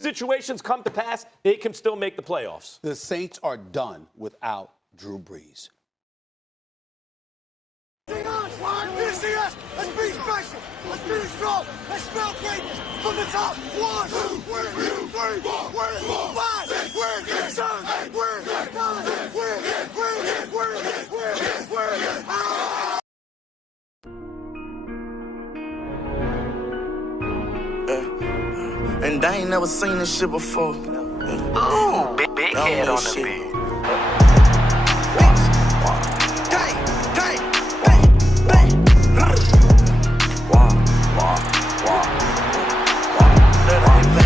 situations come to pass, they can still make the playoffs. The Saints are done without Drew Brees. Let's be special. Let's be strong. Let's smell greatness from the top. 1, 2, 3, 4, 5, 6, 7, 8, 9, And I ain't never seen this shit before. Ooh, big head on the beat.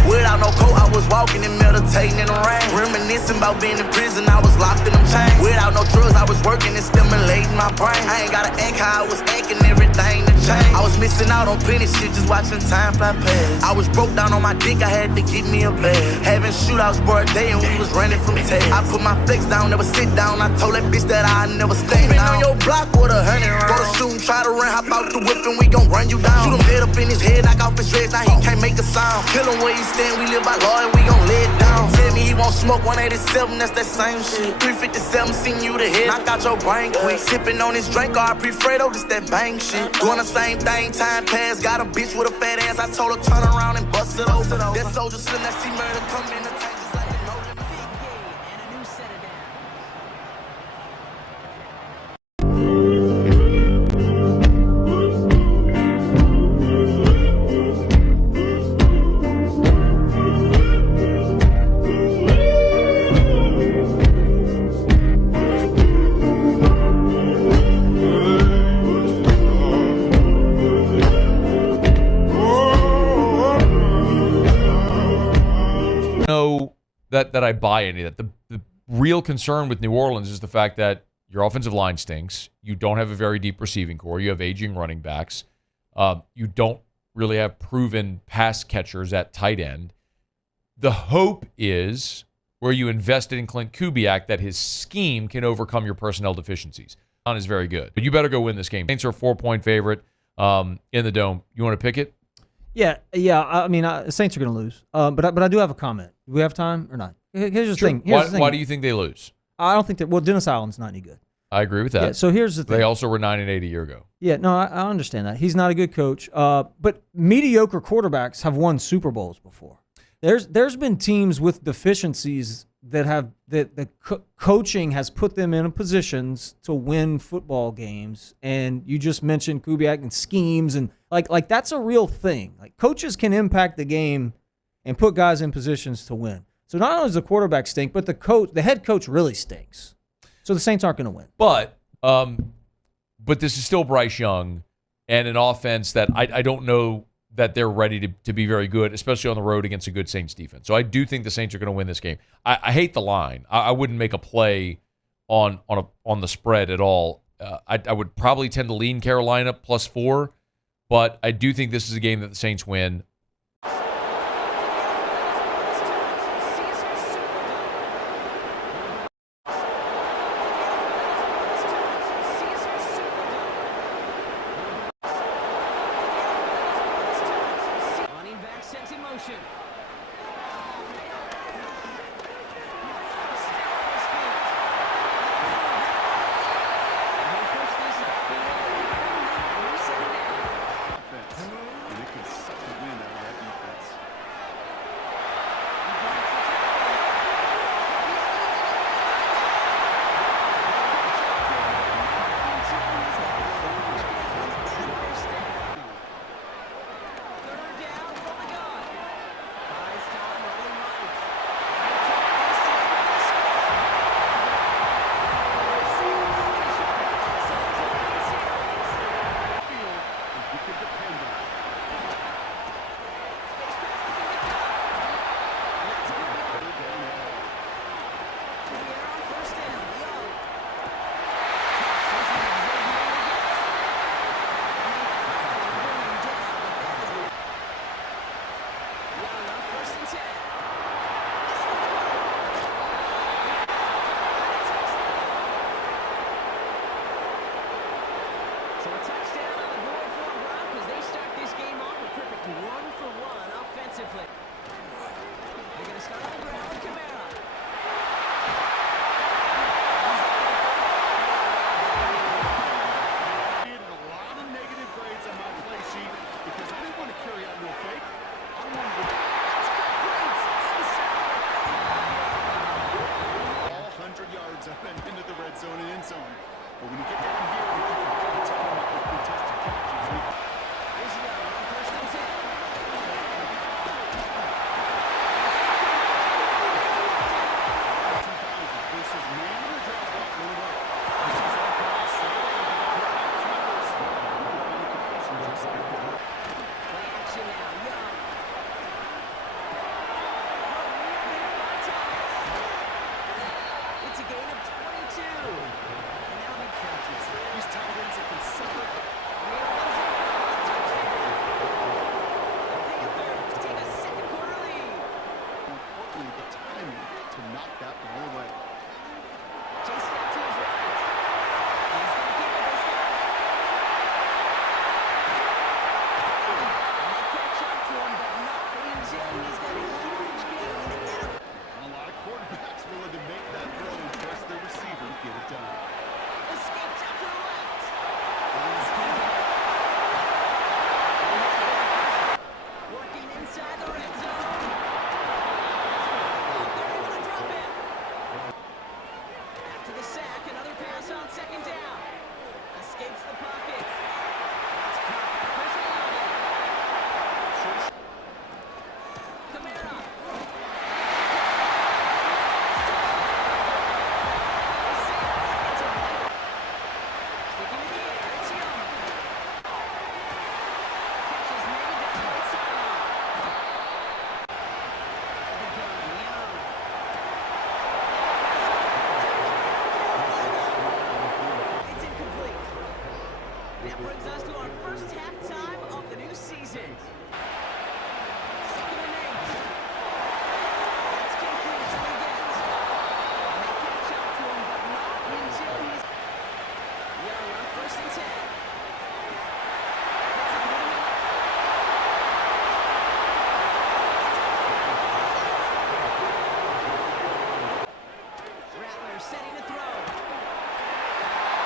Without no coat, I was walking and meditating in the rain. Reminiscing about being in prison, I was locked in them chains. Without no drugs, I was working and stimulating my brain. I ain't gotta act how I was acting, everything to change. I was missing out on plenty shit, just watching time fly past. I was broke down on my dick, I had to get me a bag. Having shootouts broad day and we was running from tags. I put my flex down, never sit down. I told that bitch that I never stay down. On your block with 100 rounds. Go to shoot and try to run, hop out the whip and we gon' run you down. Shoot him dead up in his head, knock off his dreads, now he can't make a sound. Kill him where he stand, we live by law and we gon' lay it down. Tell me he won't smoke 187, that's that same shit. 357, seen you the head, knock out your brain quick. Sipping on this drink, I pre-Fredo, this that bang shit. Doing the same thing, time pass, got a bitch with a fat ass. I told her turn around and bust it over. That soldier slim, that see murder come in the tank just like a Nolan. And a new set of downs. Know that I buy any of that. The real concern with New Orleans is the fact that your offensive line stinks. You don't have a very deep receiving core. You have aging running backs. You don't really have proven pass catchers at tight end. The hope is where you invested in Clint Kubiak that his scheme can overcome your personnel deficiencies. Is very good, but you better go win this game. Saints are a 4-point favorite in the Dome. You want to pick it? Yeah. I mean, the Saints are going to lose. But I do have a comment. Do we have time or not? Here's the thing. Why do you think they lose? I don't think that. Well, Dennis Allen's not any good. I agree with that. Yeah, so here's the thing. They also were 9-8 a year ago. Yeah, no, I understand that. He's not a good coach. But mediocre quarterbacks have won Super Bowls before. There's been teams with deficiencies that have the coaching has put them in positions to win football games. And you just mentioned Kubiak and schemes and like that's a real thing. Like coaches can impact the game and put guys in positions to win. So not only does the quarterback stink, but the head coach really stinks. So the Saints aren't going to win. But this is still Bryce Young and an offense that I don't know that they're ready to be very good, especially on the road against a good Saints defense. So I do think the Saints are going to win this game. I hate the line. I wouldn't make a play on the spread at all. I would probably tend to lean Carolina +4, but I do think this is a game that the Saints win. going to start on the ground with Kamara. I did a lot of negative grades on my play sheet because I didn't want to carry out no fake. I wanted to. All 100 yards up and into the red zone and end zone. But when you get down here, you can take them up with contested catches. Here's the other one, first and 10. Versus man or drop back one away. This is our pass. Play action now, Young. It's a gain of 22. And now he catches. These tight ends that can separate. The Panthers take a second quarter lead. Importantly, the timing to knock that ball away. Chased out to his right. He's going to keep it this time. And they catch up to him, but not until he's got a huge gain and A lot of quarterbacks willing to make that throw and trust their receiver to get it done. escapes out to the left. He's keeping it. Working inside the red zone. They're able to drop it. After the sack, another pass on second down. Escapes the pocket. It's caught by Chris Olave. Kamara. Sticking to the air, it's Young. Catch is made down the right sideline. The gun, Young. It's incomplete. That brings us to our first halftime of the new season. 2nd and 8. That's complete till he gets. And they catch up to him, but not until he's Young on 1st and 10. That's a good enough. Rattler setting to throw.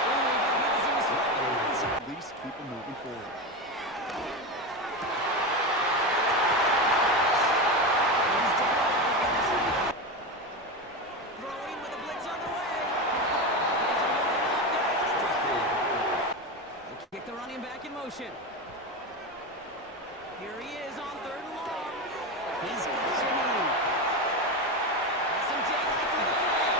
Ooh, he got hit as he was throwing it. At least keep them moving forward. He's down. Throwing with a blitz on the way. They're able to drop it. They kick the running back in motion. Here he is on 3rd and long. He's got Shaheed. Has some daylight through the flag.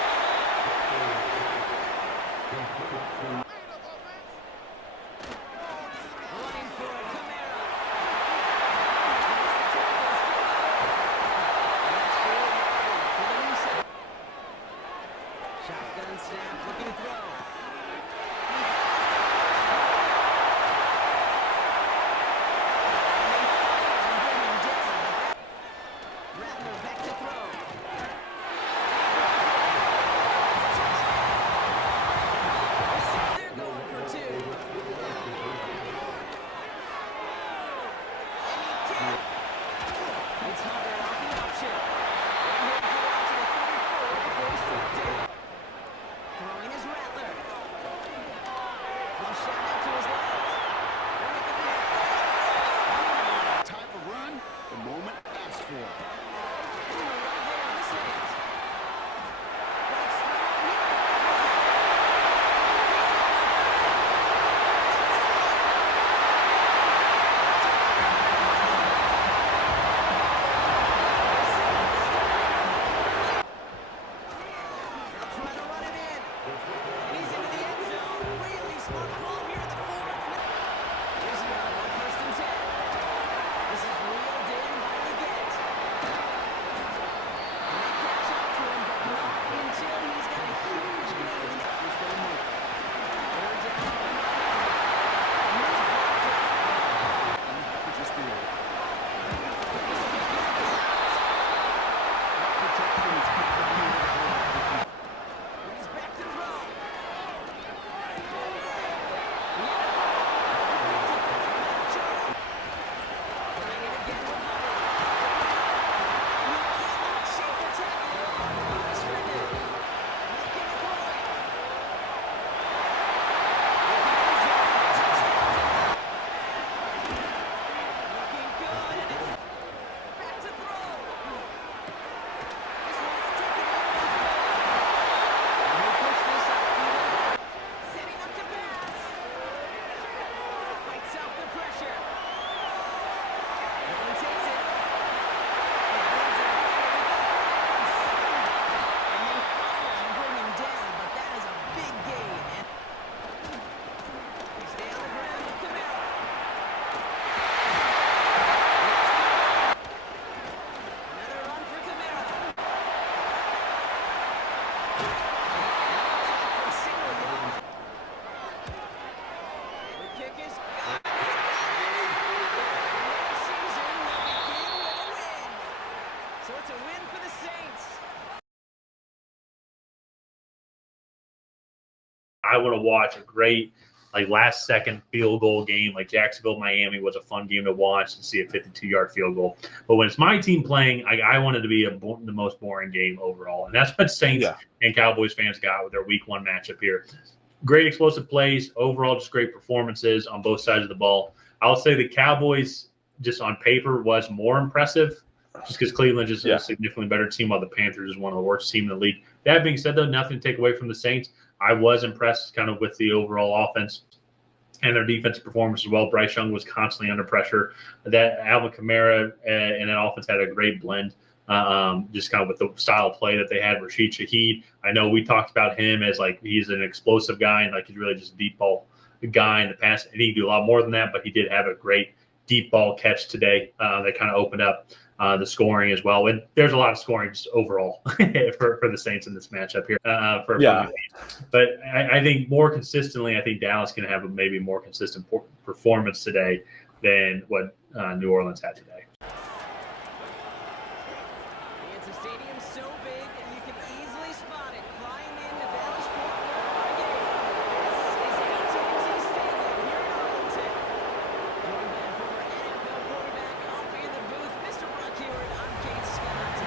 Running for it, Kamara. Hits the tackle, still there. That's 4 yards for the new set. Shotgun snap, looking to throw. He has the pass. And they fire and bring him down. for the Saints. I want to watch a great, like, last-second field goal game. Like Jacksonville-Miami was a fun game to watch and see a 52-yard field goal. But when it's my team playing, I want it to be the most boring game overall. And that's what Saints and Cowboys fans got with their Week 1 matchup here. Great explosive plays. Overall, just great performances on both sides of the ball. I'll say the Cowboys, just on paper, was more impressive just because Cleveland is a significantly better team, while the Panthers is one of the worst teams in the league. That being said, though, nothing to take away from the Saints. I was impressed kind of with the overall offense and their defensive performance as well. Bryce Young was constantly under pressure. That Alvin Kamara and that offense had a great blend, just kind of with the style of play that they had. Rashid Shaheed, I know we talked about him as like he's an explosive guy and like he's really just a deep ball guy in the past. And he could do a lot more than that, but he did have a great deep ball catch today that kind of opened up the scoring as well. And there's a lot of scoring just overall for the Saints in this matchup here. But I think more consistently, I think Dallas can have a maybe more consistent performance today than what New Orleans had today. It's a stadium so big you can easily spot it flying into Dallas Fort Worth for a game. This is AT&T Stadium here in Arlington. Joined by former NFL quarterback off in the booth, Mr. Brock Hewitt. I'm Kate Scott.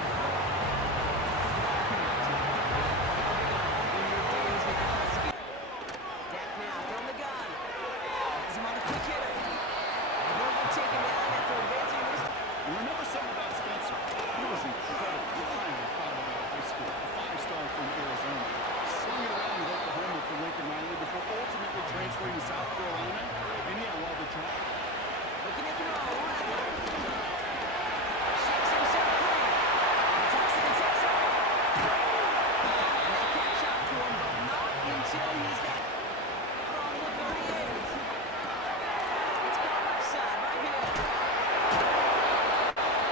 Dak now from the gun. Has him on a quick hitter. And he'll be taken down after advancing this. You remember something about Spencer? He was incredible. I found out in high school. A 5-star from Arizona. Slung it around with Oklahoma for Lincoln Riley before ultimately transferring to South Carolina. And yeah, while the drive. Looking at throw. Shakes himself free. He tucks it and takes off. And they catch up to him, but not until he's got from the 38. It's gone left side right here.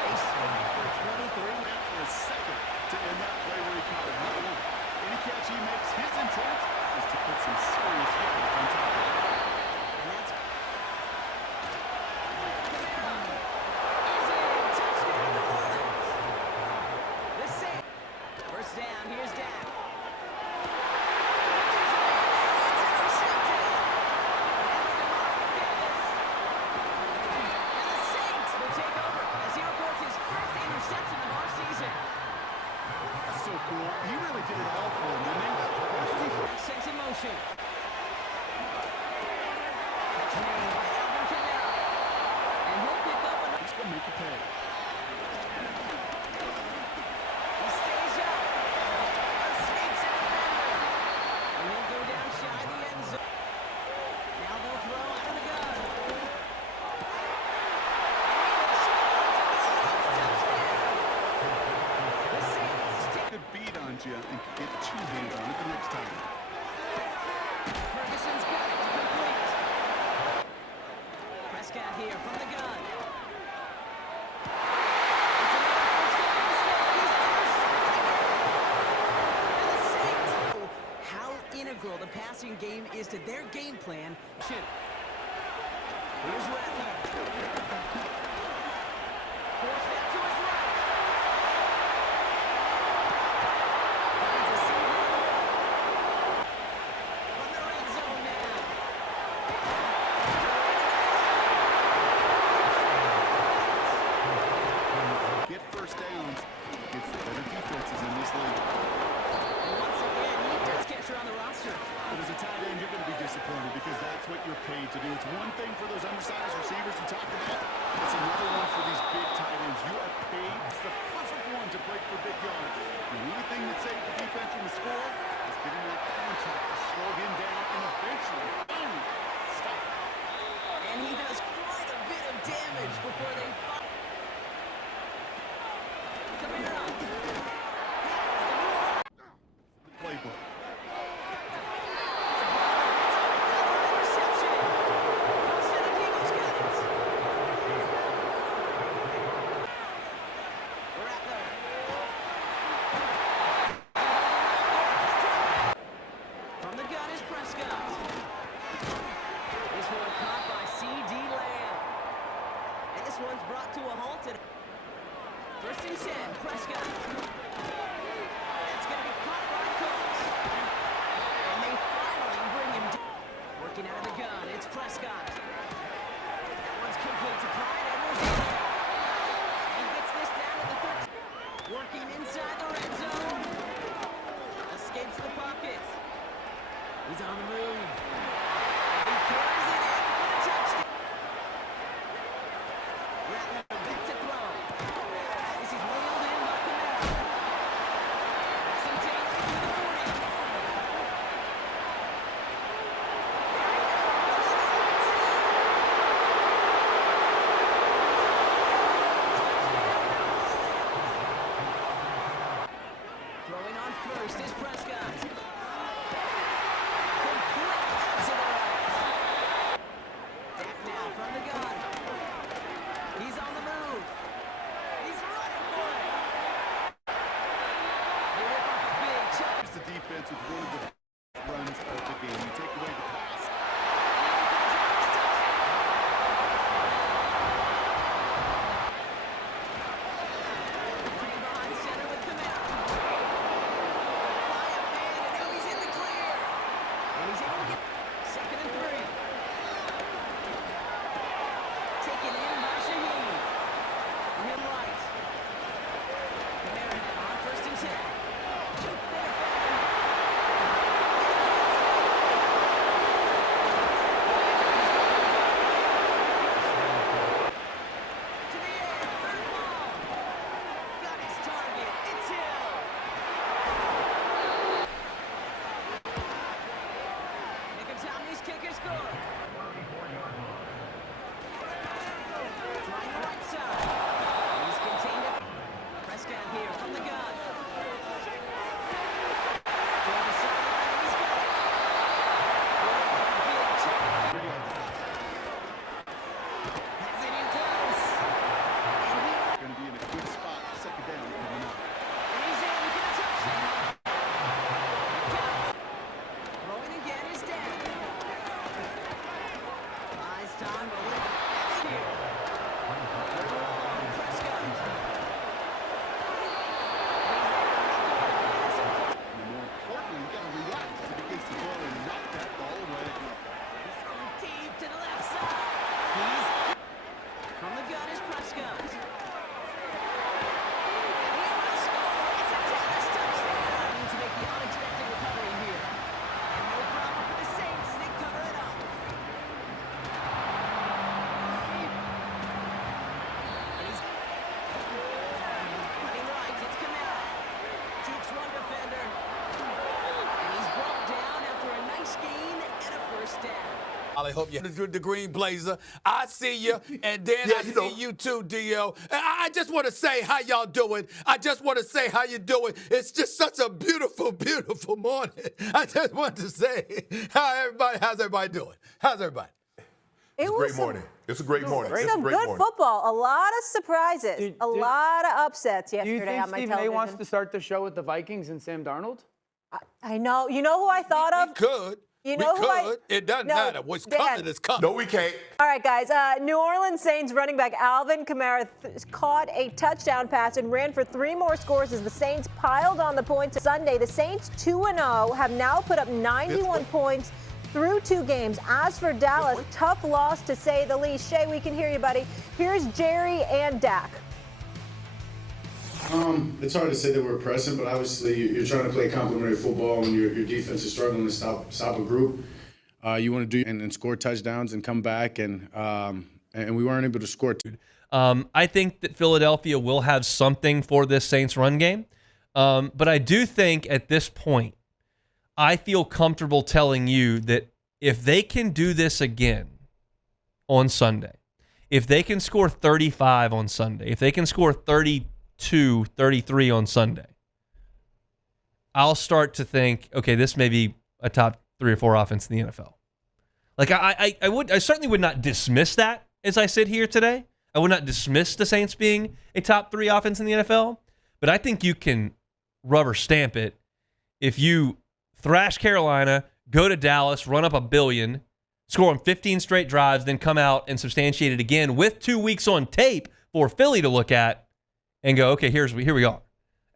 A strike for 23. For a second to end that play where he caught it. Any catch he makes, his intent is to put some serious yards on top of it. And that's easy touchdown New Orleans. The Saints. First down, here's Dak. There's a man there, it's intercepted. And the Saints will take over as he records his first interception of our season. That's so cool. He really did it all for him, didn't he? Sets in motion. Catch made by Alvin Kamara. And he'll pick up another. He's going to make a pay. He stays up. Escapes a defender. And he'll go down shy the end zone. Now they'll throw out of the gun. And he scores another touchdown. The Saints take. Could beat on you and get 2 hands on it the next time. Ferguson's got it to complete. Prescott here from the gun. It's another first down mistake. He's intercepted again. And the Saints know how integral the passing game is to their game plan. Shoot. Here's Rattler. Forced out to his right. Finds a seam in the middle. From the red zone now. Get first downs against the better defenses in this league. Once again, he does catch her on the roster. But as a tight end, you're going to be disappointed because that's what you're paid to do. It's one thing for those undersized receivers you talked about. It's another one for these big tight ends. You are paid. It's the perfect one to break for big yards. The only thing that saved the defense from the score is getting that contact to slow him down and eventually, finally, stop it. And he does quite a bit of damage before they fight. Kamara. Playbook. Interception. Cincinnati Eagles got it. Rattler. From the gun is Prescott. This one caught by C.D. Lamb. And this one's brought to a halt at 1st and 10. Prescott. Working inside the red zone. Escapes the pocket. He's on the move. And he carries it in for the touchdown. Rattler back to throw. This is wheeled in by Kamara. Some Taylor to the 40. Throwing on first is Prescott. Complete to the right. Dak now from the gun. He's on the move. He's running for it. They rip off a big chunk. It's the defense with one of the runs of the game. You take away the pass. Running behind center with Kamara. By a man, and now he's in the clear. And he's able to get 2nd and 3. Taken in by Shaheed. Him right. Kamara now on 1st and 10. Juke the defender. To the air, 3rd and long. Got his target. It's Hill. Nick Tomley's kicker scored. Trying the right side. He's contained it. Prescott here from the gun. Down the sideline, and he's got it. Big chunk. Has it in close. And Going to be in a good spot. 2nd down. Coming up. he's in for the touchdown. Throwing again is Dak. Buys time to lift. And it's here. Prescott. He's there to And more importantly, you got to relax as it begins to throw and knock that ball away. He's throwing deep to the left side. He's from the gun is Prescott. And he will score. It's a Dallas touchdown. Need to make the unexpected recovery here. And no problem for the Saints. They cover it up. And he's running right. It's Kamara. Jukes one defender. And he's brought down after a nice gain and a 1st down. I hope you the Green Blazer. I see you, and then I see you too, Dio. And I just want to say how y'all doing. I just want to say how you doing. It's just such a beautiful, beautiful morning. I just want to say how's everybody doing? How's everybody? It was Great morning. It's a great morning. It's a some great good morning. football. A lot of surprises. A lot of upsets Do you yesterday think on my Stephen A. television. wants to start the show with the Vikings and Sam Darnold? I know. You know who I thought of? We could. You know we who could. It doesn't matter. What's coming is coming. No, we can't. All right, guys. New Orleans Saints running back Alvin Kamara caught a touchdown pass and ran for 3 more scores as the Saints piled on the points. Sunday, the Saints 2-0 have now put up 91 points through 2 games. As for Dallas, tough loss to say the least. Shay, we can hear you, buddy. Here's Jerry and Dak. It's hard to say that we're present, but obviously you're trying to play complementary football when your defense is struggling to stop a group. You want to do and score touchdowns and come back, and we weren't able to score. I think that Philadelphia will have something for this Saints run game, but I do think at this point, I feel comfortable telling you that if they can do this again on Sunday, if they can score 35 on Sunday, if they can score 32, 33 on Sunday, I'll start to think, okay, this may be a top 3 or 4 offense in the NFL. Like I certainly would not dismiss that as I sit here today. I would not dismiss the Saints being a top 3 offense in the NFL, but I think you can rubber stamp it if you thrash Carolina, go to Dallas, run up $1 billion, score on 15 straight drives, then come out and substantiate it again with 2 weeks on tape for Philly to look at and go, okay, here we are.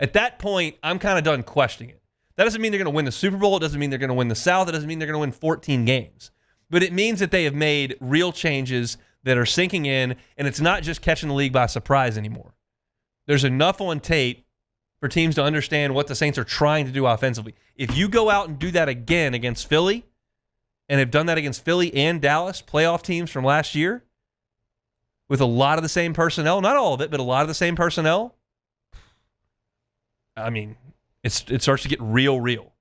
At that point, I'm kind of done questioning it. That doesn't mean they're going to win the Super Bowl. It doesn't mean they're going to win the South. It doesn't mean they're going to win 14 games. But it means that they have made real changes that are sinking in, and it's not just catching the league by surprise anymore. There's enough on tape for teams to understand what the Saints are trying to do offensively. If you go out and do that again against Philly, and have done that against Philly and Dallas, playoff teams from last year, with a lot of the same personnel, not all of it, but a lot of the same personnel, I mean, it starts to get real. Well,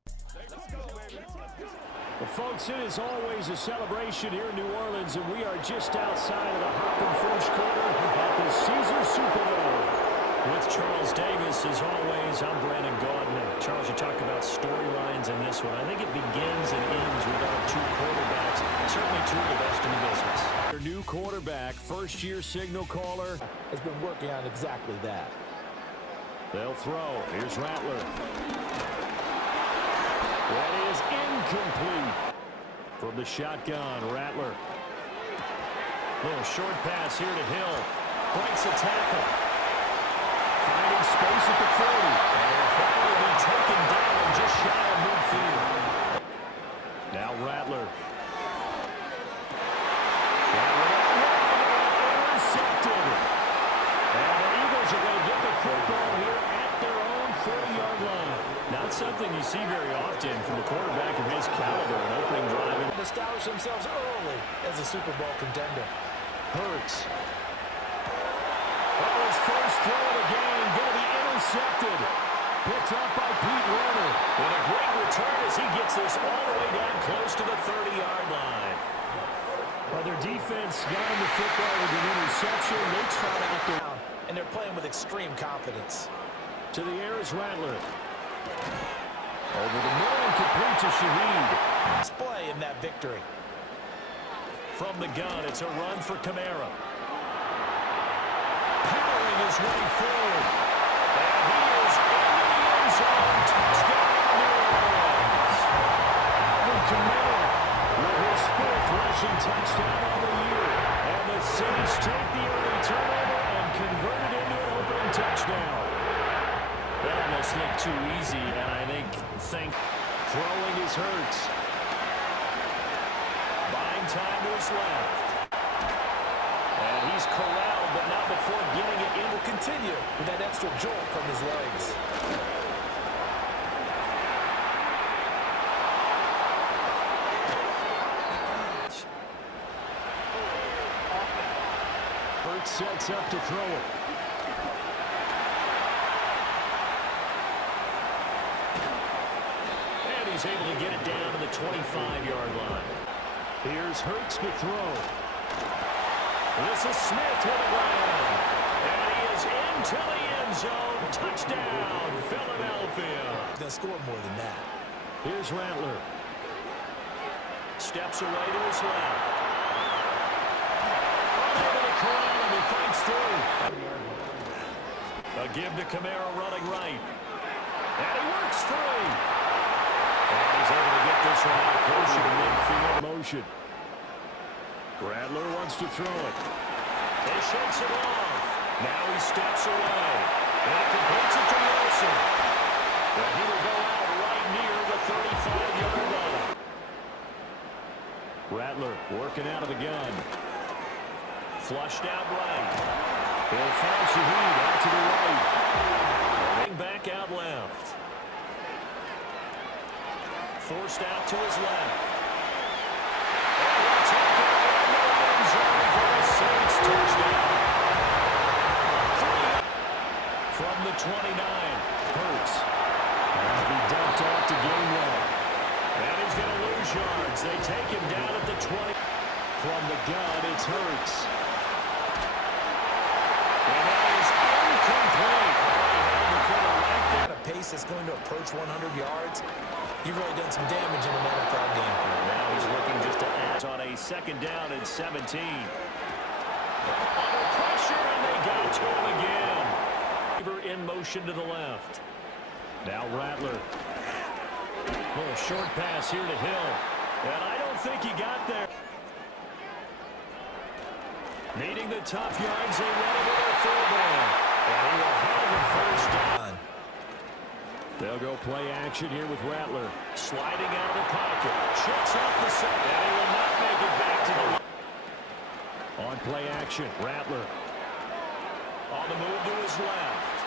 folks, it is always a celebration here in New Orleans, and we are just outside of the Hoppin' French Quarter at the Caesars Superdome. With Charles Davis, as always, I'm Brandon Gaudin. Charles, you talk about storylines in this one. I think it begins and ends with our two quarterbacks, certainly two of the best in the business. Their new quarterback, first-year signal caller, has been working on exactly that. They'll throw. Here's Rattler. That is incomplete. From the shotgun, Rattler. Little short pass here to Hill. Breaks a tackle. Finding space at the 40. And will finally be taken down just shy of midfield. Now Rattler. Intercepted. And the Eagles are going to get the football here at their own 40-yard line. Not something you see very often from a quarterback of his caliber, an opening drive. And establish themselves early as a Super Bowl contender. Hurts. His first throw of the game going to be intercepted. Picked up by Pete Werner. And a great return as he gets this all the way down close to the 30-yard line. Well, their defense got him the football with an interception. They trot out there. And they're playing with extreme confidence. To the air is Rattler. Over the middle and complete to Shaheed. Display in that victory. From the gun, it's a run for Kamara. Powering his way forward. And he is in the end zone. Touchdown, New Orleans. Alvin Kamara with his fourth rushing touchdown of the year. And the Saints take the early turnover and convert it into an opening touchdown. That almost looked too easy, and I think throwing his Hurts. Buying time to his left. And he's corralled, but not before getting it in. Will continue with that extra jolt from his legs. Hurts sets up to throw it. And he's able to get it down to the 25-yard line. Here's Hurts to throw. This is Smith with a ground. And he is into the end zone. Touchdown, Philadelphia. He's going to score more than that. Here's Rattler. Steps away to his left. Unable to corral him. He fights through. A give to Kamara running right. And he works free. And he's able to get this one out closer to midfield motion. Rattler wants to throw it. He shakes it off. Now he steps away. And he completes it to Wilson. And he will go out right near the 35-yard line. Rattler working out of the gun. Flushed out right. He'll find Shaheed out to the right. Running back out left. Forced out to his left. And he'll take it around the end zone for the Saints touchdown. From the 29, Hurts. And he dumped off to Gainwell. And he's going to lose yards. They take him down at the 20. From the gun, it's Hurts. And that is incomplete. At a pace that's going to approach 100 yards. You've really done some damage in an NFL game. Now he's looking just to add on a second down and 17. Under pressure, and they got to him again. In motion to the left. Now Rattler. Little short pass here to Hill. And I don't think he got there. Needing the tough yards, they run it with their fullback. And he will have the first down. They'll go play action here with Rattler. Sliding out of the pocket. Checks off the set. And he will not make it back to the line. On play action, Rattler. On the move to his left.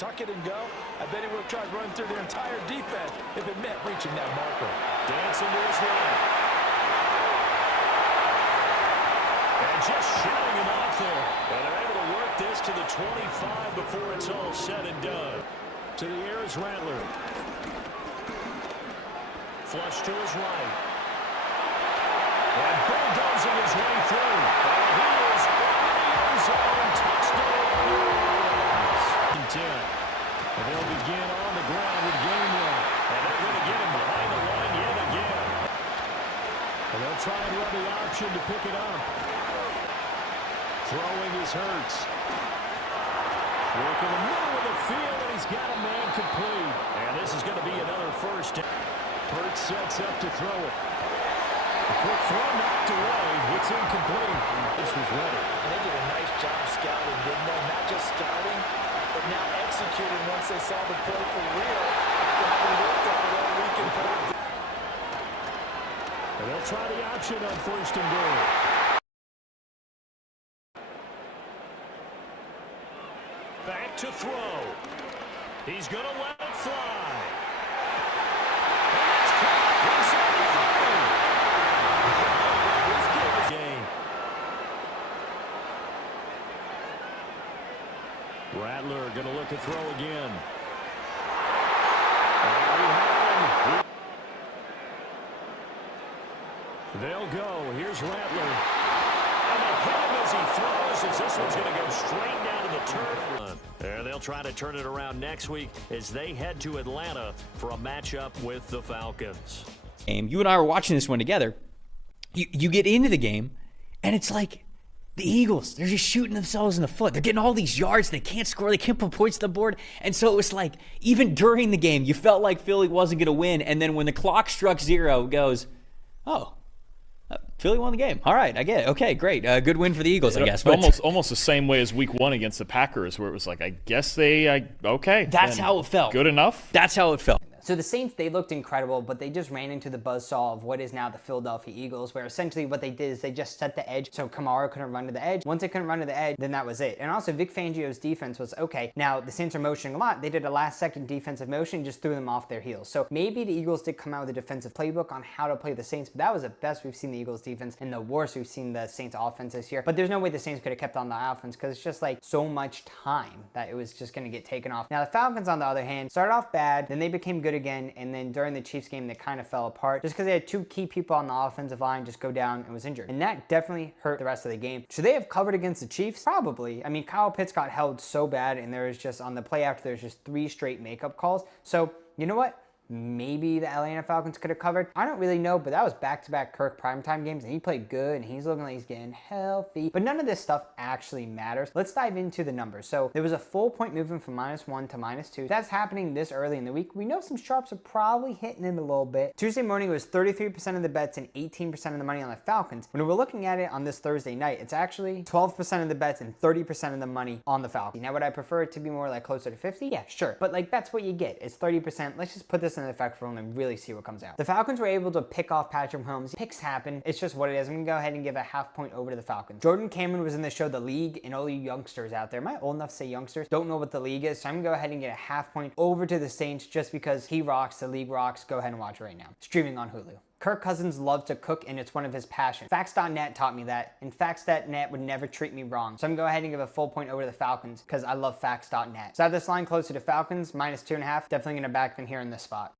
tuck it and go, I bet he would have tried running through their entire defense if it meant reaching that marker. Dancing to his right. And just shutting him off there. And they're able to work this to the 25 before it's all said and done. To the air is Rattler. Flush to his right. And bulldozing his way through. And he is in the end zone. Touchdown. 10. And they'll begin on the ground with Gainwell. And they're going to get him behind the line yet again. And they'll try and run the option to pick it up. Throwing is Hurts. Work in the middle of the field, and he's got a man complete. And this is going to be another first down. Hurts sets up to throw it. A quick throw knocked away. It's incomplete. This was ready. And they did a nice job scouting, didn't they? Not just scouting, but now executing once they saw the play for real. They haven't worked on it all week in practice. And they'll try the option on first and goal. Back to throw. He's going to let it fly. And it's caught inside the 30. This game is game. Rattler going to look to throw again. They'll go. Here's Rattler. And they hit him as he throws, as this one's going to go straight down to the turf. And they'll try to turn it around next week as they head to Atlanta for a matchup with the Falcons. You and I were watching this one together. You get into the game, and it's like the Eagles, they're just shooting themselves in the foot. They're getting all these yards. They can't score. They can't put points on the board. And so it was like, even during the game, you felt like Philly wasn't going to win. And then when the clock struck 0, it goes, oh, Philly won the game. All right, I get it. Okay, great. Good win for the Eagles, I guess. But Almost the same way as Week 1 against the Packers, where it was like, I guess okay. That's how it felt. Good enough. That's how it felt. So the Saints, they looked incredible, but they just ran into the buzzsaw of what is now the Philadelphia Eagles, where essentially what they did is they just set the edge so Kamara couldn't run to the edge. Once they couldn't run to the edge, then that was it. And also Vic Fangio's defense was okay. Now the Saints are motioning a lot. They did a last-second defensive motion, just threw them off their heels. So maybe the Eagles did come out with a defensive playbook on how to play the Saints, but that was the best we've seen the Eagles defense and the worst we've seen the Saints offense this year. But there's no way the Saints could have kept on the offense because it's just like so much time that it was just going to get taken off. Now the Falcons, on the other hand, started off bad, then they became good again, and then during the Chiefs game, they kind of fell apart just because they had 2 key people on the offensive line just go down and was injured. And that definitely hurt the rest of the game. Should they have covered against the Chiefs? Probably. I mean, Kyle Pitts got held so bad, and there was just, on the play after, there's just 3 straight makeup calls. So, you know what? Maybe the Atlanta Falcons could have covered. I don't really know, but that was back-to-back Kirk primetime games, and he played good, and he's looking like he's getting healthy. But none of this stuff actually matters. Let's dive into the numbers. So there was a full point movement from -1 to -2. That's happening this early in the week. We know some sharps are probably hitting it a little bit. Tuesday morning, it was 33% of the bets and 18% of the money on the Falcons. When we're looking at it on this Thursday night, it's actually 12% of the bets and 30% of the money on the Falcons. Now, would I prefer it to be more like closer to 50? Yeah, sure. But like, that's what you get. It's 30%. Let's just put this in effect for them and really see what comes out. The Falcons were able to pick off Patrick Mahomes. Picks happen. It's just what it is. I'm going to go ahead and give a half point over to the Falcons. Jordan Cameron was in the show The League, and all you youngsters out there, am I old enough to say youngsters? Don't know what The League is, so I'm going to go ahead and get a half point over to the Saints just because he rocks, the league rocks. Go ahead and watch it right now. Streaming on Hulu. Kirk Cousins loves to cook, and it's one of his passions. Facts.net taught me that, and Facts.net would never treat me wrong. So I'm going to go ahead and give a full point over to the Falcons because I love Facts.net. So I have this line closer to Falcons, -2.5. Definitely going to back them here in this spot.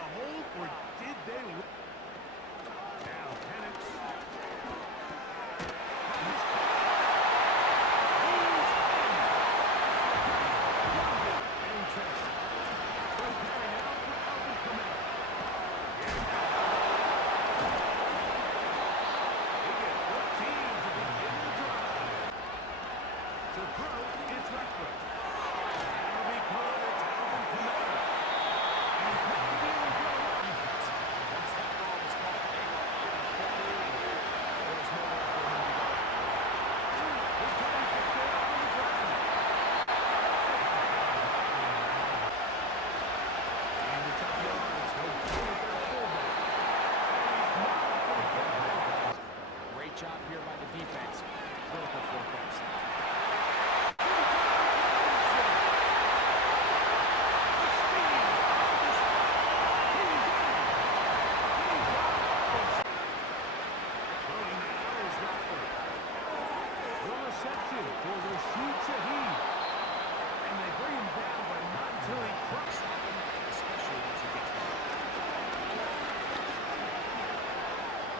to hold, or did they? Now Penix. Great job here by the defense. Critical for points. The reception for Rashid Shaheed. And they bring him down by not until he cracks him, especially once he gets back.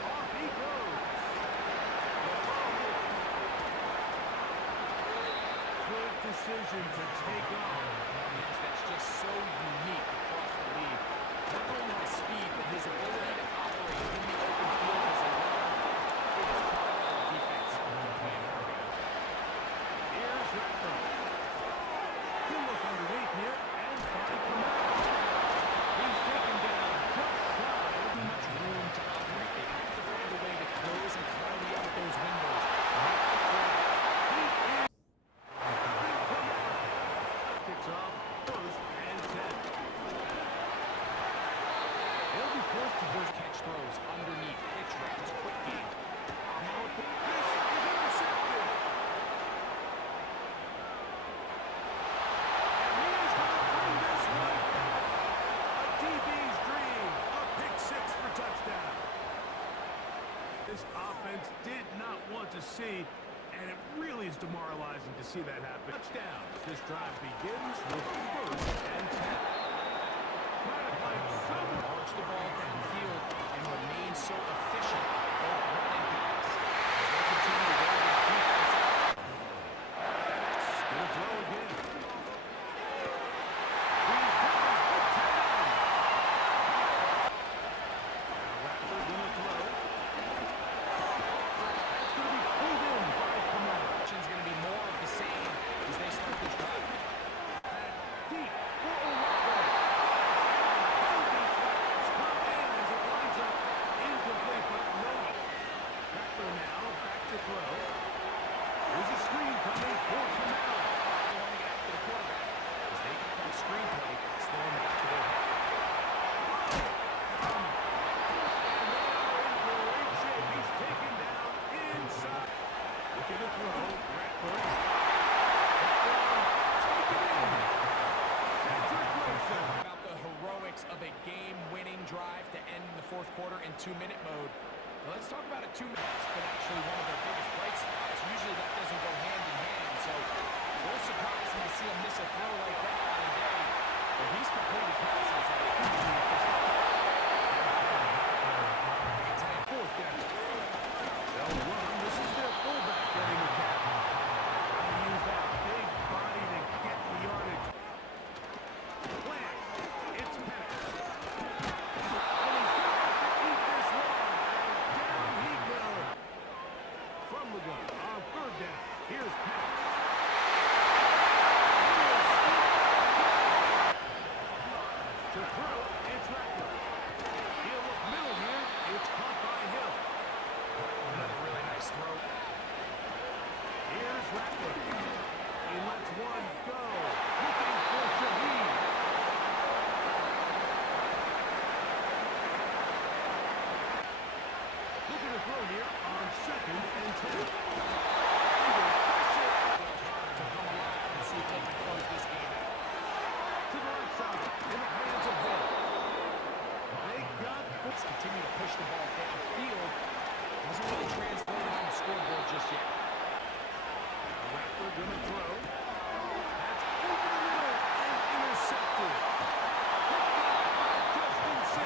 Off he goes. Good decision to take off. Yes, that's just so unique across the league. Not only the speed, but his ability to operate in the open field as a runner. It is hard for the defense to plan for him. Here's Rattler. He'll look underneath here and find Kamara. He's taken down just shy. Too much room to operate. They have to find a way to close and cloudy out those windows. Kicks off, first and 10. They'll be forced to just Catch throws underneath, pitch routes, quick game. now. This is intercepted. And he is going to bring this one. A DB's dream. A pick six for touchdown. This offense did not want to see, and it really is demoralizing to see that happen. Touchdown as this drive begins with first and 10. Trying to find some March the ball downfield and remain so efficient, both run and pass. As they continue to wear this defense out. Gonna throw again. Rattler gonna throw. That's gonna be pulled in by Kamara. It's going to be more of the same as they start this drive. Deep for O'Reilly. Penalty flags come in as it winds up incomplete, but no. Rattler now back to throw. There's a screen coming for Kamara. They want to get after the quarterback as they got that screenplay still in the back of their head. Great shape. He's taken down inside. Looking to throw. Rattler. Taken in. Patrick Wilson. About the heroics of a game-winning drive to end the fourth quarter in 2-minute mode. Now let's talk about a 2 minutes, but actually one of their biggest bright spots. Usually that doesn't go hand in hand, so it's a little surprising to see him miss a throw like that on a day where he's completed passes at a hugely efficient Fourth down. They'll run. This is their fullback getting the cap. Trying to use that big body to get the yardage. Plant. It's Penix. And he's going to have to eat this one. And down he goes. From the gun on third down. Here's Penix. To throw, it's Rattler. He'll look middle here. It's caught by Hill. Another really nice throw. Here's Rattler. He lets one go. Looking for Shaheed. Looking to throw here on second and 10. Under pressure. To come alive and see if they can close this game out. To the left side. In the hands of Hill. They got Let's continue to push the ball downfield. Hasn't really transformed on the scoreboard just yet. Rattler gonna throw. That's over the middle and intercepted. Just inside.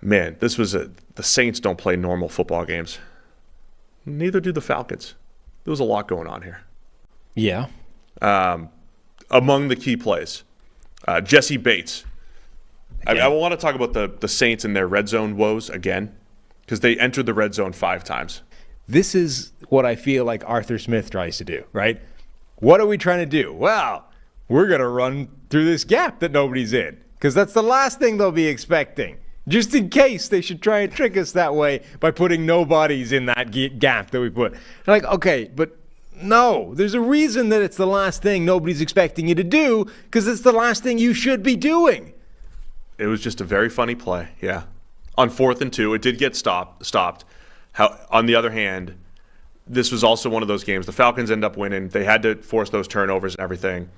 man, the Saints don't play normal football games. Neither do the Falcons. There was a lot going on here. Yeah. Among the key plays, Jesse Bates. I want to talk about the Saints and their red zone woes again, because they entered the red zone 5 times. This is what I feel like Arthur Smith tries to do, right? What are we trying to do? Well, we're going to run through this gap that nobody's in, because that's the last thing they'll be expecting. Just in case they should try and trick us that way by putting no bodies in that gap that we put. They're like, okay, but no, there's a reason that it's the last thing nobody's expecting you to do, because it's the last thing you should be doing. It was just a very funny play, yeah. On 4th and 2, it did get stopped. On the other hand, this was also one of those games. The Falcons end up winning. They had to force those turnovers and everything.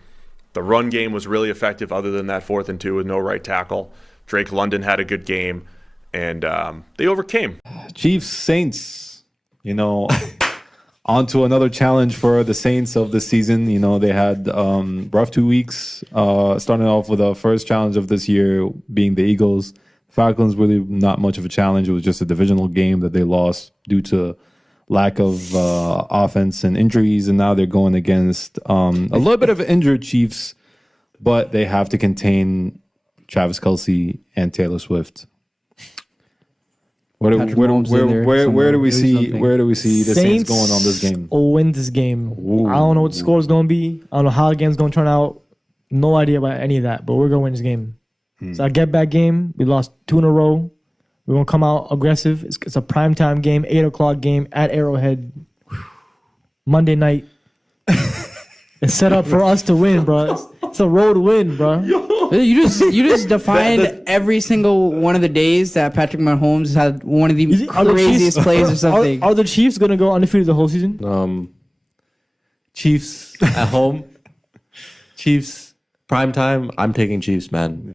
The run game was really effective other than that 4th and 2 with no right tackle. Drake London had a good game, and they overcame. Chiefs, Saints, on to another challenge for the Saints of the season. They had rough 2 weeks, starting off with the first challenge of this year being the Eagles. Falcons, really not much of a challenge. It was just a divisional game that they lost due to lack of offense and injuries, and now they're going against a little bit of injured Chiefs, but they have to contain Travis Kelce and Taylor Swift. Where do we see the Saints going on this game? Will win this game. Ooh. I don't know what the score is going to be. I don't know how the game's going to turn out. No idea about any of that, but we're going to win this game. It's our get-back game. We lost 2 in a row. We're going to come out aggressive. It's a primetime game, 8 o'clock game at Arrowhead. Monday night. It's set up for us to win, bro. It's a road win, bro. You just defined every single one of the days that Patrick Mahomes had one of the craziest plays or something. Are the Chiefs going to go undefeated the whole season? Chiefs at home. Chiefs, prime time. I'm taking Chiefs, man.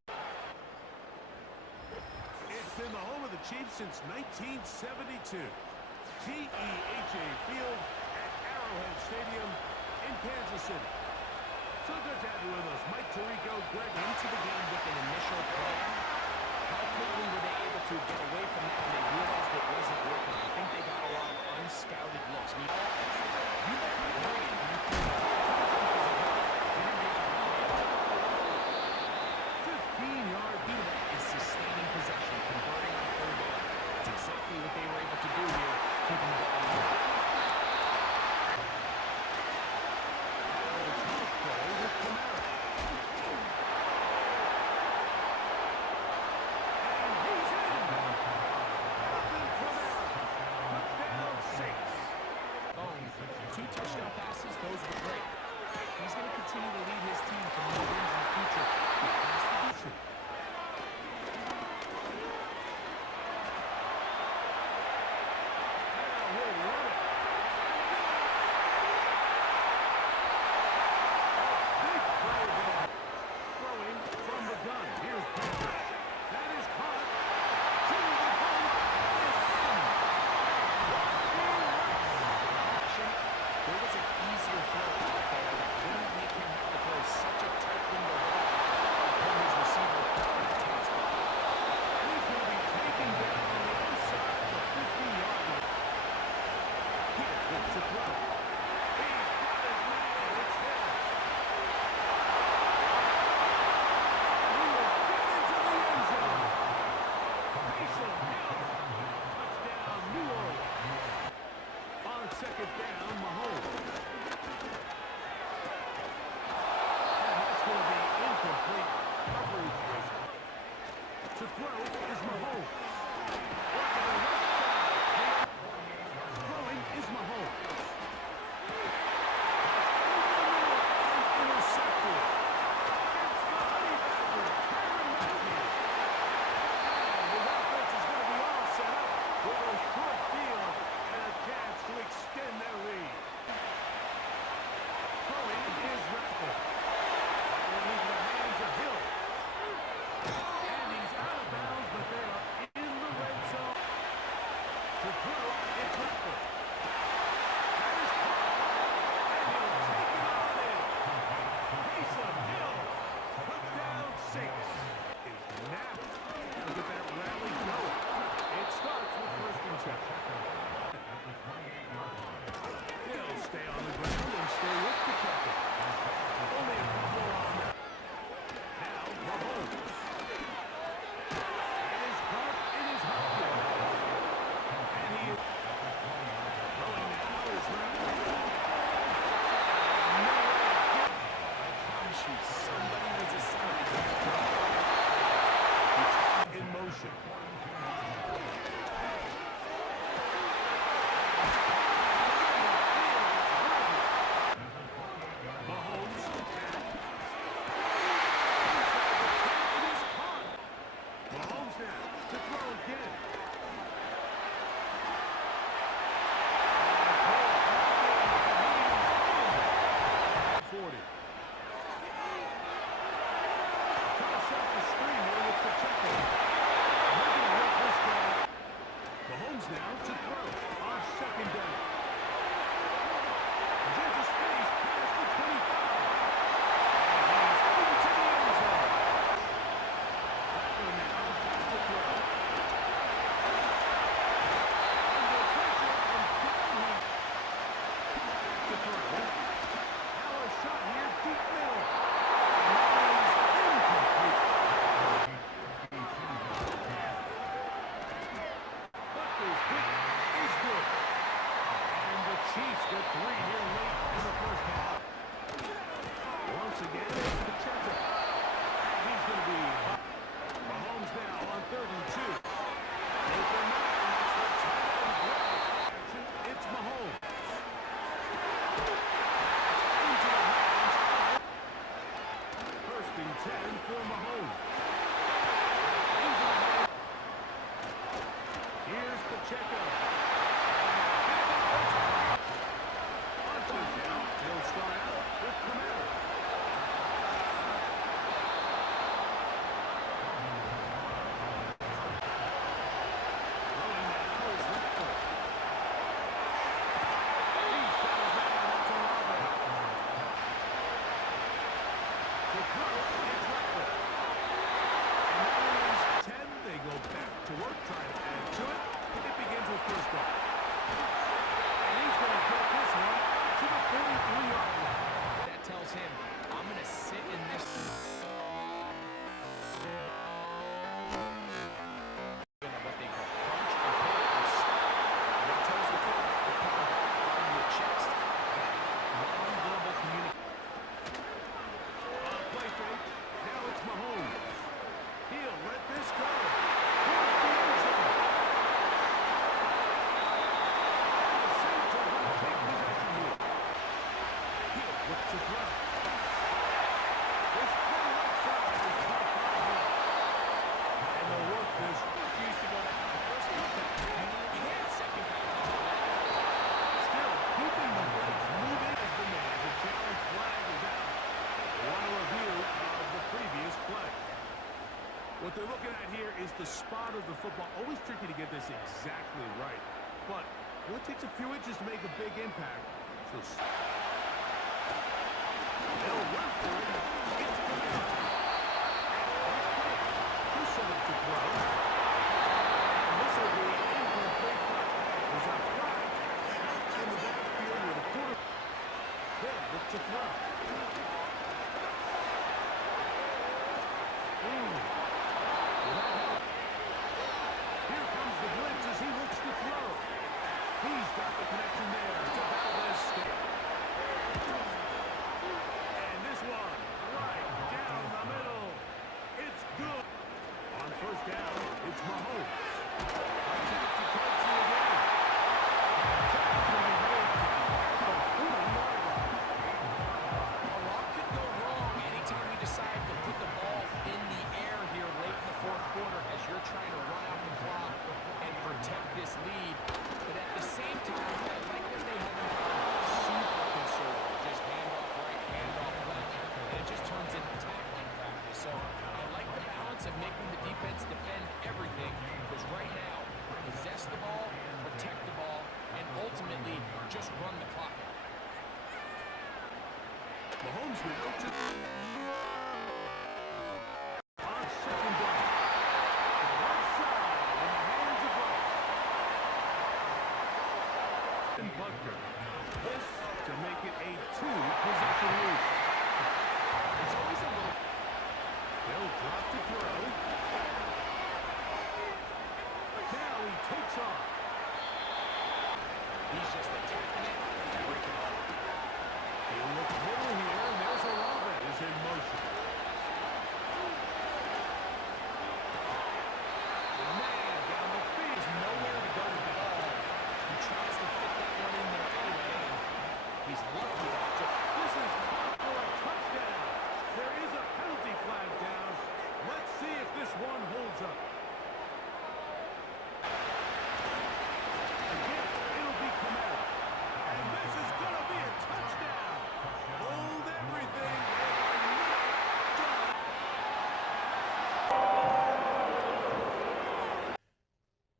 It's been the home of the Chiefs since 1972. TEHA Field at Arrowhead Stadium in Kansas City. So good to have you with us. Mike Tirico, Greg Into the game with an initial play. How quickly were they able to get away from that when they realized it wasn't working? I think they got a lot of unscouted looks. Is sustaining possession, converting on 3rd down. It's exactly what they were able to do here, keeping the ball in. Two touchdown passes, those were great. He's going to continue to lead his team to more wins in the future. That's the issue. Second down, Mahomes. And that's going to be incomplete coverage. To throw is Mahomes. Throwing is Mahomes. Intercepted. The offense is going to be all set up with a short field and a chance to extend their lead. Throwing is Rattler. That will leave the hands of Hill. And he's out of bounds, but they are in the red zone. possession. Mahomes now to throw again. Mahomes now to throw on second down. He's into space past the 25. And he's into the end zone. Butler now to throw. Under pressure and down to throw. Now a shot here, deep middle. And that is incomplete. Butler's kick is good. And the Chiefs get 3 here late in the first half. Once again, it's Pacheco. He's going to be Mahomes now on 3rd and 2. Open man, it's the tight end grab. It's Mahomes. Into the hands. 1st and 10 for Mahomes. Into the hands. Here's Pacheco. On 1st down, he'll start out with Kamara. Throwing now is Rattler. He's got his man out to Robert. To throw, it's Rattler. And that is 10. They go back to work, trying to add to it. It begins with 1st down. And he's going to get this one to the 43-yard line. That tells him, I'm going to sit in this. What they call punch and hit and stop. And that tells the quarterback to put the ball on your chest. That non-verbal communication. On play fake, now it's Mahomes. He'll let this go. Towards the end zone. The Saints are going to take possession here. He'll look to throw. This play right side is caught by him. And they'll work this. Refused to go back to the first contact. He had second contact. Still, keeping the legs moving has been made. The challenge flag is out. One review of the previous play. What they're looking at here is the spot of the football. Always tricky to get this exactly right. But it takes a few inches to make a big impact. So they'll run for it. It's Kamara. He'll set up to throw. And this will be incomplete. There's a flag in the backfield with a quarter. They'll look to throw. Here comes the blitz as he looks to throw. He's got the connection there to Valdez. And this one right down the middle. It's good. On 1st down, it's Mahomes. Back to Kelsey again. Tackle made at the 40-yard line. A lot could go wrong anytime you decide to put the ball in the air here late in the 4th quarter as you're trying to run out the clock and protect this lead. But at the same time, I like that they haven't gone super conservative. Just hand off right, hand off left, and it just turns into tackling practice. So I like the balance of making the defense defend everything, because right now, possess the ball, protect the ball, and ultimately just run the clock out. Mahomes now to on 2nd down. Right side in the hands of Rush. And Butker. This to make it a 2-possession lead. It's always a little. They'll drop to throw. Now he takes off. He's just attacking it and breaking it. He'll look middle here, and there's Olave is in motion. this one holds up. Again, it'll be Kamara. And this is going to be a touchdown. Hold everything.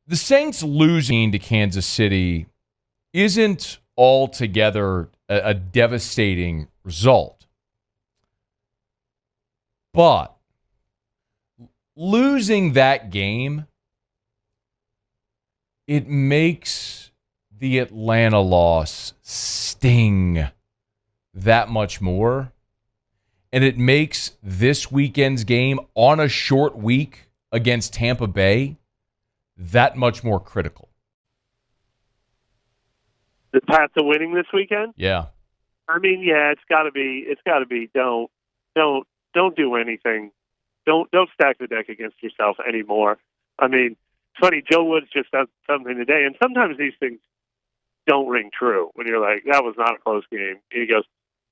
The Saints losing to Kansas City isn't altogether a devastating result. But losing that game, it makes the Atlanta loss sting that much more. And it makes this weekend's game on a short week against Tampa Bay that much more critical. The path to winning this weekend? Yeah. I mean, yeah, it's got to be. Don't do anything. Don't stack the deck against yourself anymore. I mean, it's funny. Joe Woods just said something today, and sometimes these things don't ring true. When you're like, that was not a close game. He goes,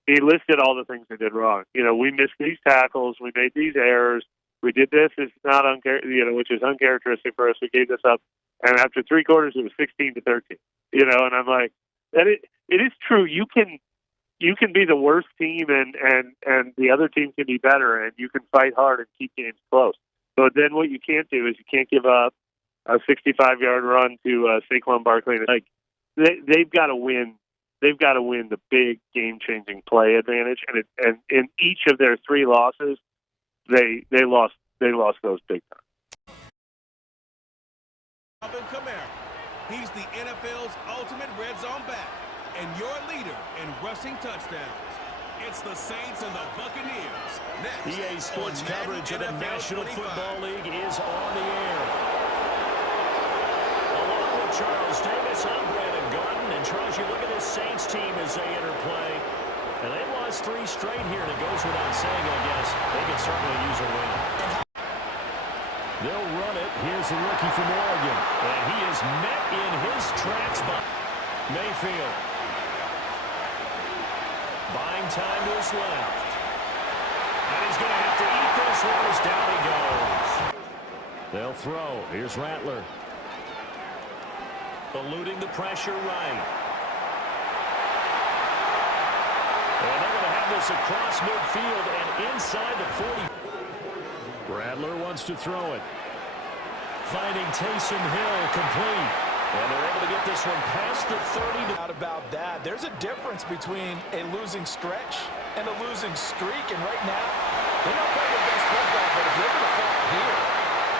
he listed all the things they did wrong. We missed these tackles, we made these errors, we did this. It's not which is uncharacteristic for us. We gave this up, and after 3 quarters, it was 16-13. And I'm like, that it is true. You can be the worst team and the other team can be better, and you can fight hard and keep games close. But then what you can't do is you can't give up a 65-yard run to Saquon Barkley. Like they've got to win. They've got to win the big game-changing play advantage, and in each of their 3 losses, they lost those big time. Alvin Kamara. He's the NFL's ultimate red zone back and your leader in rushing touchdowns. It's the Saints and the Buccaneers. Next, EA Sports on coverage of the NFL National 25. Football League is on the air. Along with Charles Davis, I'm Brandon Garden. And Charles, you look at this Saints team as they enter play. And they've lost 3 straight here, and it goes without saying, I guess. They could certainly use a win. They'll run it. Here's the rookie from Oregon. And he is met in his tracks by Mayfield. Buying time to his left. And he's going to have to eat this one as down he goes. They'll throw. Here's Rattler. Eluding the pressure right. And they're going to have this across midfield and inside the 40. Rattler wants to throw it. Finding Taysom Hill complete. And they're able to get this one past the 30. Not about that. There's a difference between a losing stretch and a losing streak. And right now, they're not playing the best football, but if they're going to fall here,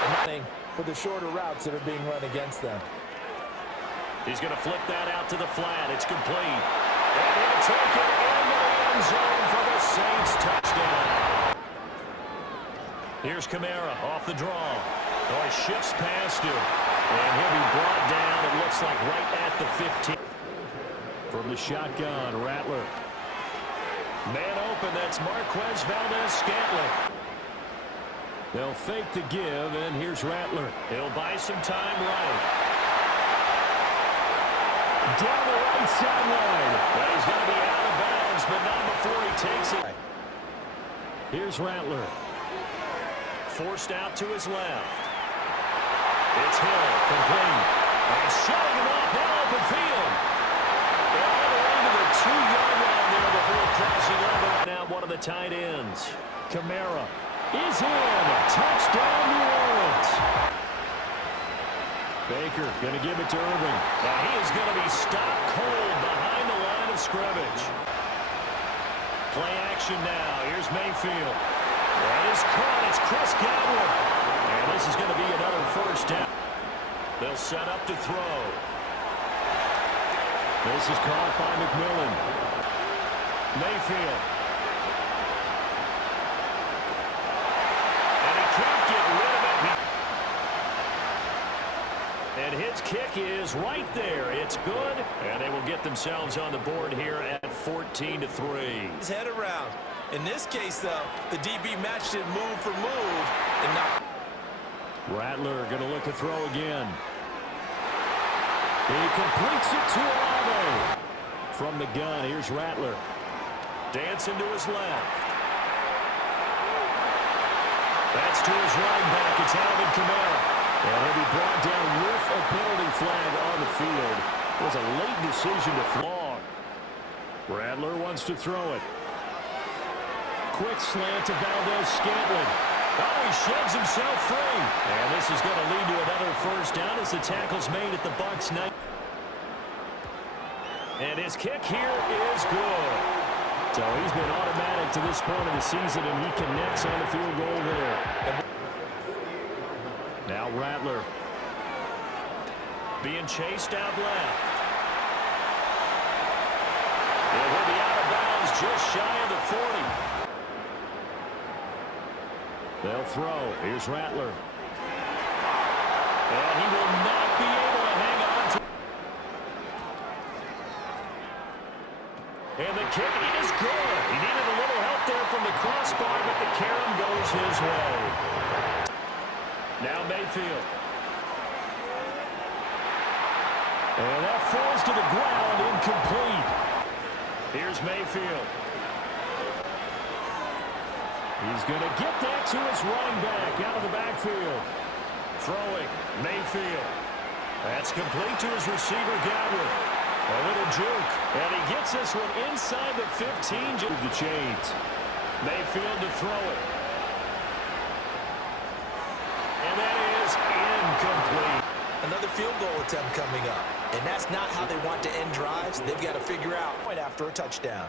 and not for the shorter routes that are being run against them. He's going to flip that out to the flat. It's complete. And he'll take it into the end zone for the Saints touchdown. Here's Kamara off the draw. Oh, he shifts past him. And he'll be brought down, it looks like, right at the 15. From the shotgun, Rattler. Man open, that's Marquez Valdez-Scantling. They'll fake the give, and here's Rattler. He'll buy some time right. Down the right sideline. Well, he's going to be out of bounds, but not before he takes it. Here's Rattler. Forced out to his left. It's Hill, complete. And shutting him off now open field. And all the way to the 2-yard line there before crossing over. Now one of the tight ends. Kamara is in. Touchdown, New Orleans. Baker going to give it to Irving. Now he is going to be stopped cold behind the line of scrimmage. Play action now. Here's Mayfield. That is caught. It's Chris Godwin. And this is going to be another first down. They'll set up to throw. This is caught by McMillan. Mayfield. And he can't get rid of it. And his kick is right there. It's good. And they will get themselves on the board here at 14-3. His head around. In this case, though, the DB matched it move for move and not. Rattler going to look to throw again. He completes it to Olave. From the gun, here's Rattler. Dancing to his left. That's to his running back. It's Alvin Kamara. And he'll be brought down with a penalty flag on the field. It was a late decision to flog. Rattler wants to throw it. Quick slant to Valdez-Scantling. Oh, he sheds himself free. And this is going to lead to another first down as the tackle's made at the Bucs' 9. And his kick here is good. So he's been automatic to this point of the season, and he connects on the field goal there. Now Rattler being chased out left. It will be out of bounds just shy of the 40. They'll throw. Here's Rattler. And he will not be able to hang on to. And the kick is good. He needed a little help there from the crossbar, but the carom goes his way. Now Mayfield. And that falls to the ground, incomplete. Here's Mayfield. He's going to get that to his running back out of the backfield. Throwing, Mayfield. That's complete to his receiver, Godwin. A little juke, and he gets this one inside the 15. The chains. Mayfield to throw it. And that is incomplete. Another field goal attempt coming up. And that's not how they want to end drives. They've got to figure out right after a touchdown.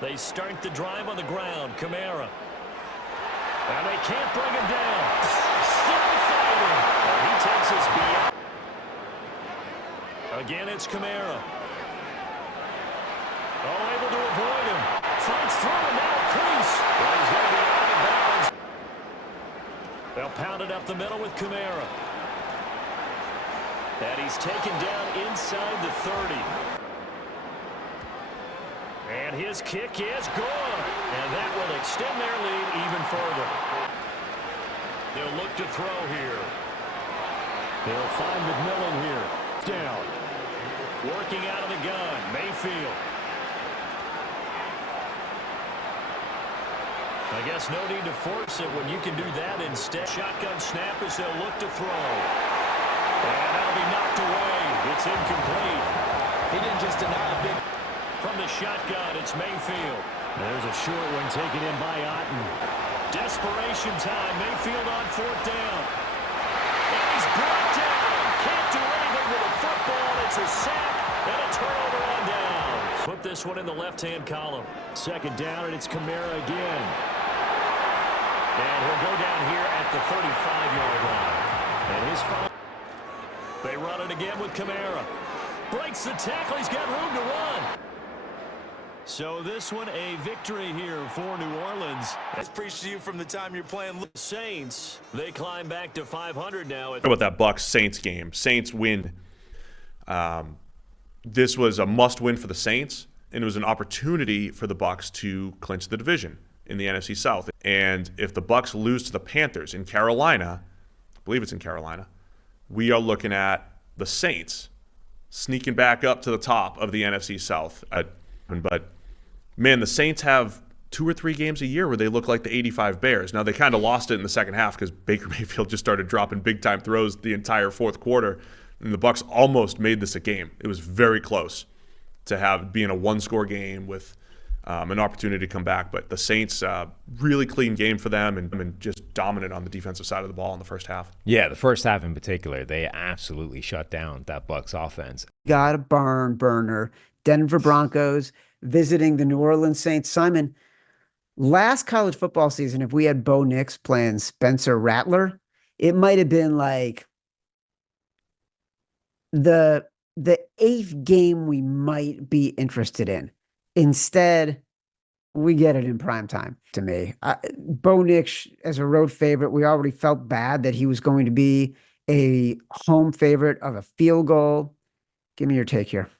They start the drive on the ground. Kamara. And they can't bring him down. Still fighting. And he takes his beyond. Again, it's Kamara. Oh, able to avoid him. Fights through and now a crease. Well, he's going to be out of bounds. They'll pound it up the middle with Kamara. And he's taken down inside the 30. And his kick is good. And that will extend their lead even further. They'll look to throw here. They'll find McMillan here. Down. Working out of the gun. Mayfield. I guess no need to force it when you can do that instead. Shotgun snap as they'll look to throw. And that'll be knocked away. It's incomplete. He didn't just deny a big... From the shotgun, it's Mayfield. There's a short one taken in by Otten. Desperation time. Mayfield on fourth down. And he's brought down. Can't do anything with a football. It's a sack and a turnover on downs. Put this one in the left-hand column. Second down, and it's Kamara again. And he'll go down here at the 35-yard line. And his final. They run it again with Kamara. Breaks the tackle. He's got room to run. So this one a victory here for New Orleans. That's preached to you from the time you're playing. Saints, they climb back to 500 now. About that Bucs-Saints game. Saints win. This was a must-win for the Saints, and it was an opportunity for the Bucs to clinch the division in the NFC South. And if the Bucs lose to the Panthers in Carolina, I believe it's in Carolina, we are looking at the Saints sneaking back up to the top of the NFC South. But, man, the Saints have 2 or 3 games a year where they look like the 85 Bears. Now, they kind of lost it in the second half because Baker Mayfield just started dropping big-time throws the entire fourth quarter, and the Bucs almost made this a game. It was very close to have being a one-score game with an opportunity to come back. But the Saints, really clean game for them and just dominant on the defensive side of the ball in the first half. Yeah, the first half in particular, they absolutely shut down that Bucs offense. Got a burner. Denver Broncos visiting the New Orleans Saints. Simon, last college football season, if we had Bo Nix playing Spencer Rattler, it might have been like the 8th game we might be interested in. Instead, we get it in prime time to me. Bo Nix as a road favorite, we already felt bad that he was going to be a home favorite of a field goal. Give me your take here.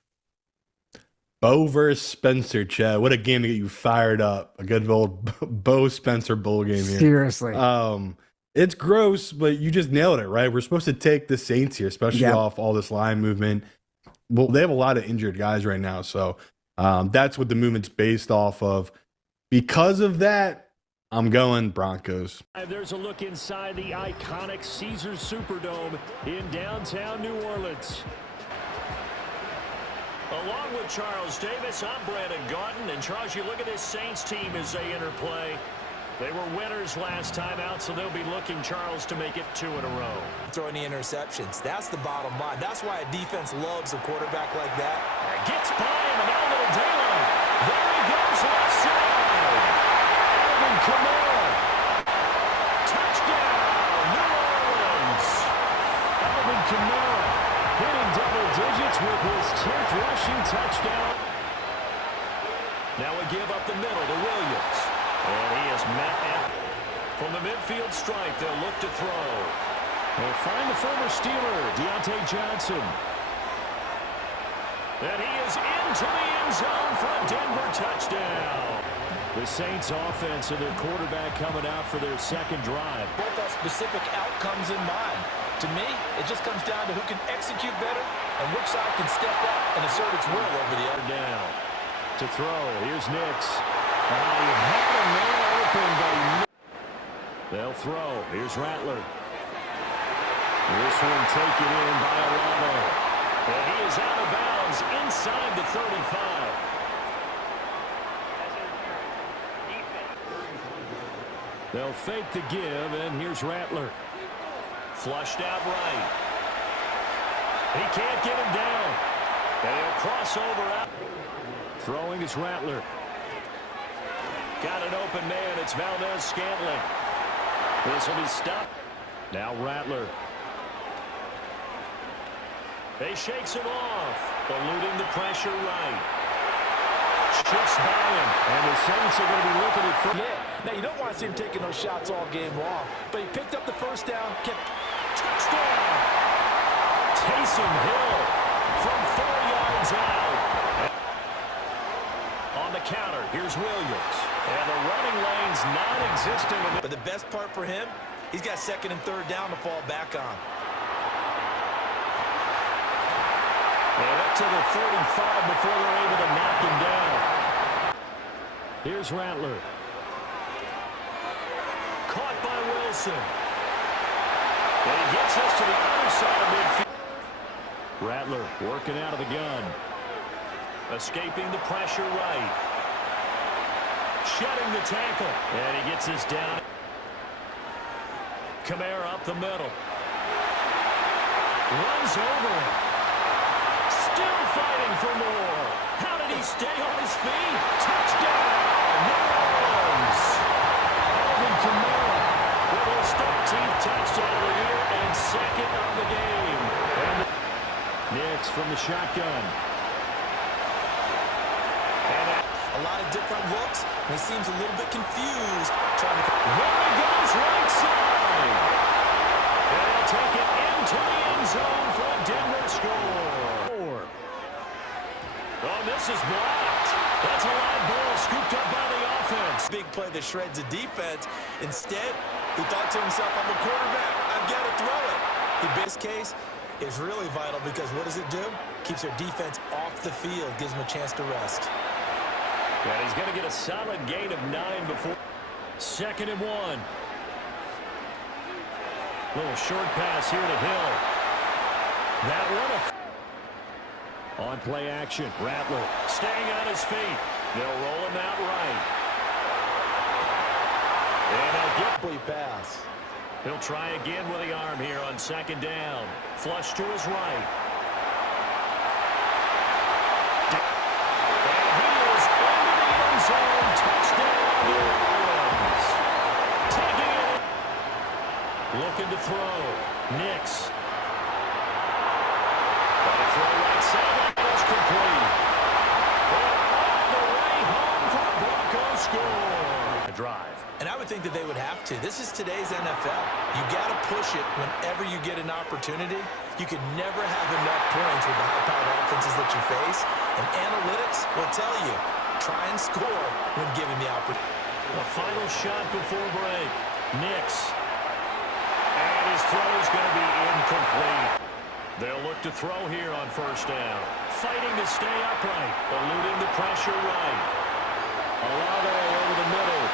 Bo versus Spencer, Chad. What a game to get you fired up. A good old Bo Spencer bowl game here. Seriously. It's gross, but you just nailed it, right? We're supposed to take the Saints here, especially off all this line movement. Well, they have a lot of injured guys right now, so that's what the movement's based off of. Because of that, I'm going Broncos. There's a look inside the iconic Caesars Superdome in downtown New Orleans. Along with Charles Davis, I'm Brandon Gaudin. And Charles, you look at this Saints team as they interplay. They were winners last time out, so they'll be looking, Charles, to make it 2 in a row. Throwing the interceptions. That's the bottom line. That's why a defense loves a quarterback like that. Gets by him, and now a little daylight. There he goes, left side. Alvin Kamara. Touchdown, New Orleans. Alvin Kamara hitting double digits with his 10th rushing touchdown. Now we give up the middle to Williams. And he is met at from the midfield stripe. They'll look to throw. They'll find the former Steeler, Deontay Johnson. And he is into the end zone for a Denver touchdown. The Saints offense and their quarterback coming out for their second drive. Both have specific outcomes in mind. To me, it just comes down to who can execute better and which side can step up and assert its will over the other. Down to throw. Here's Nix. He had a man open, but they'll throw. Here's Rattler. This one taken in by Olave. And he is out of bounds inside the 35. They'll fake the give, and here's Rattler. Flushed out right. He can't get him down. They'll cross over out. Throwing is Rattler. Got an open man. It's Valdez-Scantling. This will be stopped. Now Rattler. He shakes him off. Eluding the pressure right. Shifts by him. And the Saints are going to be looking at first. Yeah. Now, you don't want to see him taking those shots all game long. But he picked up the first down. Kept touchdown. Taysom Hill from 4 yards out. On the counter, here's Williams. And the running lane's non-existent. But the best part for him, he's got 2nd and 3rd down to fall back on. And up to the 35 before they're able to knock him down. Here's Rattler. Caught by Wilson. And he gets us to the other side of midfield. Rattler working out of the gun. Escaping the pressure right. Shedding the tackle. And he gets us down. Kamara up the middle. Runs over him. Still fighting for more. How did he stay on his feet? Touchdown! New Orleans! Alvin Kamara with his 13th touchdown of the year and 2nd of the game. And Nix from the shotgun. A lot of different looks, and he seems a little bit confused. Trying to. There he goes, right side. And he'll take it into the end zone for a Denver score. Oh, this is blocked. That's a live ball scooped up by the offense. Big play that shreds the defense. Instead, he thought to himself, I'm a quarterback. I've got to throw it. The best case is really vital because what does it do? Keeps their defense off the field, gives them a chance to rest. And he's going to get a solid gain of 9 before 2nd and 1. Little short pass here to Hill. That one on play action. Rattler staying on his feet. They'll roll him out right. And they'll get play pass. He'll try again with the arm here on 2nd down. Flush to his right. Zone touchdown, New Orleans. Taking it. Looking to throw. Nix. Got to throw right side. That's complete. All the way home for the Broncos score. A drive. And I would think that they would have to. This is today's NFL. You got to push it whenever you get an opportunity. You could never have enough points with the high-powered offenses that you face. And analytics will tell you. Try and score when given the opportunity. A final shot before break. Nix. And his throw is going to be incomplete. They'll look to throw here on 1st down. Fighting to stay upright. Eluding the pressure right. Olave over the middle.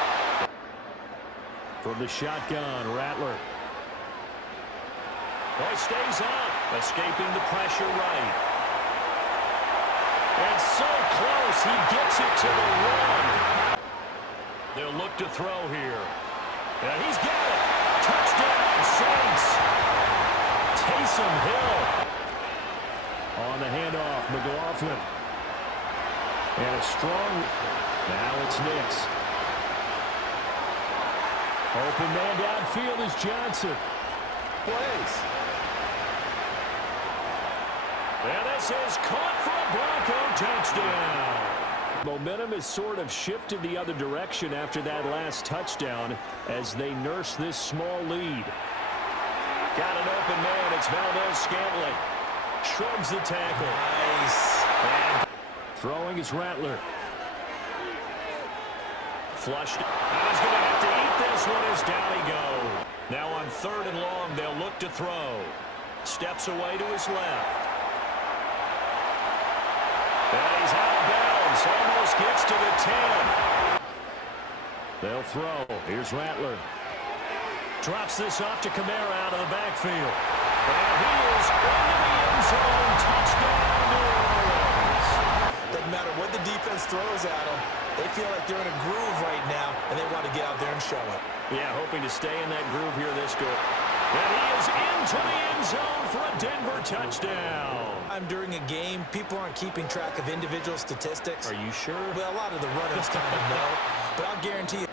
From the shotgun, Rattler. Oh, stays out, escaping the pressure right. And so close, he gets it to the one. They'll look to throw here. And he's got it. Touchdown, Saints. Taysom Hill. On the handoff, McLaughlin. And a strong. Now it's Nix. Open man downfield is Johnson. Plays. And this is caught for a Bronco touchdown. Momentum has sort of shifted the other direction after that last touchdown as they nurse this small lead. Got an open man. It's Valdez-Scantling. Shrugs the tackle. Nice. And throwing is Rattler. Flushed. And he's going to have to eat this one as down he goes. Now on 3rd and long, they'll look to throw. Steps away to his left. And he's out of bounds. Almost gets to the 10. They'll throw. Here's Rattler. Drops this off to Kamara out of the backfield. And he is into the end zone. Touchdown, New Orleans. Doesn't matter what the defense throws at them. They feel like they're in a groove right now, and they want to get out there and show it. Yeah, hoping to stay in that groove here this good. And he is into the end zone for a Denver touchdown. During a game, people aren't keeping track of individual statistics. Are you sure? Well, a lot of the runners kind of know, but I'll guarantee you.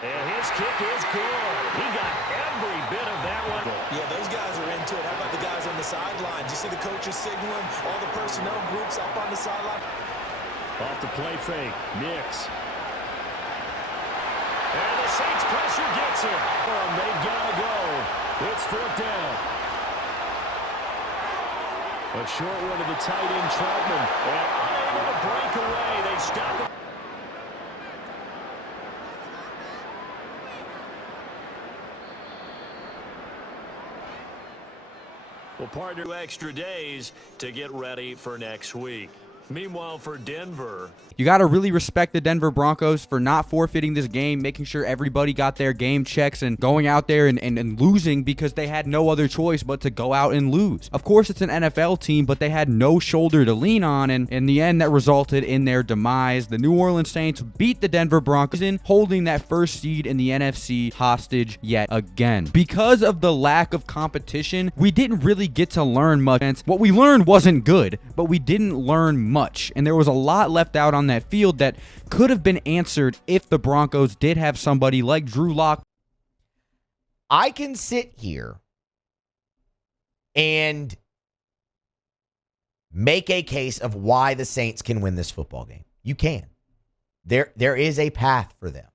And his kick is good. He got every bit of that one. Yeah, those guys are into it. How about the guys on the sideline? You see the coaches signaling, all the personnel groups up on the sideline? Off the play fake, Nix. And the Saints pressure gets him. And they've got to go. It's 4th down. A short one to the tight end, Troutman. And unable to break away. They stop him. Well, partner, 2 extra days to get ready for next week. Meanwhile, for Denver, you got to really respect the Denver Broncos for not forfeiting this game, making sure everybody got their game checks and going out there and losing because they had no other choice but to go out and lose. Of course, it's an NFL team, but they had no shoulder to lean on, and in the end, that resulted in their demise. The New Orleans Saints beat the Denver Broncos in holding that first seed in the NFC hostage yet again. Because of the lack of competition, we didn't really get to learn much. What we learned wasn't good, but we didn't learn much, and there was a lot left out on that field that could have been answered if the Broncos did have somebody like Drew Lock. I can sit here and make a case of why the Saints can win this football game. You can. There is a path for them.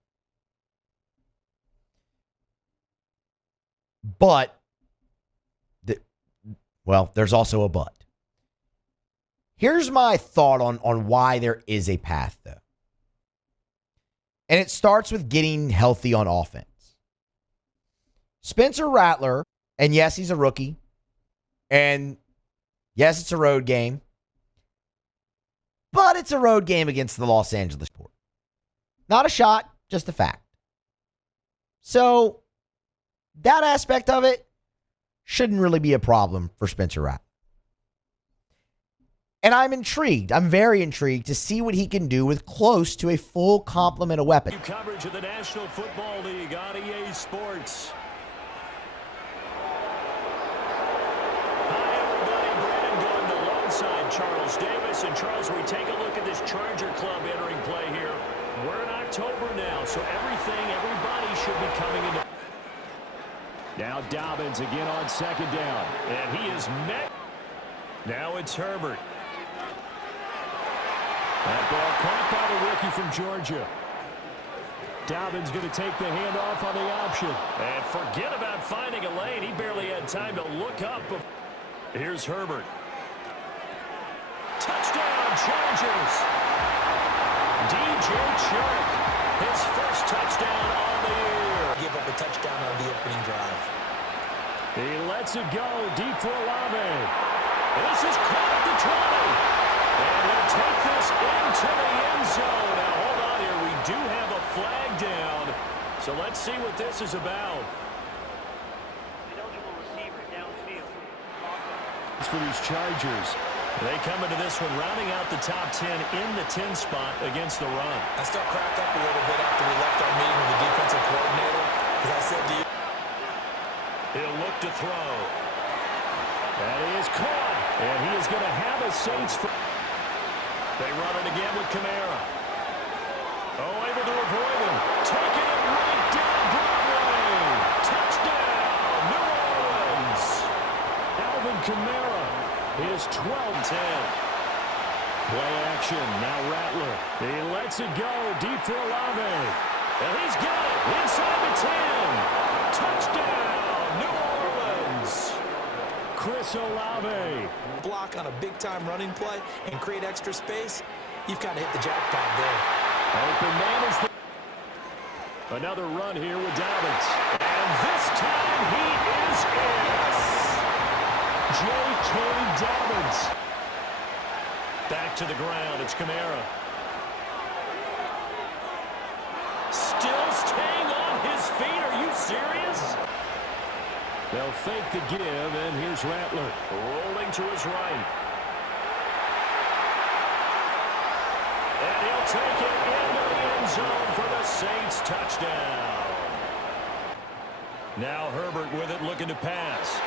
But, there's also a but. Here's my thought on why there is a path, though. And it starts with getting healthy on offense. Spencer Rattler, and yes, he's a rookie, and yes, it's a road game, but it's a road game against the Los Angeles Port. Not a shot, just a fact. So that aspect of it shouldn't really be a problem for Spencer Rattler. And I'm intrigued. I'm very intrigued to see what he can do with close to a full complement of weapons. Coverage of the National Football League on EA Sports. Hi, everybody. Brandon Gordon alongside Charles Davis. And Charles, we take a look at this Charger Club entering play here. We're in October now, so everybody should be coming into. Now Dobbins again on 2nd down. And he is met. Now it's Herbert. That ball caught by the rookie from Georgia. Dobbins going to take the handoff on the option. And forget about finding a lane. He barely had time to look up. Here's Herbert. Touchdown, Chargers. DJ Chark, his first touchdown on the year. Give up a touchdown on the opening drive. He lets it go deep for Olave. This is caught at the 20. And he'll take this into the end zone. Now, hold on here. We do have a flag down. So let's see what this is about. For these Chargers, they come into this one rounding out the top 10 in the 10 spot against the run. I still cracked up a little bit after we left our meeting with the defensive coordinator, because I said to you, he'll look to throw. That is caught, and he is going to have a Saints. They run it again with Kamara. Oh, able to avoid him. Taking it right down Broadway. Touchdown, New Orleans. Alvin Kamara is 12-10. Play action, now Rattler. He lets it go deep for Olave. And he's got it inside the 10. Touchdown, New Orleans. Chris Olave. Block on a big-time running play and create extra space. You've kind of hit the jackpot there. Open man is the... Another run here with Dobbins. And this time he is in. J.K. Dobbins. Back to the ground. It's Kamara. Still staying on his feet. Are you serious? They'll fake the give, and here's Rattler rolling to his right. And he'll take it into the end zone for the Saints touchdown. Now Herbert with it, looking to pass.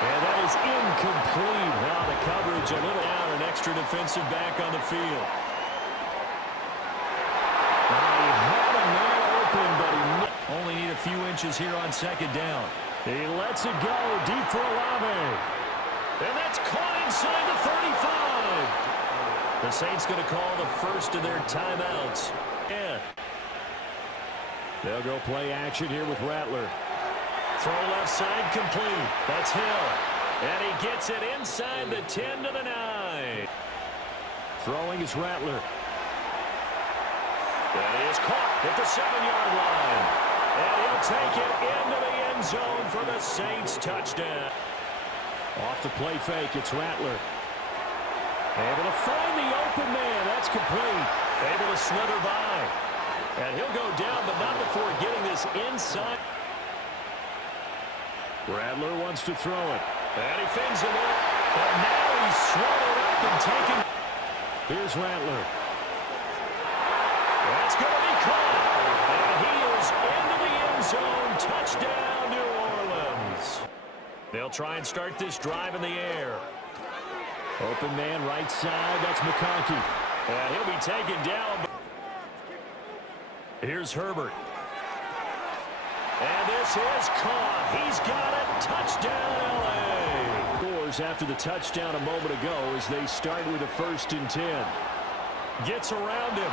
And that is incomplete. Now the coverage a little out, an extra defensive back on the field. He had a man open, but he only need a few inches here on second down. He lets it go deep for Olave. And that's caught inside the 35. The Saints going to call the first of their timeouts. Yeah. They'll go play action here with Rattler. Throw left side complete. That's Hill. And he gets it inside the 10 to the 9. Throwing is Rattler. That is caught at the 7-yard line. And he'll take it into the end zone for the Saints touchdown. Off the play fake, it's Rattler. Able to find the open man. That's complete. Able to slither by. And he'll go down, but not before getting this inside. Rattler wants to throw it. And he fins it in. But now he's swallowed up and taken. Here's Rattler. That's going to be caught. And he is into the end zone. Touchdown, New Orleans. They'll try and start this drive in the air. Open man right side. That's McConkey. And he'll be taken down. Here's Herbert. And this is caught. He's got it. Touchdown, L.A. Scores after the touchdown a moment ago as they start with a 1st and 10. Gets around him.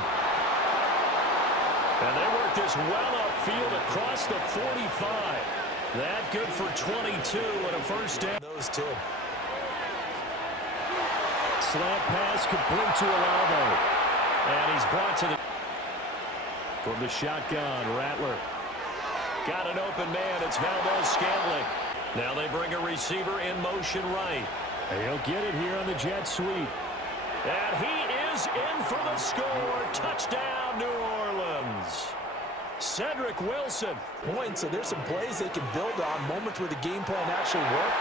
And they work this well upfield across the 45. That good for 22 and a 1st down. Those two. Slant pass complete to Olave. And he's brought to the... From the shotgun, Rattler. Got an open man. It's Valdez-Scantling. Now they bring a receiver in motion right. And he'll get it here on the jet sweep. And he is in for the score. Touchdown, New Orleans. Cedric Wilson. Point, so there's some plays they can build on, moments where the game plan actually worked.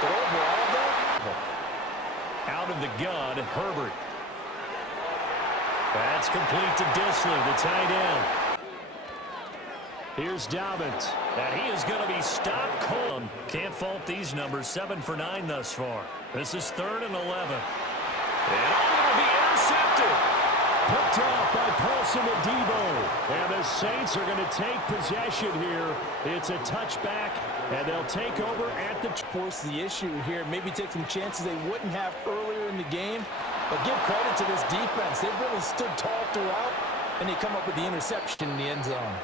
But overall, though, out of the gun, Herbert. That's complete to Disley, the tight end. Here's Dobbins, and he is going to be stopped cold. Can't fault these numbers, 7 for 9 thus far. This is 3rd and 11. And it'll be intercepted. Picked off by Paulson Adebo. And the Saints are going to take possession here. It's a touchback, and they'll take over at the... Force the issue here. Maybe take some chances they wouldn't have earlier in the game. But give credit to this defense. They've really stood tall throughout, and they come up with the interception in the end zone.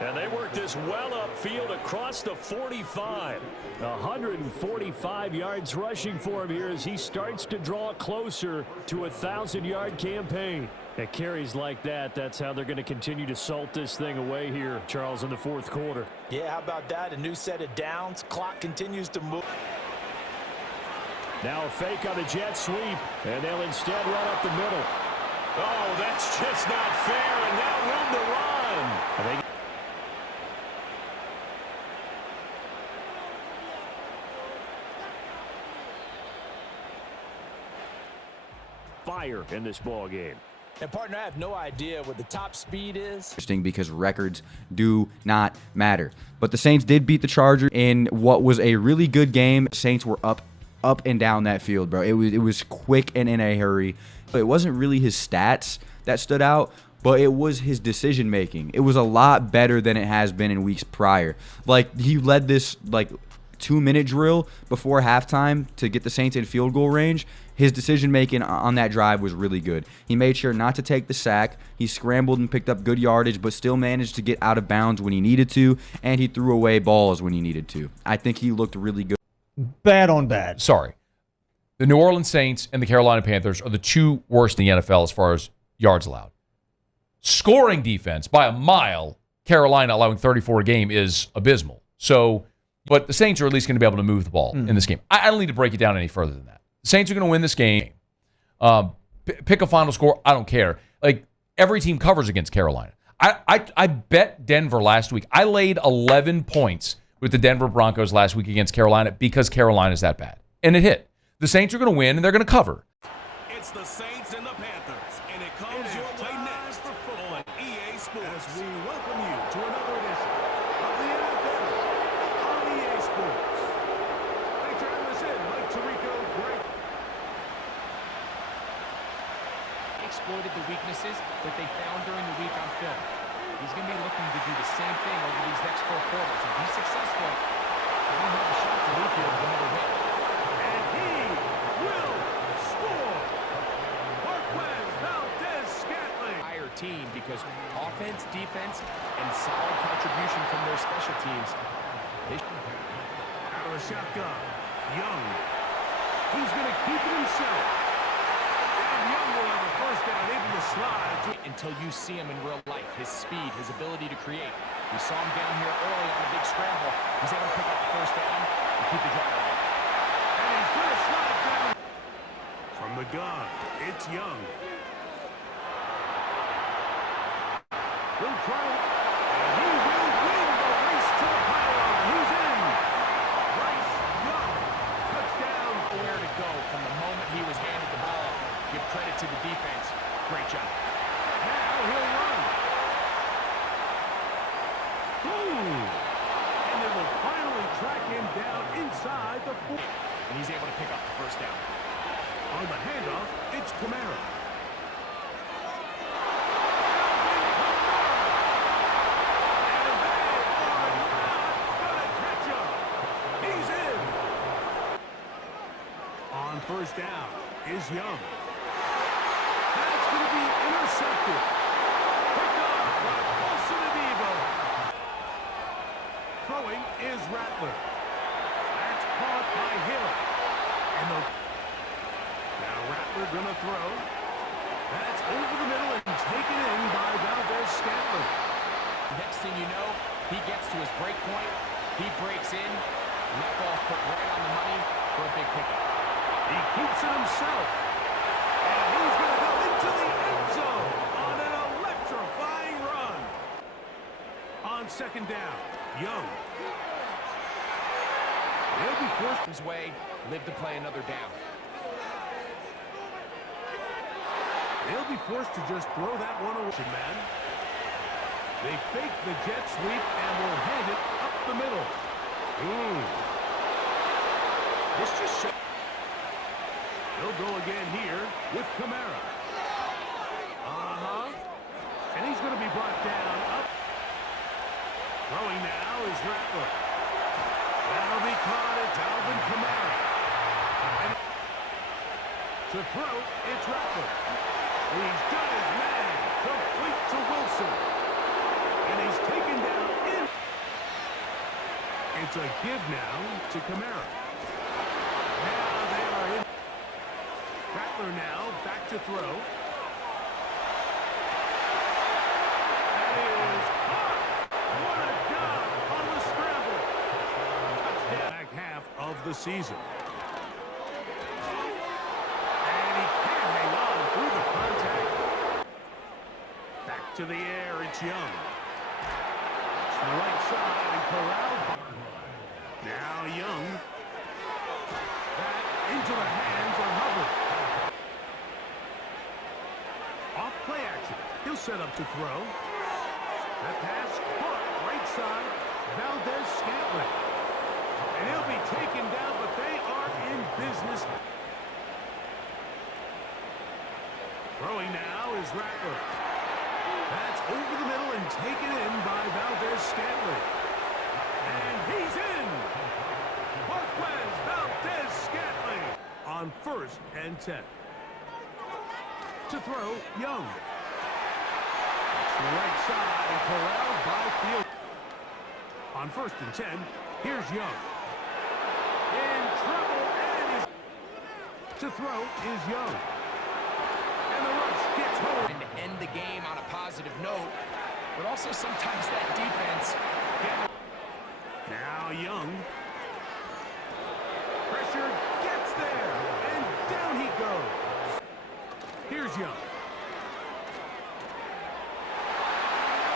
And they work this well upfield across the 45. 145 yards rushing for him here as he starts to draw closer to a 1,000-yard campaign. At carries like that, that's how they're going to continue to salt this thing away here, Charles, in the 4th quarter. Yeah, how about that? A new set of downs. Clock continues to move. Now a fake on the jet sweep, and they'll instead run up the middle. Oh, that's just not fair, and now room to run. I think fire in this ball game. And partner, I have no idea what the top speed is. Interesting because records do not matter. But the Saints did beat the Chargers in what was a really good game. Saints were up and down that field, bro. It was quick and in a hurry. But it wasn't really his stats that stood out, but it was his decision making. It was a lot better than it has been in weeks prior. Like, he led this 2-minute drill before halftime to get the Saints in field goal range. His decision-making on that drive was really good. He made sure not to take the sack. He scrambled and picked up good yardage, but still managed to get out of bounds when he needed to, and he threw away balls when he needed to. I think he looked really good. Bad on bad. Sorry. The New Orleans Saints and the Carolina Panthers are the two worst in the NFL as far as yards allowed. Scoring defense, by a mile, Carolina allowing 34 a game is abysmal. So, but the Saints are at least going to be able to move the ball in this game. I don't need to break it down any further than that. The Saints are going to win this game. Pick a final score. I don't care. Like, every team covers against Carolina. I bet Denver last week. I laid 11 points with the Denver Broncos last week against Carolina because Carolina is that bad. And it hit. The Saints are going to win, and they're going to cover. It's the Saints and the Panthers, and it comes your way next for football on EA Sports. As we welcome you to another edition of the NFL on EA Sports. Thanks for having us in, Mike Tirico. Great. Exploited the weaknesses that they found during the week on film. He's going to be looking to do the same thing over these next 4 quarters. If he's successful, they don't have a shot to leave here with another win. And he will score. Marquez Valdez-Scantling. Higher team because offense, defense, and solid contribution from their special teams. Out of the shotgun, Young. He's going to keep it himself. And Young will have a first down into the slide. Until you see him in real life, his speed, his ability to create. We saw him down here early on a big scramble. He's able to pick up the first down and keep the drive alive. And he's going to slide down. From the gun, it's Young. He'll try it. And he will win the race to the pylon. He's in. Bryce Young. Touchdown. Where to go from the moment he was handed the ball. Give credit to the defense. Great job. Now he'll run. Boom. And they will finally track him down inside the 4. And he's able to pick up the first down. On the handoff, it's Kamara. On first down is Young. That's going to be intercepted. Picked up by Wilson Adebo. Throwing is Rattler. That's caught by Hill. And now Rattler going to throw. That's over the middle and taken in by Valdez-Scantling. Next thing you know, he gets to his break point. He breaks in. And that ball's put right on the money for a big pickup. He keeps it himself. And he's going to go into the end zone on an electrifying run. On second down, Young. They'll be forced his way, live to play another down. They'll be forced to just throw that one away, man. They fake the jet sweep and will hand it up the middle. This just shows. He'll go again here with Kamara. And he's going to be brought down up. Throwing now is Rattler. That'll be caught at Alvin Kamara. And to throw, it's Rattler. He's got his man. Complete to Wilson. And he's taken down in. It's a give now to Kamara. Now they are in. Rattler now back to throw. That is caught. What a job on the scramble. Touchdown. Back half of the season. And he can't hang on through the contact. to the air. It's Young. It's the right side and corralled. Now Young. Back into the hands of Hubbard. Off play action. He'll set up to throw. That pass caught right side. Valdez Scantling. And he'll be taken down, but they are in business. Throwing now is Rattler. That's over the middle and taken in by Valdez Scantling. And he's in. Marquez Valdez Scantling on 1st and 10. To throw, Young. It's the right side and corralled by Field. On 1st and 10, here's Young. In trouble and to throw is Young. And the rush gets home. And to end the game on a positive note, but also sometimes that defense. Now Young. Pressure gets there, and down he goes. Here's Young.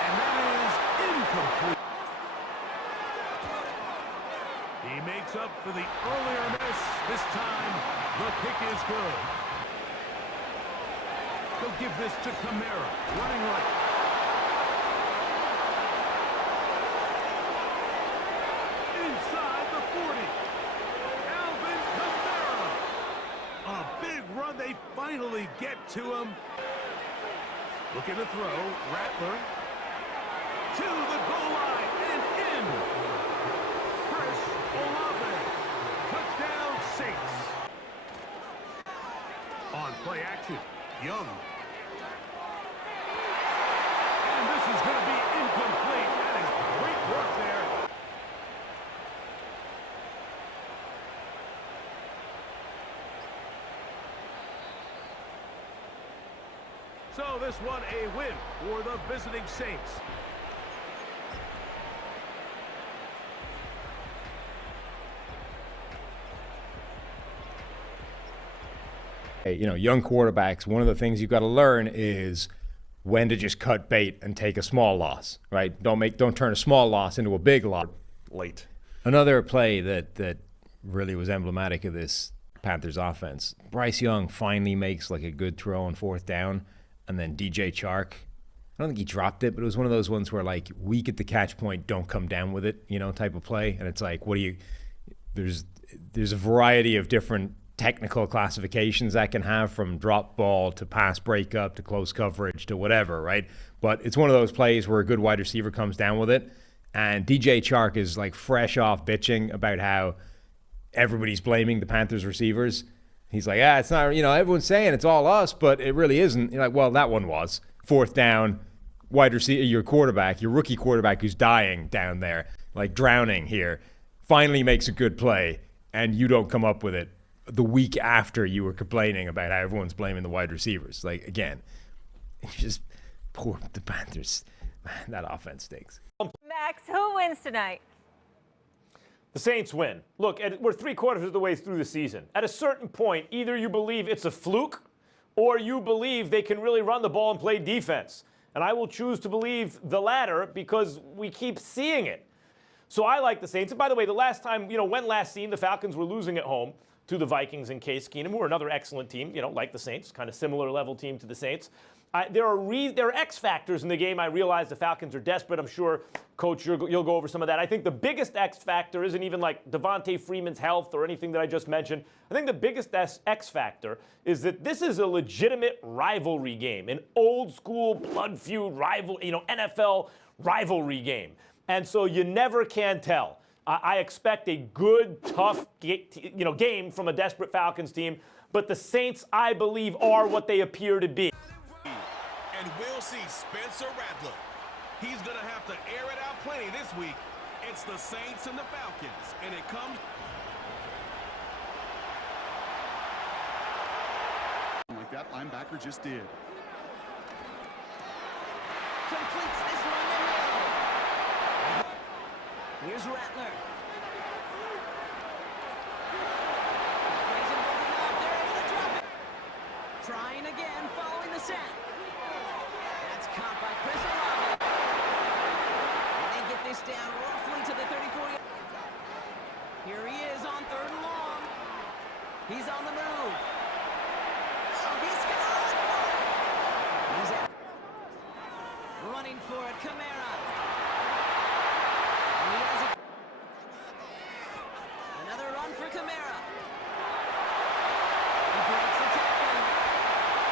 And that is incomplete. He makes up for the earlier miss. This time, the pick is good. He'll give this to Kamara, running right. Inside the 40. Alvin Kamara. A big run. They finally get to him. Looking to throw. Rattler. To the goal line and in. Chris Olave. Touchdown Saints. On play action. Young. And this is going to be incomplete. That is great work there. So this one a win for the visiting Saints. You know, young quarterbacks, one of the things you've got to learn is when to just cut bait and take a small loss, right? Don't turn a small loss into a big loss. Late. Another play that really was emblematic of this Panthers offense. Bryce Young finally makes like a good throw on 4th down, and then DJ Chark, I don't think he dropped it, but it was one of those ones where like weak at the catch point, don't come down with it, you know, type of play. And it's like, there's a variety of different technical classifications that can have, from drop ball to pass breakup to close coverage to whatever, right? But it's one of those plays where a good wide receiver comes down with it. And DJ Chark is like fresh off bitching about how everybody's blaming the Panthers receivers. He's like, it's not, you know, everyone's saying it's all us, but it really isn't. You're like, well, that one was 4th down, wide receiver, your quarterback, your rookie quarterback who's dying down there, like drowning here, finally makes a good play, and you don't come up with it the week after you were complaining about how everyone's blaming the wide receivers. Like, again, it's just poor the Panthers. Man, that offense stinks. Max, who wins tonight? The Saints win. Look, we're 3/4 of the way through the season. At a certain point, either you believe it's a fluke or you believe they can really run the ball and play defense. And I will choose to believe the latter because we keep seeing it. So I like the Saints. And by the way, the last time, when last seen, the Falcons were losing at home to the Vikings and Case Keenum, who are another excellent team, like the Saints, kind of similar level team to the Saints. There are X factors in the game. I realize the Falcons are desperate. I'm sure, Coach, you'll go over some of that. I think the biggest X factor isn't even like Devontae Freeman's health or anything that I just mentioned. I think the biggest X factor is that this is a legitimate rivalry game, an old school blood feud rival, NFL rivalry game. And so you never can tell. I expect a good, tough, game from a desperate Falcons team. But the Saints, I believe, are what they appear to be. And we'll see Spencer Rattler. He's going to have to air it out plenty this week. It's the Saints and the Falcons. And it comes... Like that linebacker just did. Completes this one to Hill. Here's Rattler. Trying again, following the set. That's caught by Chris Olave. And they get this down roughly to the 34. Here he is on 3rd and long. He's on the move. Oh, he's gonna run for it. He's out. Running for it, Kamara. And he has another run for Kamara. He breaks the tackle.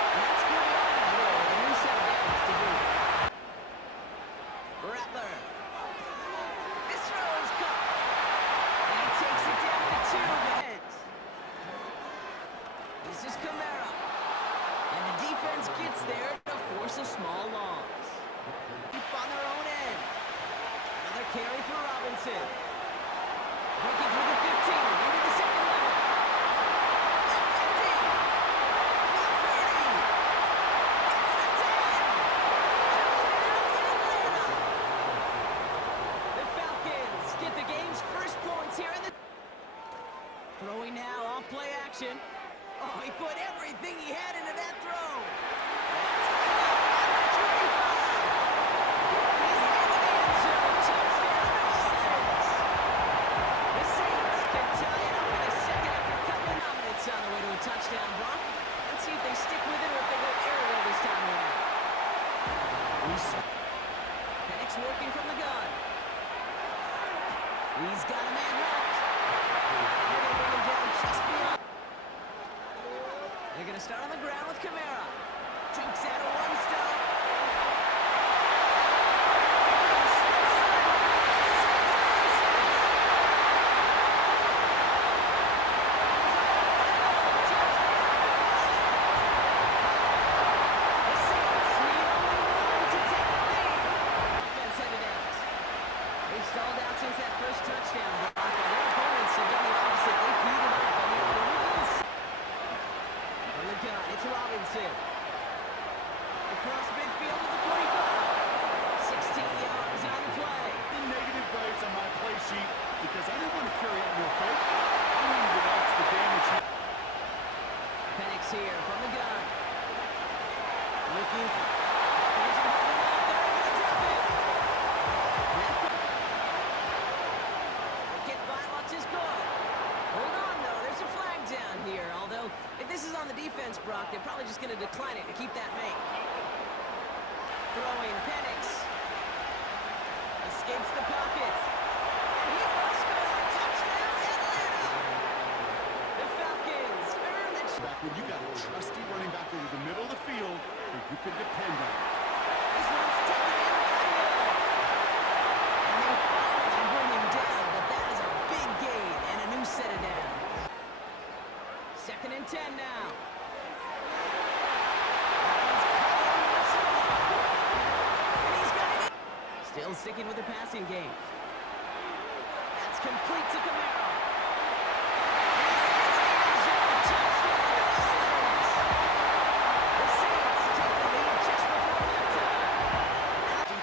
And that's good yardage though. The new set of downs to boot. Rattler. This throw is caught. And he takes it down to 2 minutes. This is Kamara. And the defense gets there to force a small loss. Keep on their own end. Another carry for Robinson. Breaking through the 15, into the second level. The 15. The 30. Gets the 10. The Falcons get the game's first points here in the... Throwing now off play action. Oh, he put everything he had into that throw. That's caught number 25. He's in the end zone. Touchdown, New Orleans. The Saints can tie it up in the second after cutting dominance on the way to a touchdown block. Let's see if they stick with it or if they go aerial this time around. Penix working from the gun. He's got a man left. And they're going to bring him down just beyond. They're going to start on the ground with Kamara. Dukes out a one-stop. The Saints need only one to take the lead. Defense headed out. They've stalled out since that first touchdown block. While their opponents have done the opposite. They've heated up on the Orleans. From the gun, it's Robinson. Across midfield to the 45. 16 yards on the play. The negative grades on my play sheet because I didn't want to carry out more fake. I wanted to watch the damage. Penix here from the gun. Looking. There's a hold out there. He's gonna drop it. The kick by Lutz is good. Hold on, though. There's a flag down here. Although, if this is on the defense, Brock, they're probably just going to decline it and keep that make. Throwing Penix. Escapes the pocket. And he will score. Touchdown, Atlanta. The Falcons earn the... Back when you got a trusty running back over the middle of the field that you can depend on. This one's taken in by Hill. And they finally bring him down, but that is a big gain and a new set of downs. 2nd and 10 now. And he's got it. Still sticking with the passing game. That's complete to Kamara. He's in the end zone. Touchdown, New Orleans. The Saints take the lead just before halftime.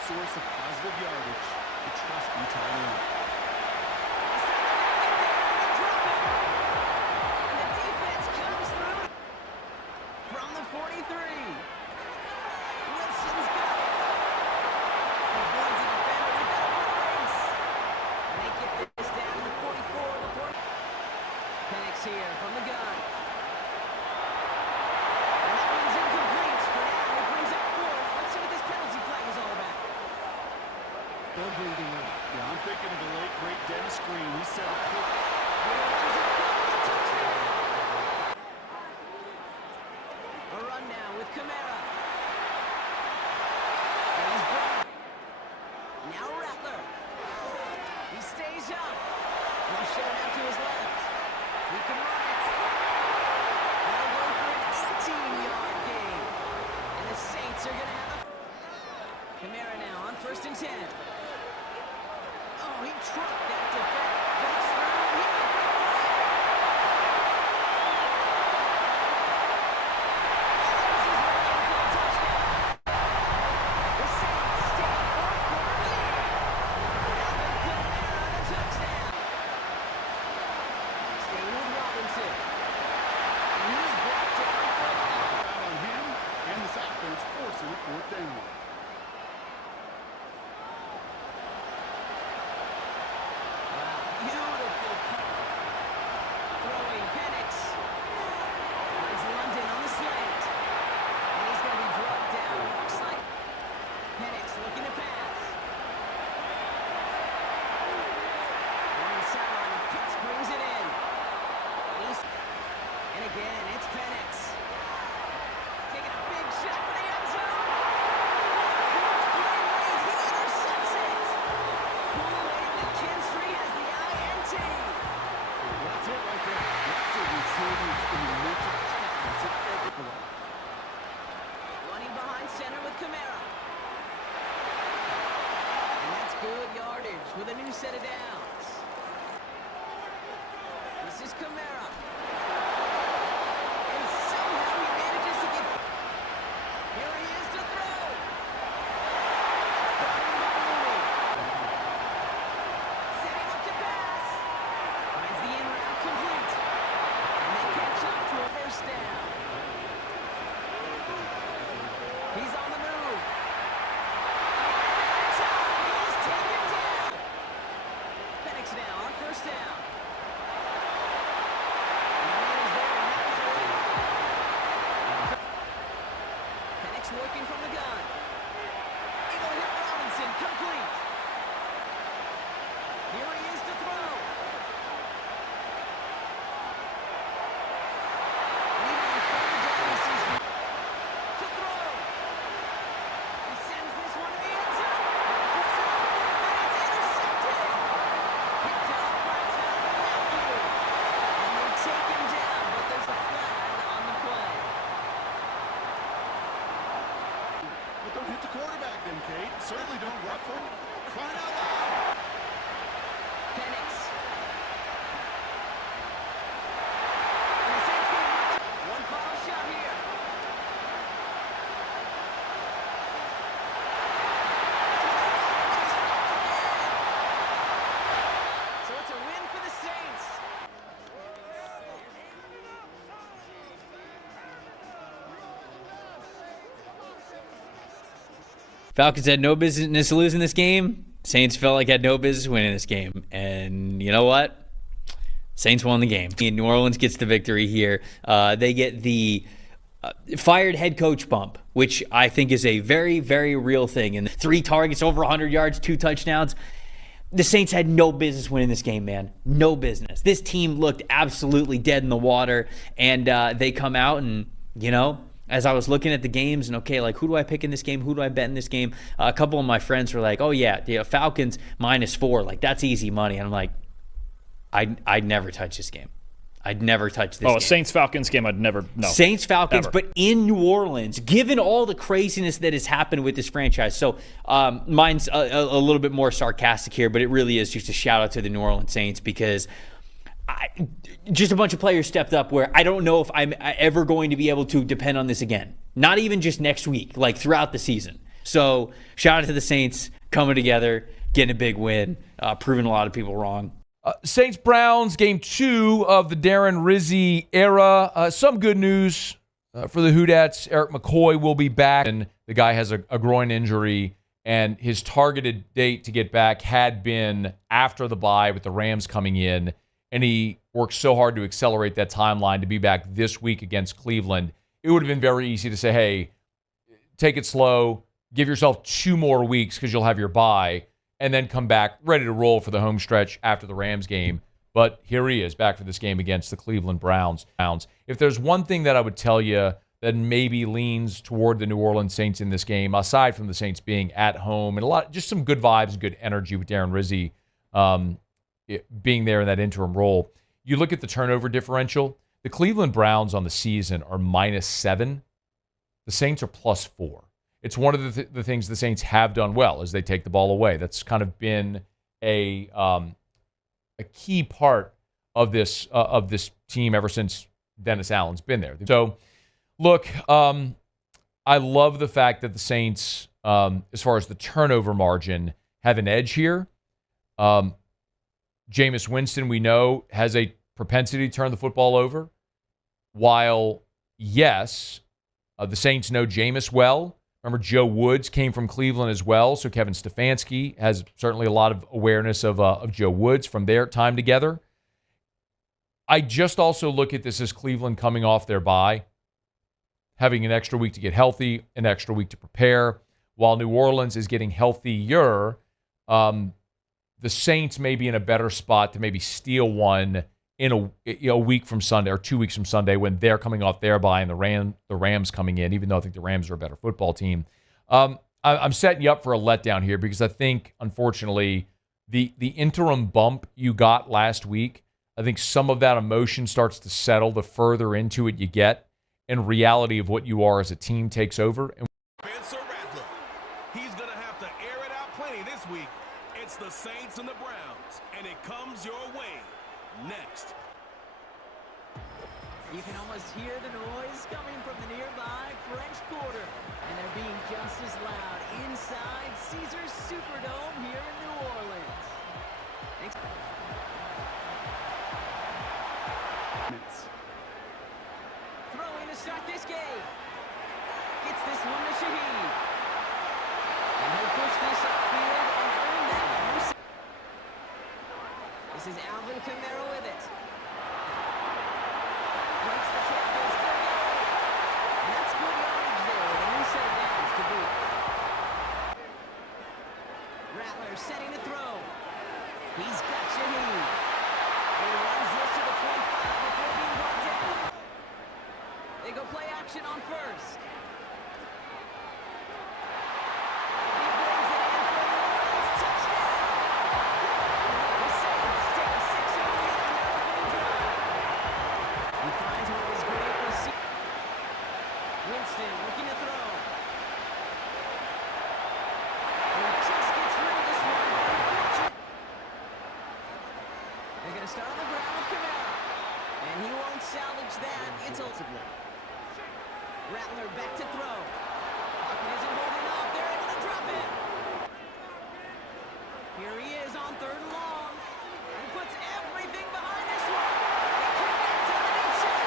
Source of positive yardage. The trusty tight end. And the defense comes through from the 43. Wilson's got it. Avoids the defender without a race. And they get this down to the 44 before. Penix here from the gun. And that one's incomplete. For now, it brings up 4th. Let's see what this penalty flag is all about. No breathing room. Yeah, I'm thinking of the late, great Dennis Green. He said it quick. A run now with Kamara. And he's brought. Now Rattler. He stays up. Flush down out to his left. He can run it. That'll go for an 18-yard gain. And the Saints are going to have a... Kamara now on 1st and 10. Oh, he trucked that defender. Breaks through. And he might break away. The Saints take a 4th-quarter lead. Alvin Kamara, the touchdown. Staying with Robinson. And he's brought down for a loss. Out on him and this offense forcing a 4th down. with a new set of downs. This is Kamara. And somehow he manages to get... Here he is to throw. Setting up to pass. Finds the in route complete. And they catch up to a first down. He's on the move. He's taken down. Penix now on first down. Penix working from the gun. It'll hit Robinson, complete. Here he is to throw. Even on third down, he sees to throw. He sends this one to the end zone. Flips it off, and it's intercepted. Picked off by Tyrann Mathieu. And they take him down, but there's a flag on the play. But don't hit the quarterback then, Kate. Certainly don't rough him. Crying out loud. Penix. And the Saints get one final shot here. So it's a win for the Saints. Falcons had no business losing this game. Saints felt like had no business winning this game. And you know what? Saints won the game. And New Orleans gets the victory here. They get the fired head coach bump, which I think is a very, very real thing. And 3 targets, over 100 yards, 2 touchdowns. The Saints had no business winning this game, man. No business. This team looked absolutely dead in the water. And they come out and, you know, as I was looking at the games and, okay, like, who do I pick in this game? Who do I bet in this game? A couple of my friends were like, oh, yeah, Falcons -4. Like, that's easy money. And I'm like, I'd never touch this game. I'd never touch this game. Saints-Falcons game, I'd never, no. Saints-Falcons, Ever. but in New Orleans, given all the craziness that has happened with this franchise. So mine's a little bit more sarcastic here, but it really is just a shout-out to the New Orleans Saints because just a bunch of players stepped up where I don't know if I'm ever going to be able to depend on this again. Not even just next week, like throughout the season. So shout out to the Saints coming together, getting a big win, proving a lot of people wrong. Saints-Browns, game 2 of the Darren Rizzi era. Some good news for the Houdat's. Eric McCoy will be back, and the guy has a groin injury, and his targeted date to get back had been after the bye with the Rams coming in, and he worked so hard to accelerate that timeline to be back this week against Cleveland. It would have been very easy to say, hey, take it slow, give yourself 2 more weeks because you'll have your bye, and then come back ready to roll for the home stretch after the Rams game. But here he is, back for this game against the Cleveland Browns. If there's one thing that I would tell you that maybe leans toward the New Orleans Saints in this game, aside from the Saints being at home and just some good vibes and good energy with Darren Rizzi being there in that interim role, you look at the turnover differential. The Cleveland Browns on the season are -7. The Saints are +4. It's one of the things the Saints have done well is they take the ball away. That's kind of been a key part of this team ever since Dennis Allen's been there. So, look, I love the fact that the Saints, as far as the turnover margin, have an edge here. Jameis Winston, we know, has a propensity to turn the football over. While, yes, the Saints know Jameis well. Remember, Joe Woods came from Cleveland as well, so Kevin Stefanski has certainly a lot of awareness of Joe Woods from their time together. I just also look at this as Cleveland coming off their bye, having an extra week to get healthy, an extra week to prepare, while New Orleans is getting healthier. The Saints may be in a better spot to maybe steal one in a week from Sunday or 2 weeks from Sunday when they're coming off their bye and the Rams coming in, even though I think the Rams are a better football team. I'm setting you up for a letdown here because I think, unfortunately, the interim bump you got last week, I think some of that emotion starts to settle the further into it you get, and reality of what you are as a team takes over. Spencer Rattler. He's going to have to air it out plenty this week. It's the Saints and the the Browns, and it comes your way next. You can almost hear the noise coming from the nearby French Quarter, and they're being just as loud inside Caesars Superdome here in New Orleans. Throwing to start this game. Gets this one to Shaheed. And he'll push this upfield and earn that. This is Alvin Kamara with it. Breaks the tackle, still going. And that's good yardage there with a new set of downs to boot. Rattler setting to throw. He's got Shaheed. He runs this to the 25 before being brought down. They go play action on first. He brings it in for the Orioles. Touchdown! The Saints take a 6-0 lead on their opening drive. He finds one of his great receivers. Winston looking to throw. And he just gets rid of this one. They're going to start on the ground with Kamara. And he won't salvage that. It's a Rattler back to throw. Pocket isn't holding up. They're able to drop it. Here he is on 3rd and long. He puts everything behind this one. They connect to the deep shot.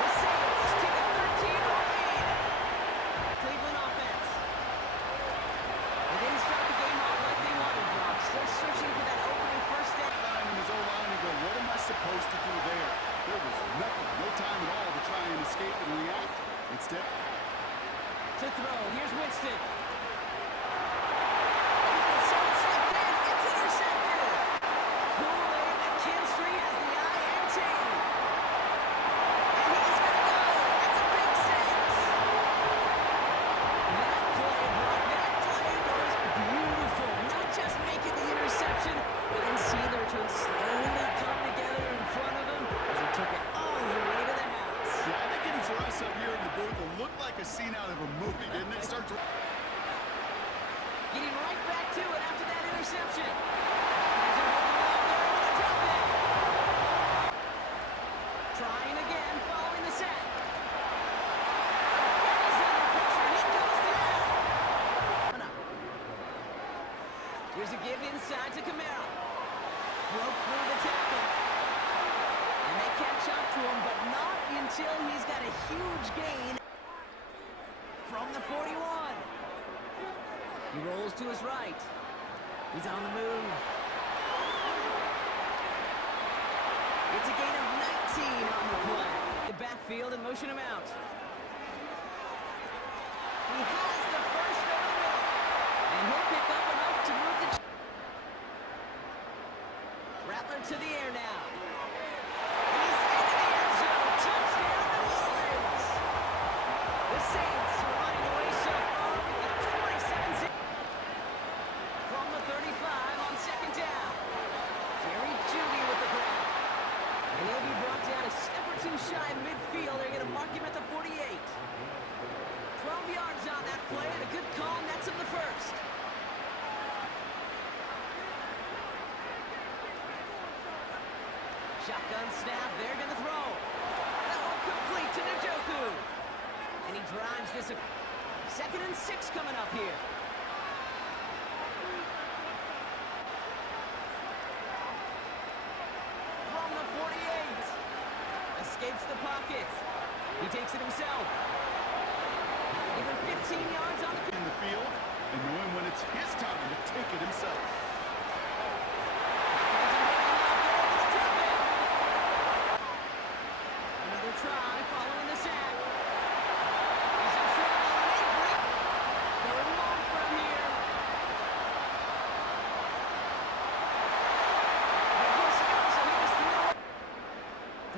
The Saints take a 13-0 lead. Cleveland offense. They didn't start the game off like they wanted, Brock. Still searching for that opening first down. In his O-line and go, what am I supposed to do there? There was nothing, no time at all to try and escape and react. Instead, To throw, here's Winston. Someone slipped in, it's intercepted. Kool-Aid McKinstry has the INT. And he's gonna go. That's a big 6. That play, Brock, that play was beautiful. Not just making the interception, but then seeing their return slowly come together in front of him as he took it all the way to the house. yeah, I think even for us up here in the booth, it looked like a scene out of a movie, didn't it? Start to... Getting right back to it after that interception. They're able to drop it. Trying again, following the sack. And he's under pressure, and he goes down. Here's a give inside to Kamara. Broke through the tackle. And they catch up to him, but not until he's got a huge gain from the 41. He rolls to his right. He's on the move. It's a gain of 19 on the play. The backfield and motion him out. He has the first over the middle. And he'll pick up enough to move the... Rattler to the air now. And he's into the end zone. Touchdown, New Orleans. The Saints running away so far with a 27-0 from the 35 on 2nd down. Jerry Jeudy with the grab. And he'll be brought down a step or two shy of midfield. They're going to mark him at the 48. 12 yards on that play and a good call nets him the first. Shotgun snap, they're going to throw. That one complete to Njoku. And he drives this. 2nd and 6 coming up here. From the 48. Escapes the pocket. He takes it himself. Even 15 yards on the in the field and knowing when it's his time to take it himself. Another try following the sack. He's in trouble and they break. They're long from here.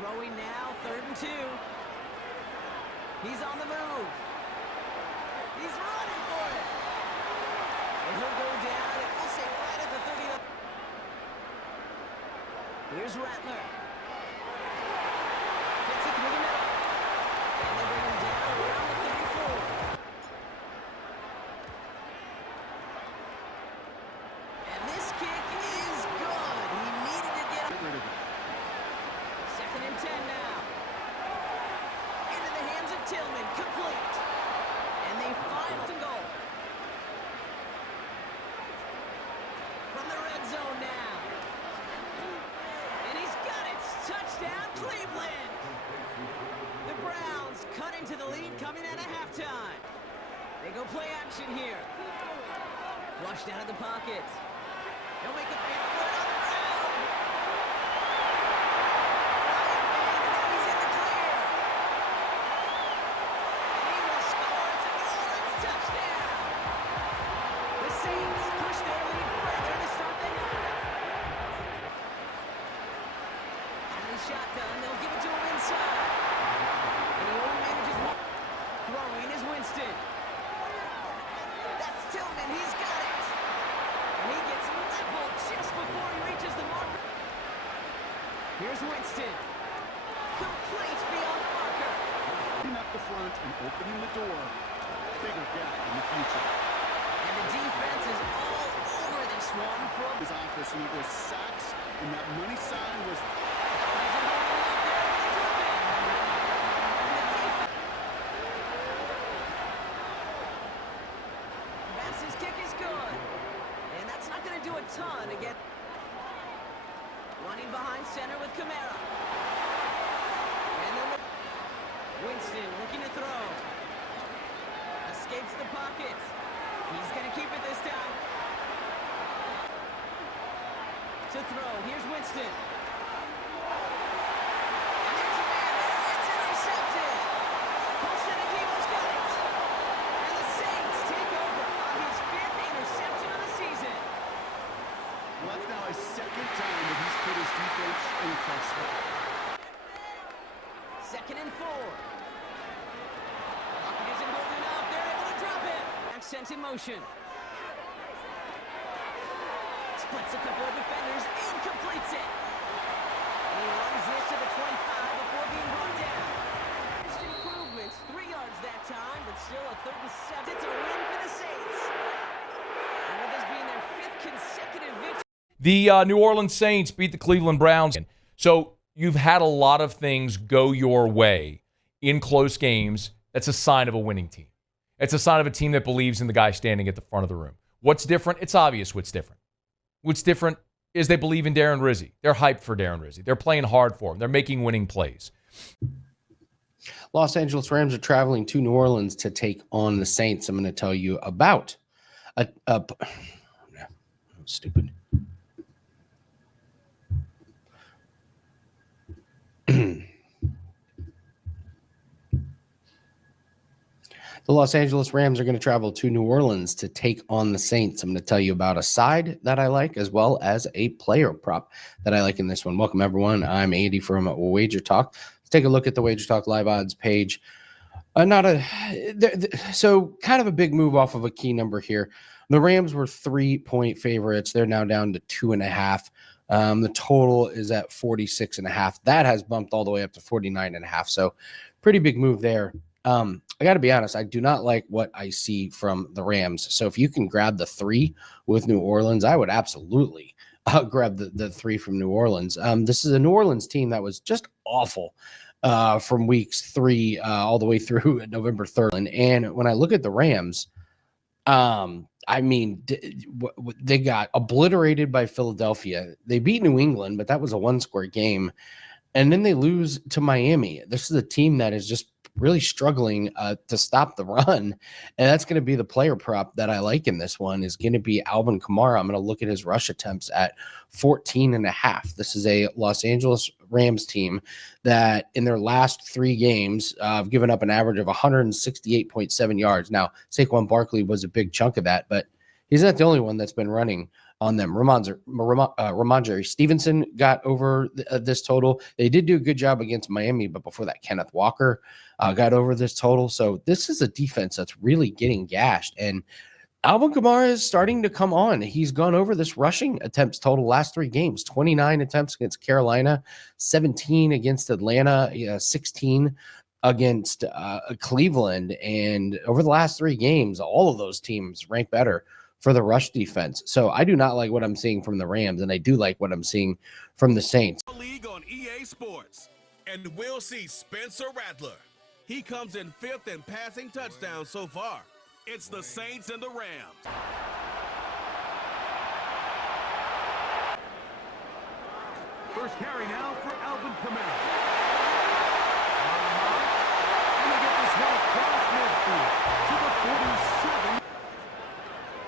Throwing now, 3rd and 2. He's on the move. He's running for it. And he'll go down, and we'll say right at the 30. Here's Rattler. Fits it through the middle. And they bring him down around lead coming out of halftime. They go play action here. Flushed out of the pocket. They'll make a big play on the ground. He's in the clear. And he will score. It's a goal and a touchdown. The Saints push their lead further to start the half. Out of the shotgun, they'll give it to him inside. And he only manages one. Throwing is Winston. That's Tillman. He's got it. And he gets leveled just before he reaches the marker. Here's Winston. Complete beyond the marker. Opening up the front and opening the door. Bigger gap in the future. And the defense is all over this one. From his office, and it was sacks, and that money sign was... Bass's kick is good. And that's not going to do a ton again. Running behind center with Kamara. And then Winston looking to throw. Escapes the pocket. He's going to keep it this time. To throw. Here's Winston. And there's a man there. It's intercepted. Colson Ademo's got it. And the Saints take over on his 5th interception of the season. Well, that's now his 2nd time that he's put his defense in a tough spot. 2nd and 4. Lockett isn't holding up. They're able to drop it. Accents in motion. Splits a couple of defenders and completes it. And he runs this to the 25 before being brought down. Just improvements. 3 yards that time, but still a 3rd and 7. It's a win for the Saints. And with this being their 5th consecutive victory. The New Orleans Saints beat the Cleveland Browns. So you've had a lot of things go your way in close games. That's a sign of a winning team. It's a sign of a team that believes in the guy standing at the front of the room. What's different? It's obvious what's different. What's different is they believe in Darren Rizzi. They're hyped for Darren Rizzi. They're playing hard for him. They're making winning plays. Los Angeles Rams are traveling to New Orleans to take on the Saints. I'm going to tell you about stupid. The Los Angeles Rams are going to travel to New Orleans to take on the Saints. I'm going to tell you about a side that I like as well as a player prop that I like in this one. Welcome, everyone. I'm Andy from Wager Talk. Let's take a look at the Wager Talk live odds page. So kind of a big move off of a key number here. The Rams were 3-point favorites. They're now down to 2.5. The total is at 46.5. That has bumped all the way up to 49.5. So pretty big move there. I got to be honest, I do not like what I see from the Rams. So if you can grab the 3 with New Orleans, I would absolutely grab the 3 from New Orleans. This is a New Orleans team that was just awful from weeks 3 all the way through November 3rd. And when I look at the Rams, I mean, they got obliterated by Philadelphia. They beat New England, but that was a 1-score game. And then they lose to Miami. This is a team that is just really struggling to stop the run. And that's going to be the player prop that I like in this one is going to be Alvin Kamara. I'm going to look at his rush attempts at 14.5. This is a Los Angeles Rams team that in their last 3 games have given up an average of 168.7 yards. Now, Saquon Barkley was a big chunk of that, but he's not the only one that's been running on them. Ramondre Stevenson got over this total. They did do a good job against Miami, but before that, Kenneth Walker got over this total. So this is a defense that's really getting gashed. And Alvin Kamara is starting to come on. He's gone over this rushing attempts total last 3 games, 29 attempts against Carolina, 17 against Atlanta, 16 against Cleveland. And over the last 3 games, all of those teams rank better for the rush defense. So I do not like what I'm seeing from the Rams, and I do like what I'm seeing from the Saints. League on EA Sports, and we'll see Spencer Rattler. He comes in 5th in passing touchdowns so far. It's the Saints and the Rams. First carry now for Alvin Kamara. And they get the this one across midfield to the 47.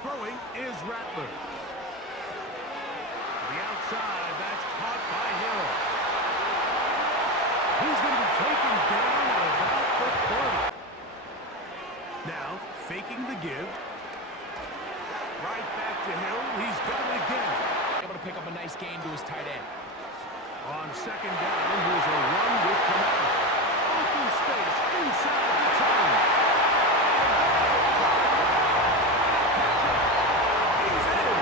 Throwing is Rattler. To the outside, that's caught by Hill. He's going to be taken down at about the 30. Now, faking the give. Right back to Hill. He's got it again. Able to pick up a nice gain to his tight end. On second down, here's a run with Kamara. Open space inside the 10. He's in.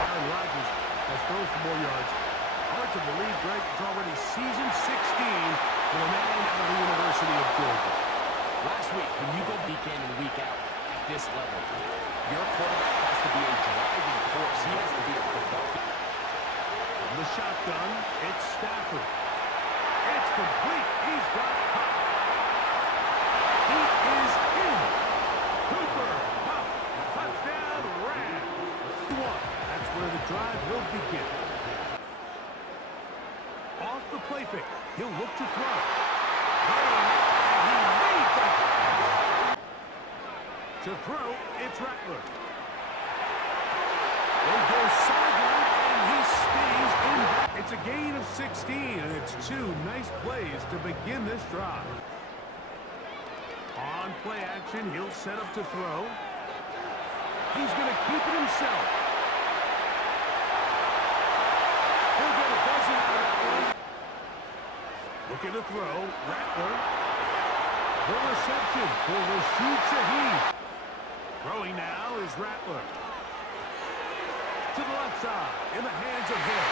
Aaron Rodgers has thrown for more yards. Hard to believe, Greg, it's already season 16 for the man out of the University of Georgia. Last week, when you go week in and week out at this level, your quarterback has to be a driving force. He has to be a productive. From the shotgun, it's Stafford. It's complete. He's got Pop. He is in. Cooper, Pop, touchdown, Rams. That's where the drive will begin. Off the play fake, he'll look to throw. And he made that. To throw, it's Rattler. They go sideline, and he stays in. It's a gain of 16, and it's two nice plays to begin this drive. On play action, he'll set up to throw. He's going to keep it himself. He'll get a dozen out of that one. Looking to throw, Rattler. The reception for Rashid Shaheed. Throwing now is Rattler. To the left side, in the hands of Hill.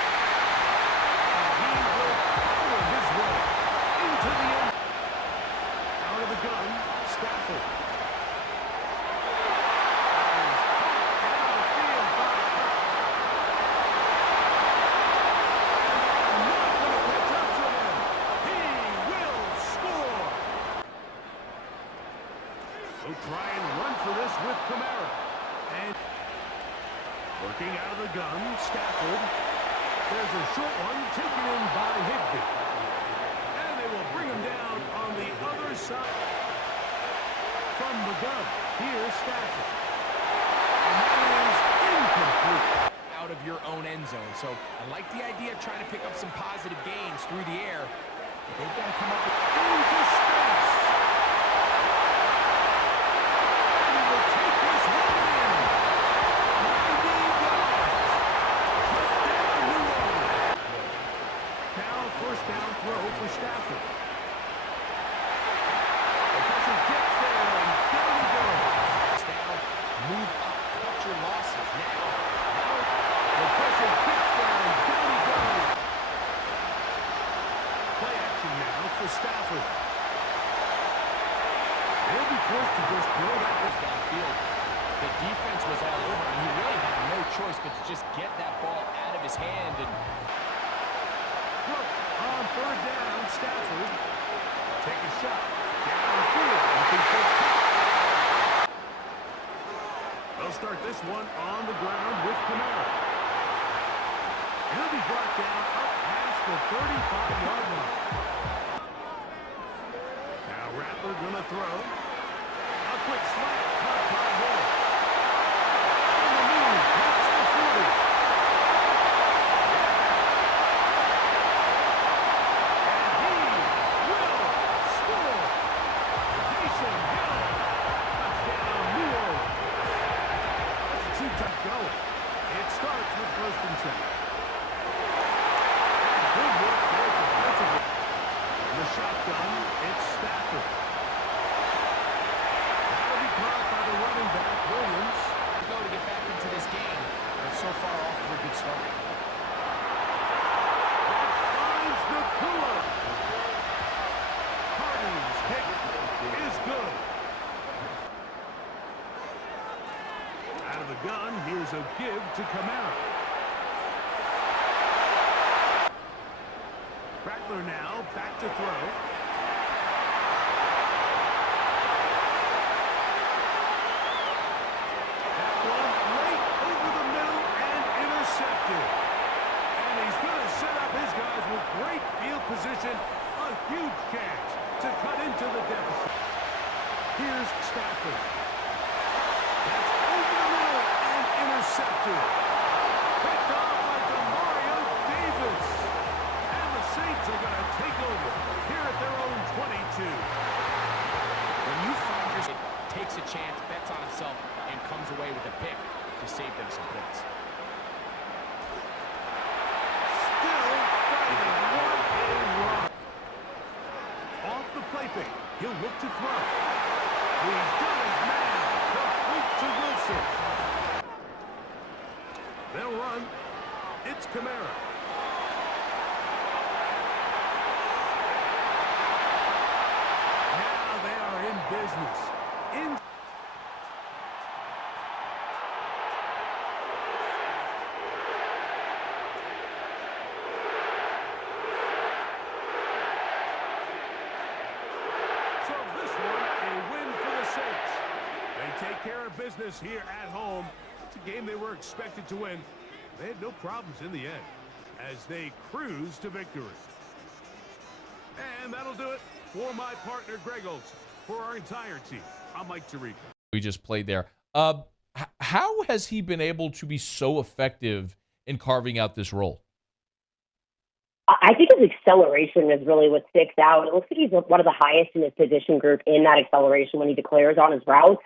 And he will power his way into the end. Out of the gun, Stafford. He'll try and run for this with Kamara. And working out of the gun, Stafford. There's a short one taken in by Higbee. And they will bring him down on the other side. From the gun, here's Stafford. And that is incomplete. Out of your own end zone. So I like the idea of trying to pick up some positive gains through the air. But they've got to come up with into space. And he will take this one in. 90 yards. Touchdown, New Orleans. Now first down throw for Stafford. The pressure gets there, and down he goes. down, move up, cut your losses. Now, the pressure gets there, and down he goes. Play action now for Stafford. He'll be forced to just throw that was downfield. The defense was all over him. He really had no choice but to just get that ball out of his hand. And on third down, Stafford. Take a shot. Downfield. Looking for Pop. They'll start this one on the ground with Kamara. He'll be brought down up past the 35-yard line. Now Rattler gonna throw. A quick slant. Caught by Hill. On the move. Past the 40. And he will score. Taysom Hill. Touchdown, New Orleans. That's a two-touch go. It starts with first and 10. Good work there defensively. In the shotgun, it's Stafford. That'll be caught by the running back, Williams. go to get back into this game, but so far off to a good start. That finds Nakua. Harden's kick is good. Out of the gun, here's a give to Kamara. Rattler now back to throw. That one late over the middle and intercepted. And he's going to set up his guys with great field position. A huge chance to cut into the deficit. Stafford. That's over the middle and intercepted. Picked off by Demario Davis. And the Saints are going to take over here at their own 22. When you find yourself takes a chance, bets on himself, and comes away with a pick to save them some points. Still fighting. What a run. Off the play fake. He'll look to throw. He's got his man. Complete to Wilson. They'll run. It's Kamara. Now they are in business. So this one, a win for the Saints. They take care of business here at home. It's a game they were expected to win. They had no problems in the end as they cruise to victory. And that'll do it for my partner, Greg Olson. For our entire team, I'm Mike Tirico. We just played there. How has he been able to be so effective in carving out this role? I think his acceleration is really what sticks out. It looks like he's one of the highest in his position group in that acceleration when he declares on his route.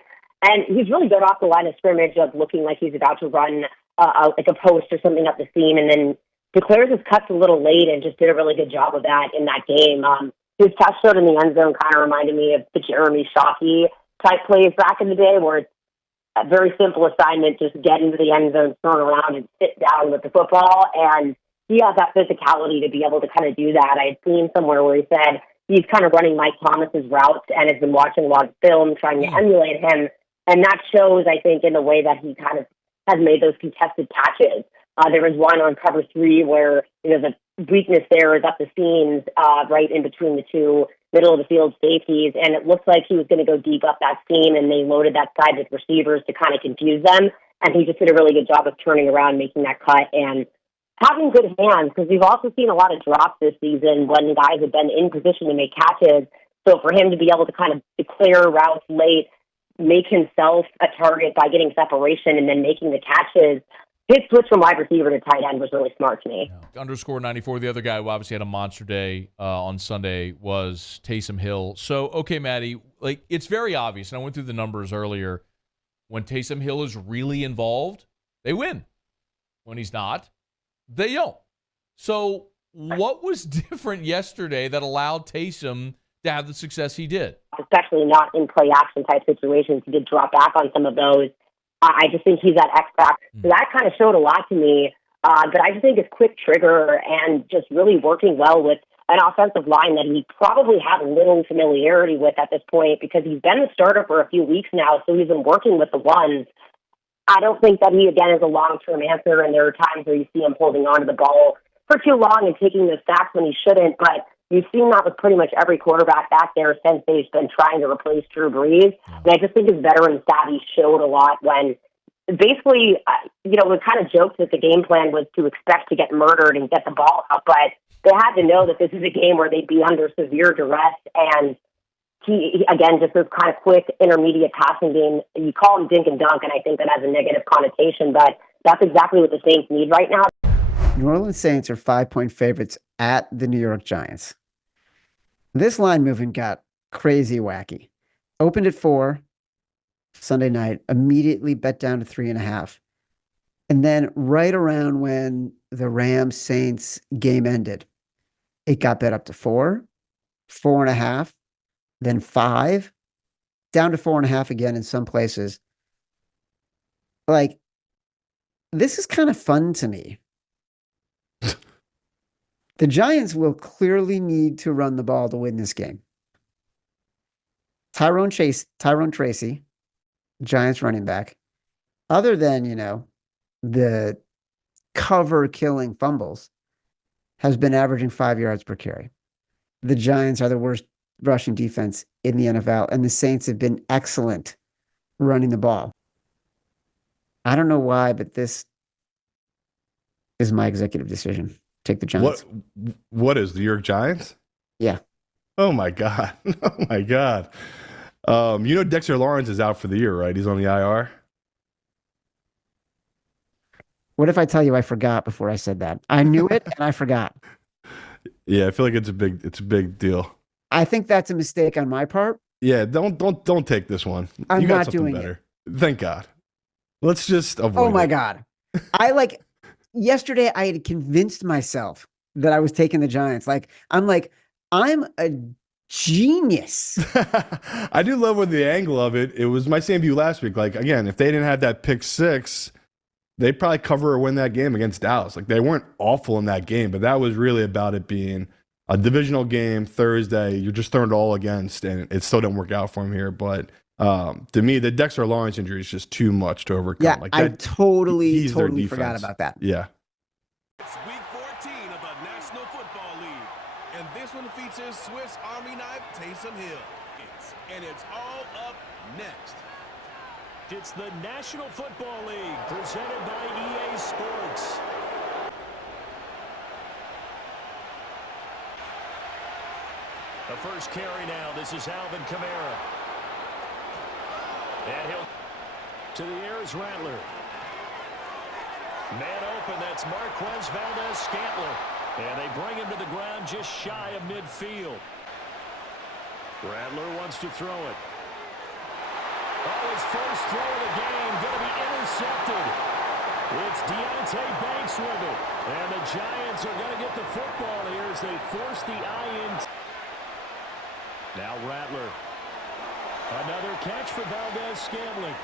And he's really good off the line of scrimmage of looking like he's about to run like a post or something up the seam, and then declares his cuts a little late and just did a really good job of that in that game. His touchdown in the end zone kind of reminded me of the Jeremy Shockey type plays back in the day where it's a very simple assignment, just get into the end zone, turn around, and sit down with the football. And he has that physicality to be able to kind of do that. I had seen somewhere where he said he's kind of running Mike Thomas's routes and has been watching a lot of film trying to emulate him. And that shows, I think, in the way that he kind of has made those contested catches. There was one on cover 3 where, the weakness there is up the seams right in between the two middle of the field safeties, and it looks like he was going to go deep up that seam, and they loaded that side with receivers to kind of confuse them, and he just did a really good job of turning around, making that cut, and having good hands, because we've also seen a lot of drops this season when guys have been in position to make catches. So for him to be able to kind of declare routes late, make himself a target by getting separation and then making the catches, his switch from wide receiver to tight end was really smart to me. Underscore 94, the other guy who obviously had a monster day on Sunday was Taysom Hill. So, okay, Maddie, it's very obvious, and I went through the numbers earlier. When Taysom Hill is really involved, they win. When he's not, they don't. So what was different yesterday that allowed Taysom to have the success he did? Especially not in play action type situations. He did drop back on some of those. I just think he's that X factor. So that kind of showed a lot to me. But I just think his quick trigger and just really working well with an offensive line that he probably had little familiarity with at this point because he's been the starter for a few weeks now, so he's been working with the ones. I don't think that he, again, is a long-term answer, and there are times where you see him holding on to the ball for too long and taking those sacks when he shouldn't, but you've seen that with pretty much every quarterback back there since they've been trying to replace Drew Brees. And I just think his veteran savvy showed a lot when basically, we kind of joked that the game plan was to expect to get murdered and get the ball out, but they had to know that this is a game where they'd be under severe duress. And he again, just this kind of quick intermediate passing game. You call him dink and dunk, and I think that has a negative connotation, but that's exactly what the Saints need right now. New Orleans Saints are 5-point favorites at the New York Giants. This line movement got crazy wacky. Opened at 4 Sunday night, immediately bet down to 3.5. And then right around when the Rams-Saints game ended, it got bet up to 4, 4.5, then 5, down to 4.5 again in some places. This is kind of fun to me. The Giants will clearly need to run the ball to win this game. Tyrone Tracy, Giants running back, other than, the cover-killing fumbles, has been averaging 5 yards per carry. The Giants are the worst rushing defense in the NFL, and the Saints have been excellent running the ball. I don't know why, but this is my executive decision. Take the Giants. What is the New York Giants? Yeah. Oh my God. Oh my God. Dexter Lawrence is out for the year, right? He's on the IR. What if I tell you I forgot before I said that? I knew it and I forgot. Yeah, I feel like it's a big deal. I think that's a mistake on my part. Yeah, don't take this one. I'm you got not something doing better. Thank God. Let's just avoid Oh my it. God. Yesterday I had convinced myself that I was taking the Giants. I'm a genius. I do love with the angle of it. It was my same view last week. Like, again, if they didn't have that pick six, they'd probably cover or win that game against Dallas. Like, they weren't awful in that game, but that was really about it being a divisional game Thursday. You're just throwing it all against, and it still didn't work out for him here. But to me, the Dexter Lawrence injury is just too much to overcome. Yeah, like I that, totally he's their forgot defense. about that. Yeah. It's week 14 of the National Football League, and this one features Swiss Army knife Taysom Hill. And it's all up next. It's the National Football League presented by EA Sports. The first carry now. This is Alvin Kamara. And he'll to the air is Rattler. Man open, that's Marquez Valdes-Scantling. And they bring him to the ground just shy of midfield. Rattler wants to throw it. Oh, his first throw of the game going to be intercepted. It's Deontay Banks with it. And the Giants are going to get the football here as they force the eye in. Now Rattler. Another catch for Valdes-Scantling.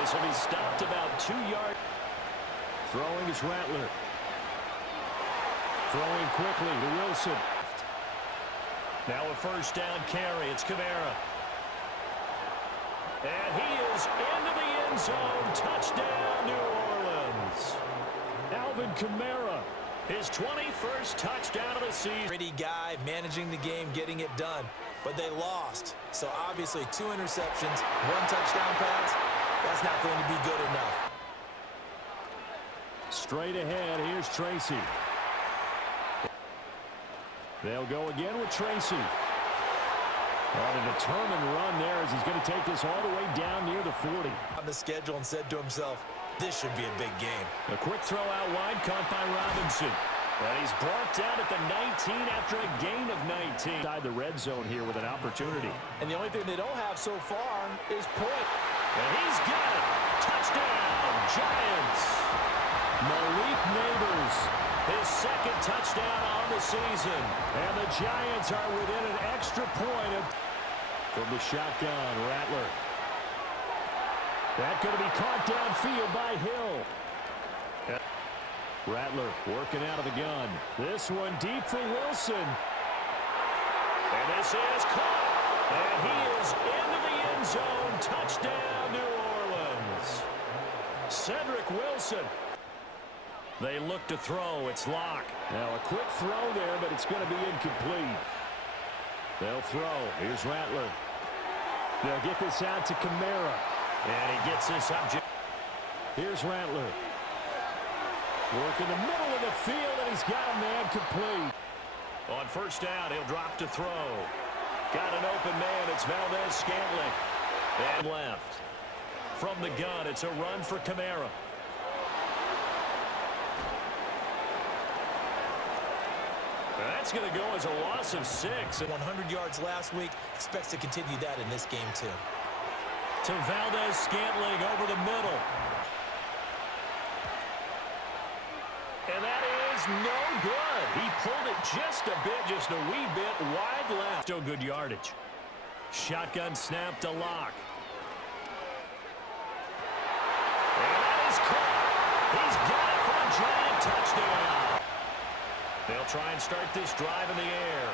This will be stopped about 2 yards. Throwing is Rattler. Throwing quickly to Wilson. Now a first down carry. It's Kamara. And he is into the end zone. Touchdown, New Orleans. Alvin Kamara, his 21st touchdown of the season. Pretty guy, managing the game, getting it done. But they lost. So obviously 2 interceptions, 1 touchdown pass. That's not going to be good enough. Straight ahead, here's Tracy. They'll go again with Tracy. On a determined run there as he's going to take this all the way down near the 40. On the schedule and said to himself, this should be a big game. A quick throw out wide, caught by Robinson. And he's brought down at the 19 after a gain of 19. Inside the red zone here with an opportunity. And the only thing they don't have so far is point. And he's got it. Touchdown, Giants. Malik Neighbors, his second touchdown on the season. And the Giants are within an extra point of from the shotgun, Rattler. That going to be caught downfield by Hill. Rattler working out of the gun. This one deep for Wilson. And this is caught. And he is into the end zone. Touchdown, New Orleans. Cedric Wilson. They look to throw. It's Locke. Now a quick throw there, but it's going to be incomplete. They'll throw. Here's Rattler. They'll get this out to Kamara. And he gets this up. Here's Rattler. Work in the middle of the field, and he's got a man complete. On first down, he'll drop to throw. Got an open man. It's Valdes-Scantling. And left. From the gun, it's a run for Kamara. That's going to go as a loss of 6. 100 yards last week. Expects to continue that in this game, too. To Valdes-Scantling over the middle. And that is no good. He pulled it just a bit, just a wee bit wide left. Still good yardage. Shotgun snap to Locke. And that is caught. He's got it for a giant touchdown. They'll try and start this drive in the air.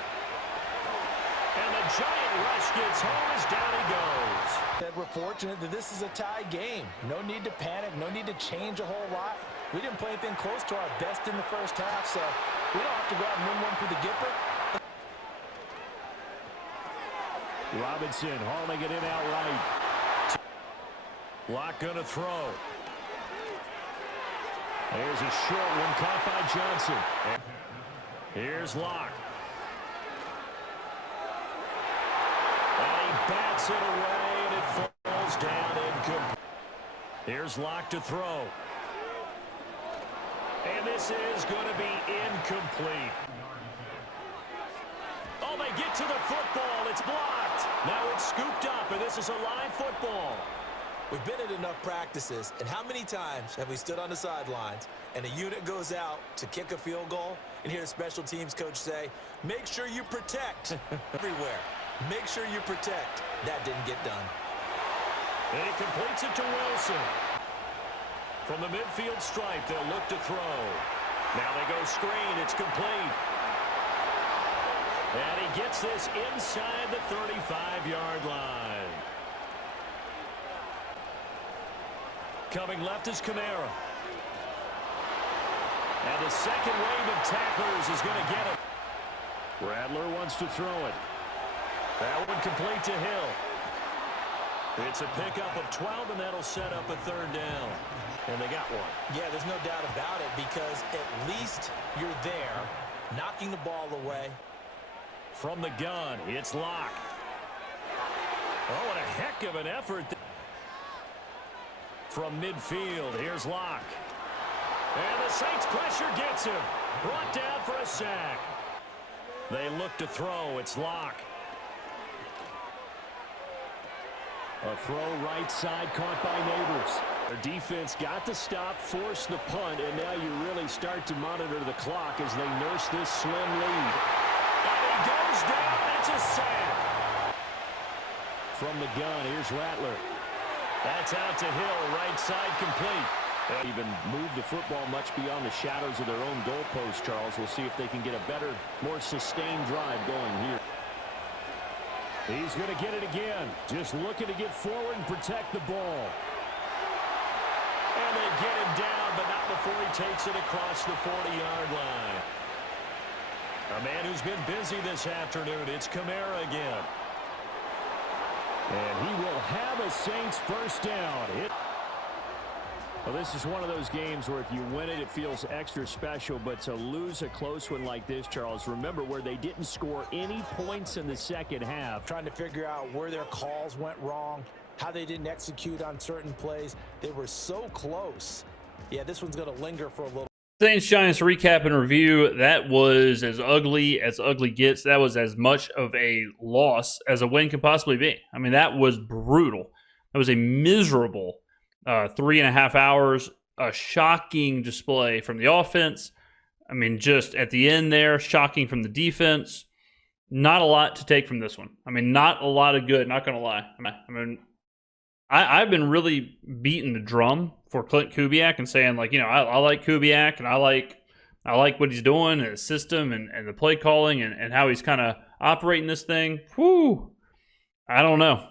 And the giant rush gets home as down he goes. We're fortunate that this is a tie game. No need to panic. No need to change a whole lot. We didn't play anything close to our best in the first half, so we don't have to go out and win one for the Gipper. Robinson hauling it in outright. Locke gonna throw. There's a short one caught by Johnson. And here's Locke. And he bats it away, and it falls down incomplete. Here's Locke to throw. And this is going to be incomplete. Oh, they get to the football. It's blocked. Now it's scooped up, and this is a live football. We've been at enough practices, and how many times have we stood on the sidelines and a unit goes out to kick a field goal and hear a special teams coach say, make sure you protect everywhere. Make sure you protect. That didn't get done. And he completes it to Wilson. From the midfield stripe, they'll look to throw. Now they go screen. It's complete. And he gets this inside the 35-yard line. Coming left is Kamara. And the second wave of tacklers is going to get it. Rattler wants to throw it. That one complete to Hill. It's a pickup of 12, and that'll set up a third down. And they got one. Yeah, there's no doubt about it, because at least you're there, knocking the ball away. From the gun, it's Locke. Oh, what a heck of an effort. From midfield, here's Locke. And the Saints pressure gets him. Brought down for a sack. They look to throw. It's Locke. A throw right side caught by Neighbors. Their defense got to stop, force the punt, and now you really start to monitor the clock as they nurse this slim lead. And he goes down. It's a sack. From the gun, here's Rattler. That's out to Hill, right side complete. They even move the football much beyond the shadows of their own goalpost, Charles. We'll see if they can get a better, more sustained drive going here. He's going to get it again. Just looking to get forward and protect the ball. And they get him down, but not before he takes it across the 40-yard line. A man who's been busy this afternoon. It's Kamara again. And he will have a Saints first down. Well, this is one of those games where if you win it, it feels extra special. But to lose a close one like this, Charles, remember where they didn't score any points in the second half. Trying to figure out where their calls went wrong, how they didn't execute on certain plays. They were so close. Yeah, this one's going to linger for a little. Saints Giants recap and review. That was as ugly gets. That was as much of a loss as a win can possibly be. I mean, that was brutal. That was a miserable 3.5 hours. A shocking display from the offense. I mean, just at the end there, shocking from the defense. Not a lot to take from this one. I mean, not a lot of good, not going to lie. I mean, I've been really beating the drum for Clint Kubiak and saying, like, you know, I like Kubiak and I like what he's doing and his system and the play calling and how he's kind of operating this thing. Whew. I don't know.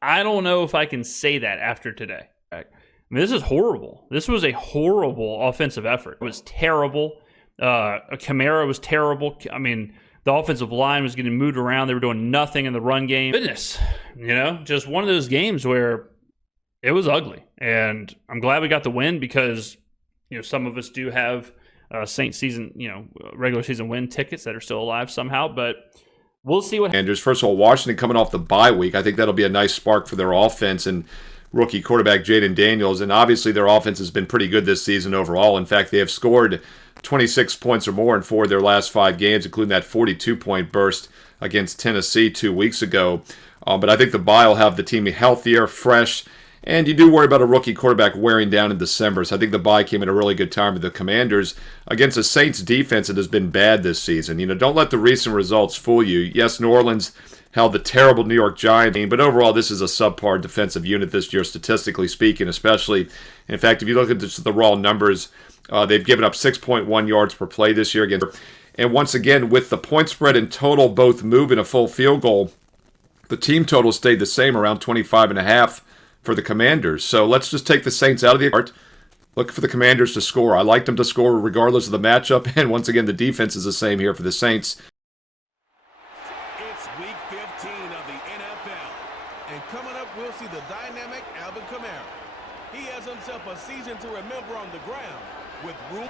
I don't know if I can say that after today. I mean, this is horrible. This was a horrible offensive effort. It was terrible. Kamara was terrible. I mean, the offensive line was getting moved around. They were doing nothing in the run game. Goodness, you know, just one of those games where it was ugly. And I'm glad we got the win because, you know, some of us do have Saints season, you know, regular season win tickets that are still alive somehow. But we'll see what happens. First of all, Washington coming off the bye week. I think that'll be a nice spark for their offense and rookie quarterback Jaden Daniels. And obviously their offense has been pretty good this season overall. In fact, they have scored 26 points or more in 4 of their last 5 games, including that 42-point burst against Tennessee 2 weeks ago. But I think the bye will have the team healthier, fresh, and you do worry about a rookie quarterback wearing down in December. So I think the bye came at a really good time with the Commanders against a Saints defense that has been bad this season. You know, don't let the recent results fool you. Yes, New Orleans held the terrible New York Giants team, but overall this is a subpar defensive unit this year, statistically speaking, especially. In fact, if you look at just the raw numbers, they've given up 6.1 yards per play this year against. And once again, with the point spread and total both moving a full field goal, the team total stayed the same, around 25.5 for the Commanders. So let's just take the Saints out of the art. Look for the Commanders to score. I like them to score regardless of the matchup. And once again, the defense is the same here for the Saints. It's week 15 of the NFL. And coming up, we'll see the dynamic Alvin Kamara. He has himself a season to remember on the ground with room.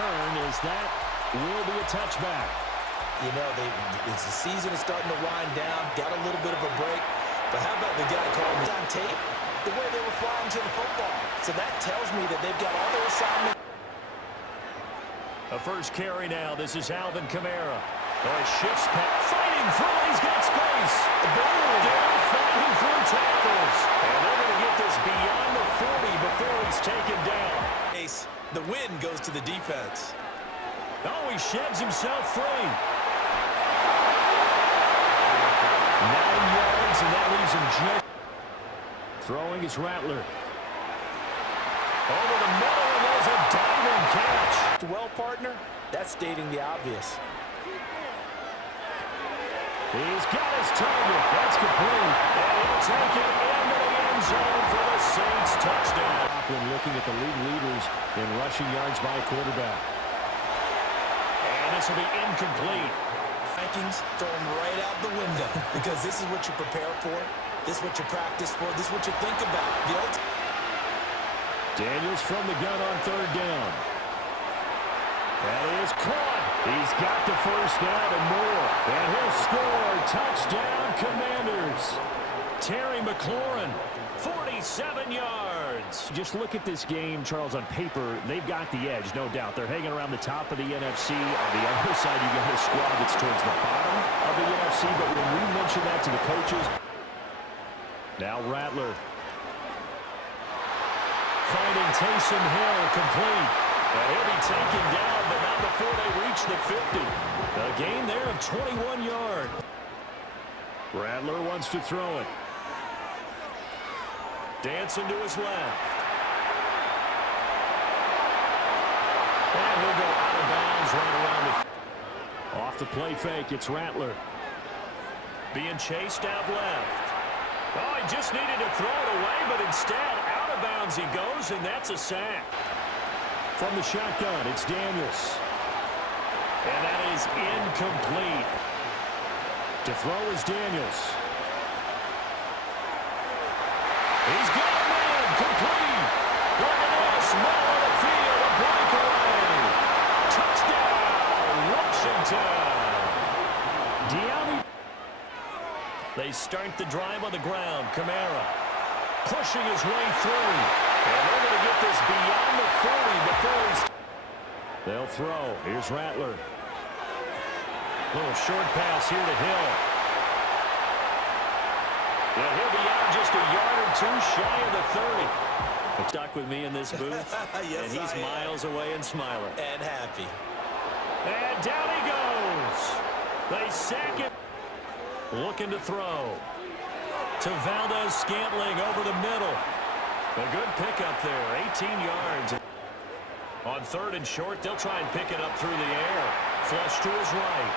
As that will be a touchback. You know, it's the season is starting to wind down, got a little bit of a break. But how about the guy calling on tape? The way they were flying to the football. So that tells me that they've got all their assignments. A first carry now. This is Alvin Kamara. Oh, shifts back. Fighting through. He's got space. Down fighting through tackles. And they're going to get this beyond the 40 before he's taken down. The win goes to the defense. Oh, he sheds himself free. 9 yards, and that leaves him just. Throwing is Rattler. Over the middle, and there's a diving catch. Well, partner, that's stating the obvious. He's got his target. That's complete. And he'll take it into the end zone for the Saints touchdown. When looking at the league leaders in rushing yards by a quarterback. And this will be incomplete. Vikings throw them right out the window because this is what you prepare for. This is what you practice for. This is what you think about. Daniels from the gun on third down. That is caught. He's got the first down and more. And he'll score. Touchdown, Commanders. Terry McLaurin, 47 yards. Just look at this game, Charles, on paper. They've got the edge, no doubt. They're hanging around the top of the NFC. On the other side, you got a squad that's towards the bottom of the NFC. But when we mention that to the coaches. Now Rattler. Finding Taysom Hill complete. And he'll be taken down, but not before they reach the 50. A gain there of 21 yards. Rattler wants to throw it. Dancing to his left. And he'll go out of bounds right around the... Off the play fake, it's Rattler. Being chased out left. Oh, he just needed to throw it away, but instead, out of bounds he goes, and that's a sack. From the shotgun, it's Daniels. And that is incomplete. To throw is Daniels. He's got a man, complete. Look at this, middle of the field, a breakaway. Touchdown, Washington. Diami. They start the drive on the ground. Kamara pushing his way through. And they're going to get this beyond the 40 before he's... They'll throw. Here's Rattler. Little short pass here to Hill. Yeah, he'll be out just a yard or two shy of the 30. Stuck with me in this booth. Yes, and he's miles away and smiling. And happy. And down he goes. They sack him. Looking to throw. To Valdez-Scantling over the middle. A good pickup there, 18 yards. On third and short, they'll try and pick it up through the air. Flush to his right.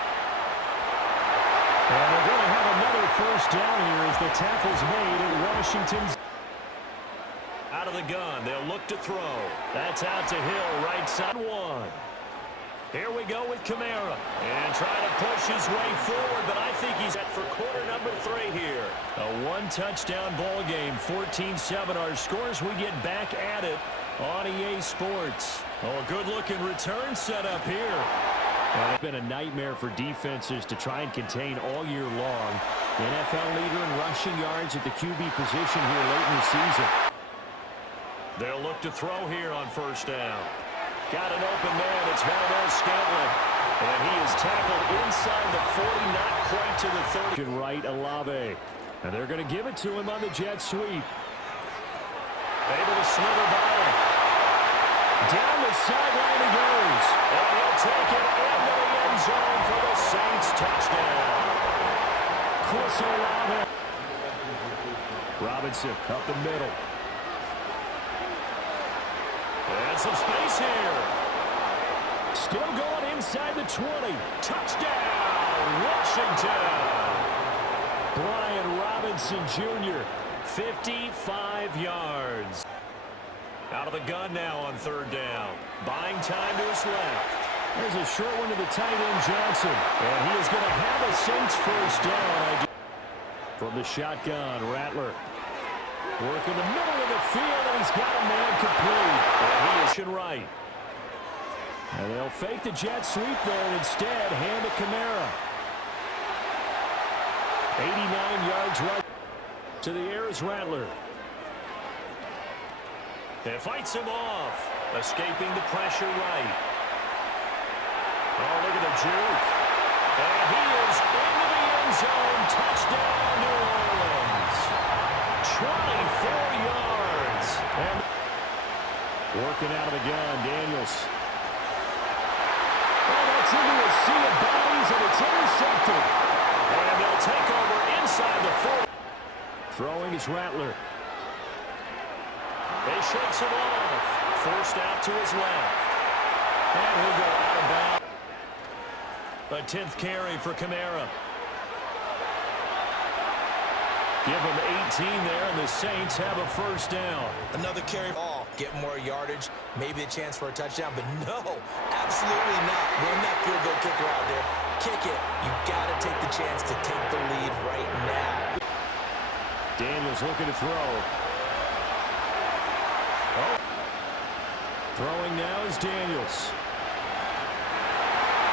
And they're going to have another first down here as the tackle's made at Washington's. Out of the gun, they'll look to throw. That's out to Hill, right side one. Here we go with Kamara. And trying to push his way forward, but I think he's at for quarter number 3 here. A one-touchdown ball game, 14-7. Our scores, we get back at it on EA Sports. Oh, a good-looking return set up here. It's been a nightmare for defenses to try and contain all year long. NFL leader in rushing yards at the QB position here late in the season. They'll look to throw here on first down. Got an open man. It's Valdez-Scantling. And he is tackled inside the 40, not quite to the 30. Right, Olave. And they're going to give it to him on the jet sweep. Able to slither by him. Down the sideline he goes. And he'll take it into the end zone for the Saints touchdown. Chris Olave. Robinson up the middle. And some space here. Still going inside the 20. Touchdown, Washington. Brian Robinson Jr., 55 yards. Out of the gun now on third down. Buying time to his left. There's a short one to the tight end, Johnson. And he is going to have a Saints first down. From the shotgun, Rattler. Working the middle of the field, and he's got a man complete. And he is right. And they'll fake the jet sweep there and instead hand it Kamara. 89 yards right to the air is Rattler. And fights him off, escaping the pressure right. Oh, look at the juke. And he is into the end zone. Touchdown, New Orleans. 24 yards. And working out of the gun, Daniels. Oh, that's into a sea of bodies, and it's intercepted. And they'll take over inside the 40. Throwing is Rattler. He shakes him off. Forced out to his left. And he'll go out of bounds. A 10th carry for Kamara. Give him 18 there, and the Saints have a first down. Another carry ball, get more yardage, maybe a chance for a touchdown, but no, absolutely not. Run that field goal kicker out there. Kick it. You got to take the chance to take the lead right now. Daniels looking to throw. Oh. Throwing now is Daniels.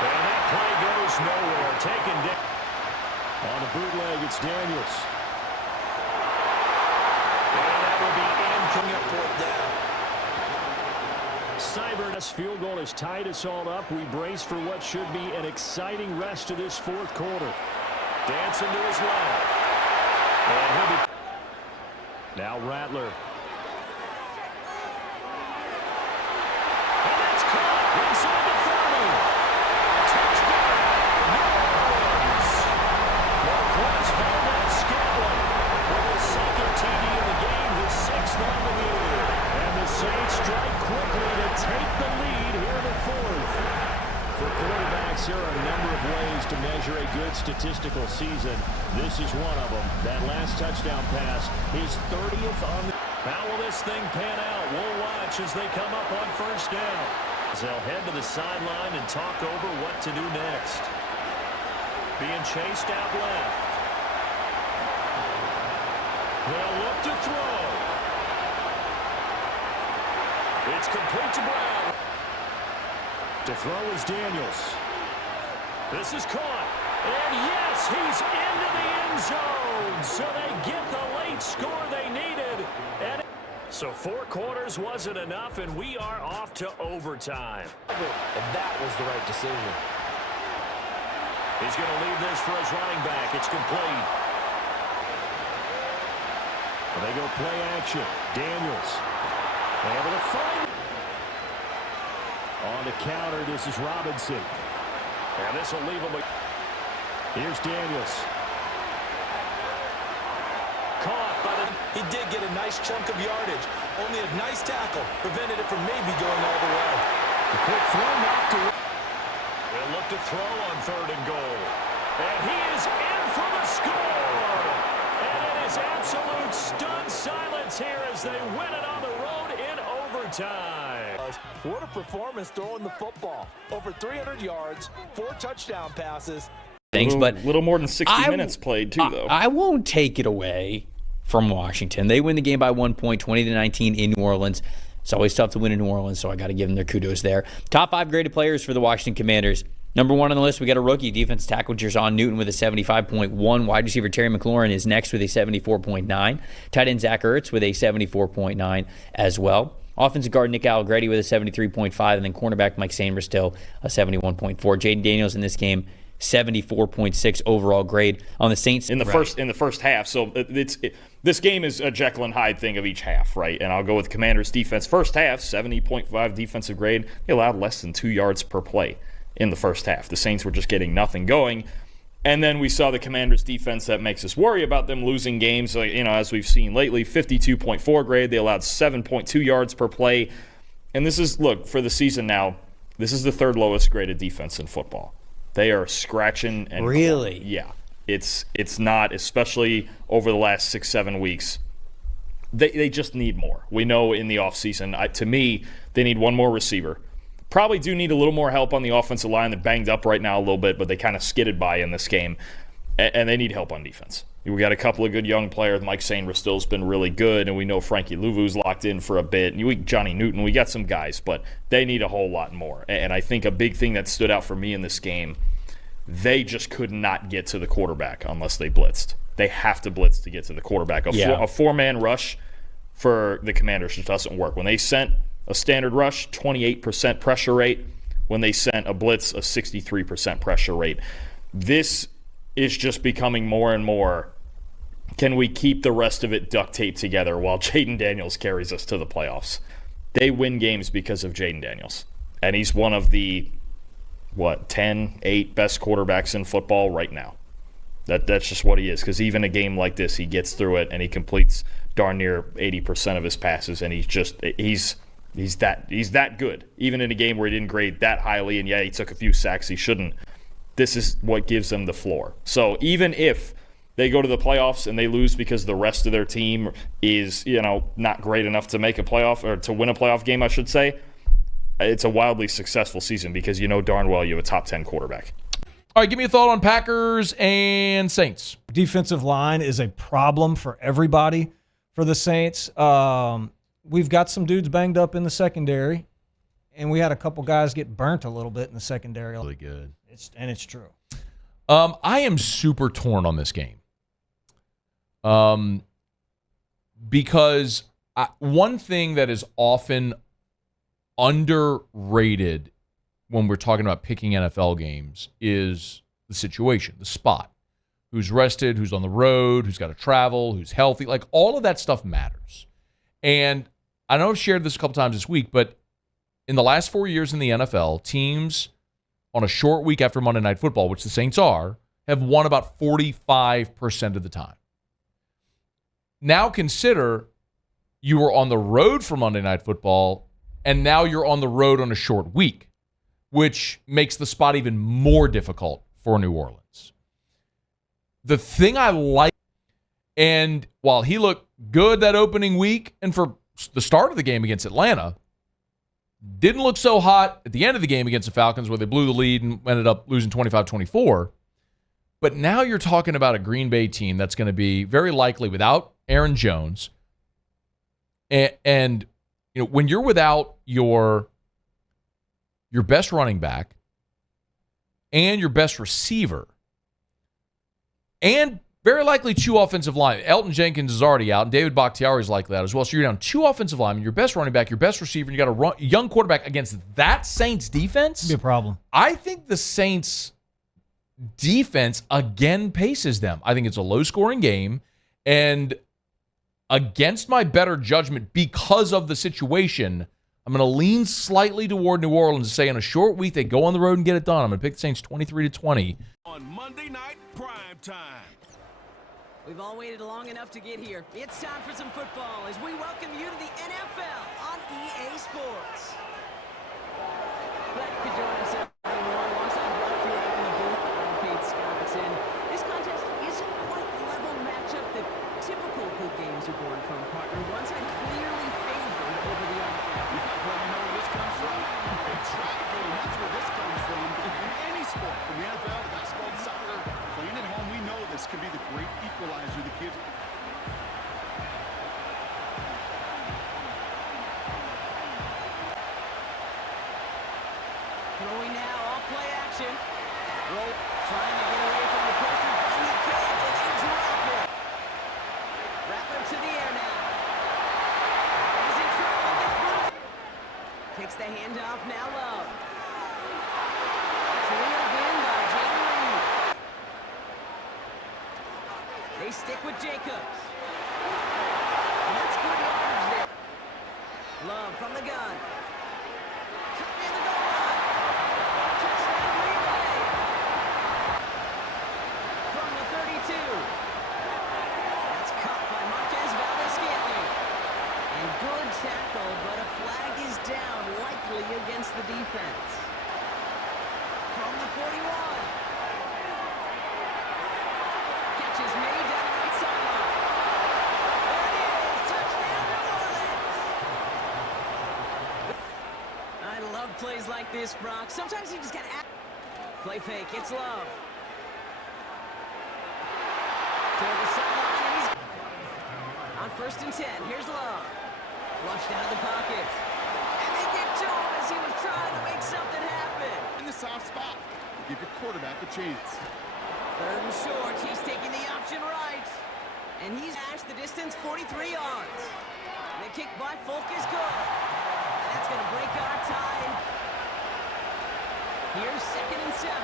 And that play goes nowhere. Taken down. On the bootleg, it's Daniels. And that will be in. Coming up fourth down. Cybern's field goal has tied us all up. We brace for what should be an exciting rest of this fourth quarter. Dancing to his left. And he'll be... Now Rattler. And that's caught inside the 30. Touchdown, New Orleans. Marquez Valdes-Scantling with his second TD of the game, his 6th on the year. And the Saints strike quickly to take the lead here in the fourth. For quarterbacks, there are a number of ways to measure a good statistical season. This is one of them. That last touchdown pass, his 30th on the... How will this thing pan out? We'll watch as they come up on first down. They'll head to the sideline and talk over what to do next. Being chased out left. They'll look to throw. It's complete to Brown. To throw is Daniels. This is caught. And yes, he's into the end zone. So they get the late score they needed. And so 4 quarters wasn't enough, and we are off to overtime. And that was the right decision. He's going to leave this for his running back. It's complete. They go play action. Daniels able to find. On the counter, this is Robinson. And this will leave him. Here's Daniels. Caught by the... He did get a nice chunk of yardage. Only a nice tackle prevented it from maybe going all the way. A quick throw knocked away. They'll look to throw on 3rd and goal. And he is in for the score. And it is absolute stunned silence here as they win it on the road in overtime. What a performance throwing the football. Over 300 yards, 4 touchdown passes. Thanks, but a little more than 60 minutes played too, though. I won't take it away from Washington. They win the game by 1 point, 20-19 in New Orleans. It's always tough to win in New Orleans, so I got to give them their kudos there. Top 5 graded players for the Washington Commanders. Number 1 on the list, we got a rookie defense tackle, Jer'Zhan Newton, with a 75.1. Wide receiver Terry McLaurin is next with a 74.9. Tight end Zach Ertz with a 74.9 as well. Offensive guard Nick Allegretti with a 73.5, and then cornerback Mike Sainristil a 71.4. Jaden Daniels in this game, 74.6 overall grade on the Saints in the first half. So this game is a Jekyll and Hyde thing of each half, right? And I'll go with Commanders defense. First half, 70.5 defensive grade. They allowed less than 2 yards per play in the first half. The Saints were just getting nothing going. And then we saw the Commanders defense that makes us worry about them losing games, as we've seen lately. 52.4 grade. They allowed 7.2 yards per play. And this is, look, for the season now, this is the 3rd lowest graded defense in football. They are scratching and really? Clawing. Yeah. It's not, especially over the last 6-7 weeks. They just need more. We know in the offseason, to me, they need one more receiver. Probably do need a little more help on the offensive line. They're banged up right now a little bit, but they kind of skidded by in this game. And they need help on defense. We got a couple of good young players. Mike Sainristil's been really good, and we know Frankie Louvu's locked in for a bit. And Johnny Newton, we got some guys, but they need a whole lot more. And I think a big thing that stood out for me in this game, they just could not get to the quarterback unless they blitzed. They have to blitz to get to the quarterback. A four-man rush for the Commanders just doesn't work. When they sent a standard rush, 28% pressure rate. When they sent a blitz, a 63% pressure rate. This is just becoming more and more, can we keep the rest of it duct taped together while Jayden Daniels carries us to the playoffs? They win games because of Jayden Daniels. And he's one of the, 8 best quarterbacks in football right now. That's just what he is. Because even a game like this, he gets through it and he completes darn near 80% of his passes. And he's that good. Even in a game where he didn't grade that highly, and he took a few sacks he shouldn't. This is what gives them the floor. So even if they go to the playoffs and they lose because the rest of their team is, not great enough to make a playoff or to win a playoff game, I should say, it's a wildly successful season because darn well you have a top 10 quarterback. All right, give me a thought on Packers and Saints. Defensive line is a problem for everybody for the Saints. We've got some dudes banged up in the secondary, and we had a couple guys get burnt a little bit in the secondary. Really good. It's true. I am super torn on this game. Because one thing that is often underrated when we're talking about picking NFL games is the situation, the spot. Who's rested, who's on the road, who's got to travel, who's healthy. Like, all of that stuff matters. And I know I've shared this a couple times this week, but in the last 4 years in the NFL, teams on a short week after Monday Night Football, which the Saints are, have won about 45% of the time. Now consider you were on the road for Monday Night Football, and now you're on the road on a short week, which makes the spot even more difficult for New Orleans. The thing I like, and while he looked good that opening week, and for the start of the game against Atlanta, didn't look so hot at the end of the game against the Falcons where they blew the lead and ended up losing 25-24. But now you're talking about a Green Bay team that's going to be very likely without Aaron Jones. And when you're without your best running back and your best receiver, and very likely 2 offensive linemen. Elton Jenkins is already out, and David Bakhtiari is likely out as well. So you're down 2 offensive linemen, your best running back, your best receiver, and you got a young quarterback against that Saints defense. Be a problem. I think the Saints defense again paces them. I think it's a low-scoring game, and against my better judgment because of the situation, I'm going to lean slightly toward New Orleans and say on a short week they go on the road and get it done. I'm going to pick the Saints 23-20. On Monday Night Prime Time. We've all waited long enough to get here. It's time for some football as we welcome you to the NFL on EA Sports. Glad you could join us everyone. Alongside Brock Hewitt up in the booth, I'm Pete Scott. This contest isn't quite the level matchup that typical good games are born from, partner. One side clearly favored over the other. Well, you know where this comes from? A trap game. That's where this comes from. In any sport, from the NFL to basketball to soccer, playing at home, we know this can be the great equalizer the kids. Throwing now, off play action. Roll, trying to get away from the pressure, but he can't, and they drop it. Rattler to the air now. He's in trouble, gets moved. Kicks the handoff, now Love. Reeled in by Jayden Reed. They stick with Jacobs. And that's good yardage there. Love from the gun. Cut near the goal line. Touchdown Green Bay. From the 32. That's caught by Marquez Valdes-Scantling. And good tackle, but a flag is down, likely against the defense. From the 41. Catch is made down the right sideline. There it is. Touchdown, New Orleans. I love plays like this, Brock. Sometimes you just got to play fake. It's Love. Toward the first and 10. Here's Love. Flushed out of the pocket. And they get to him as he was trying to make something happen. In the soft spot. Give your quarterback a chance. Third and short. He's taking the option right. And he's dashed the distance 43 yards. And the kick by Folk is good. And that's going to break our tie. Here's 2nd and 7.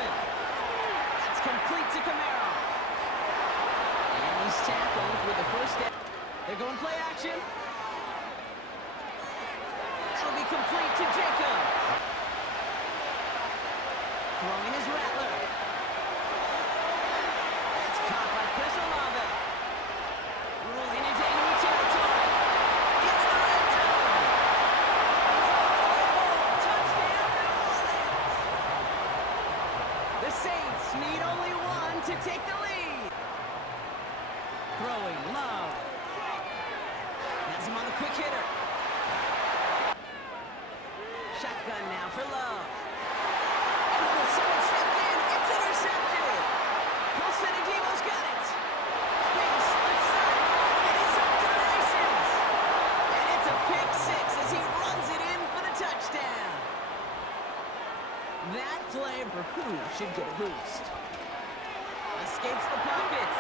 That's complete to Camaro. And he's tackled with the first down. They're going play action. That'll be complete to Jacob. Throwing is Rattler. That's caught by Chris Olave. Rolling into enemy territory. Into the red zone. Touchdown, New Orleans. The Saints need only one to take the lead. Throwing Love. Has him on the quick hitter. Shotgun now for Love. Oh, someone stepped in. It's intercepted. Colson Adebo's got it. Space, left side. And he's off to the races. And it's a pick six as he runs it in for the touchdown. That play for who should get a boost. Escapes the pocket.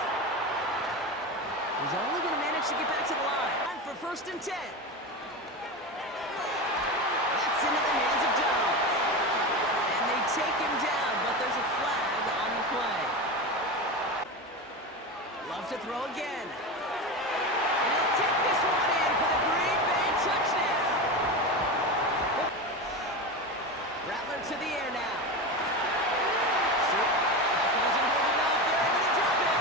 He's only going to manage to get back to the line. For first and 10. That's into the hands of Jones. And they take him down, but there's a flag on the play. Love to throw again. And he'll take this one in for the Green Bay touchdown. Rattler to the air now. Isn't holding up. They're able to drop it.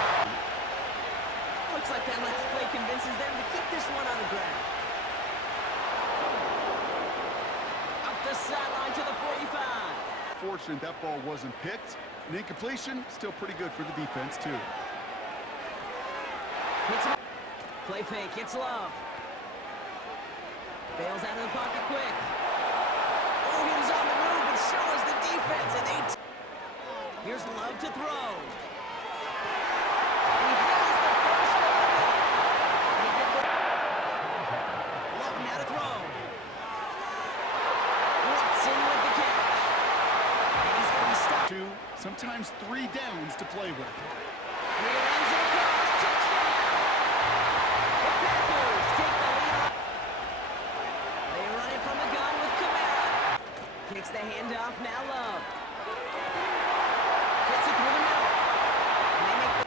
Looks like that last play convinces them to keep this one on the ground. Up the sideline to the 45. Fortunate that ball wasn't picked. An incompletion, still pretty good for the defense, too. Play fake, it's Love. Bails out of the pocket quick. Oh, he was on the move, but so is the defense. And here's Love to throw. He has the first down. Love now to throw. Watson with the catch. And he's going to be stopped. 2, sometimes 3 downs to play with. And he runs it across. Touchdown. The Packers take the lead. They run it from the gun with Kamara. Kicks the handoff, now Love. Fits it through the middle. And they make the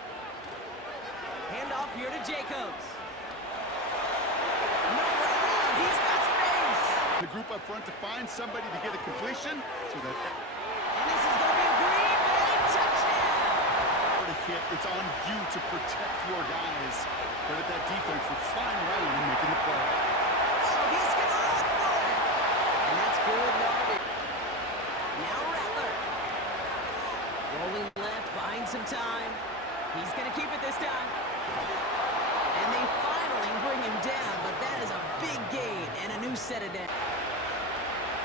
handoff here to Jacobs. Nowhere around, he's got space. The group up front to find somebody to get a completion so that... And this is going to be a Green Bay touchdown. Hit, it's on you to protect your guys. Credit that defense for flying around and making the play. Oh, he's going to run for it. And that's good yardage. Now Rattler. Rolling left, buying some time. He's going to keep it this time. And they finally bring him down, but that is a big gain and a new set of down.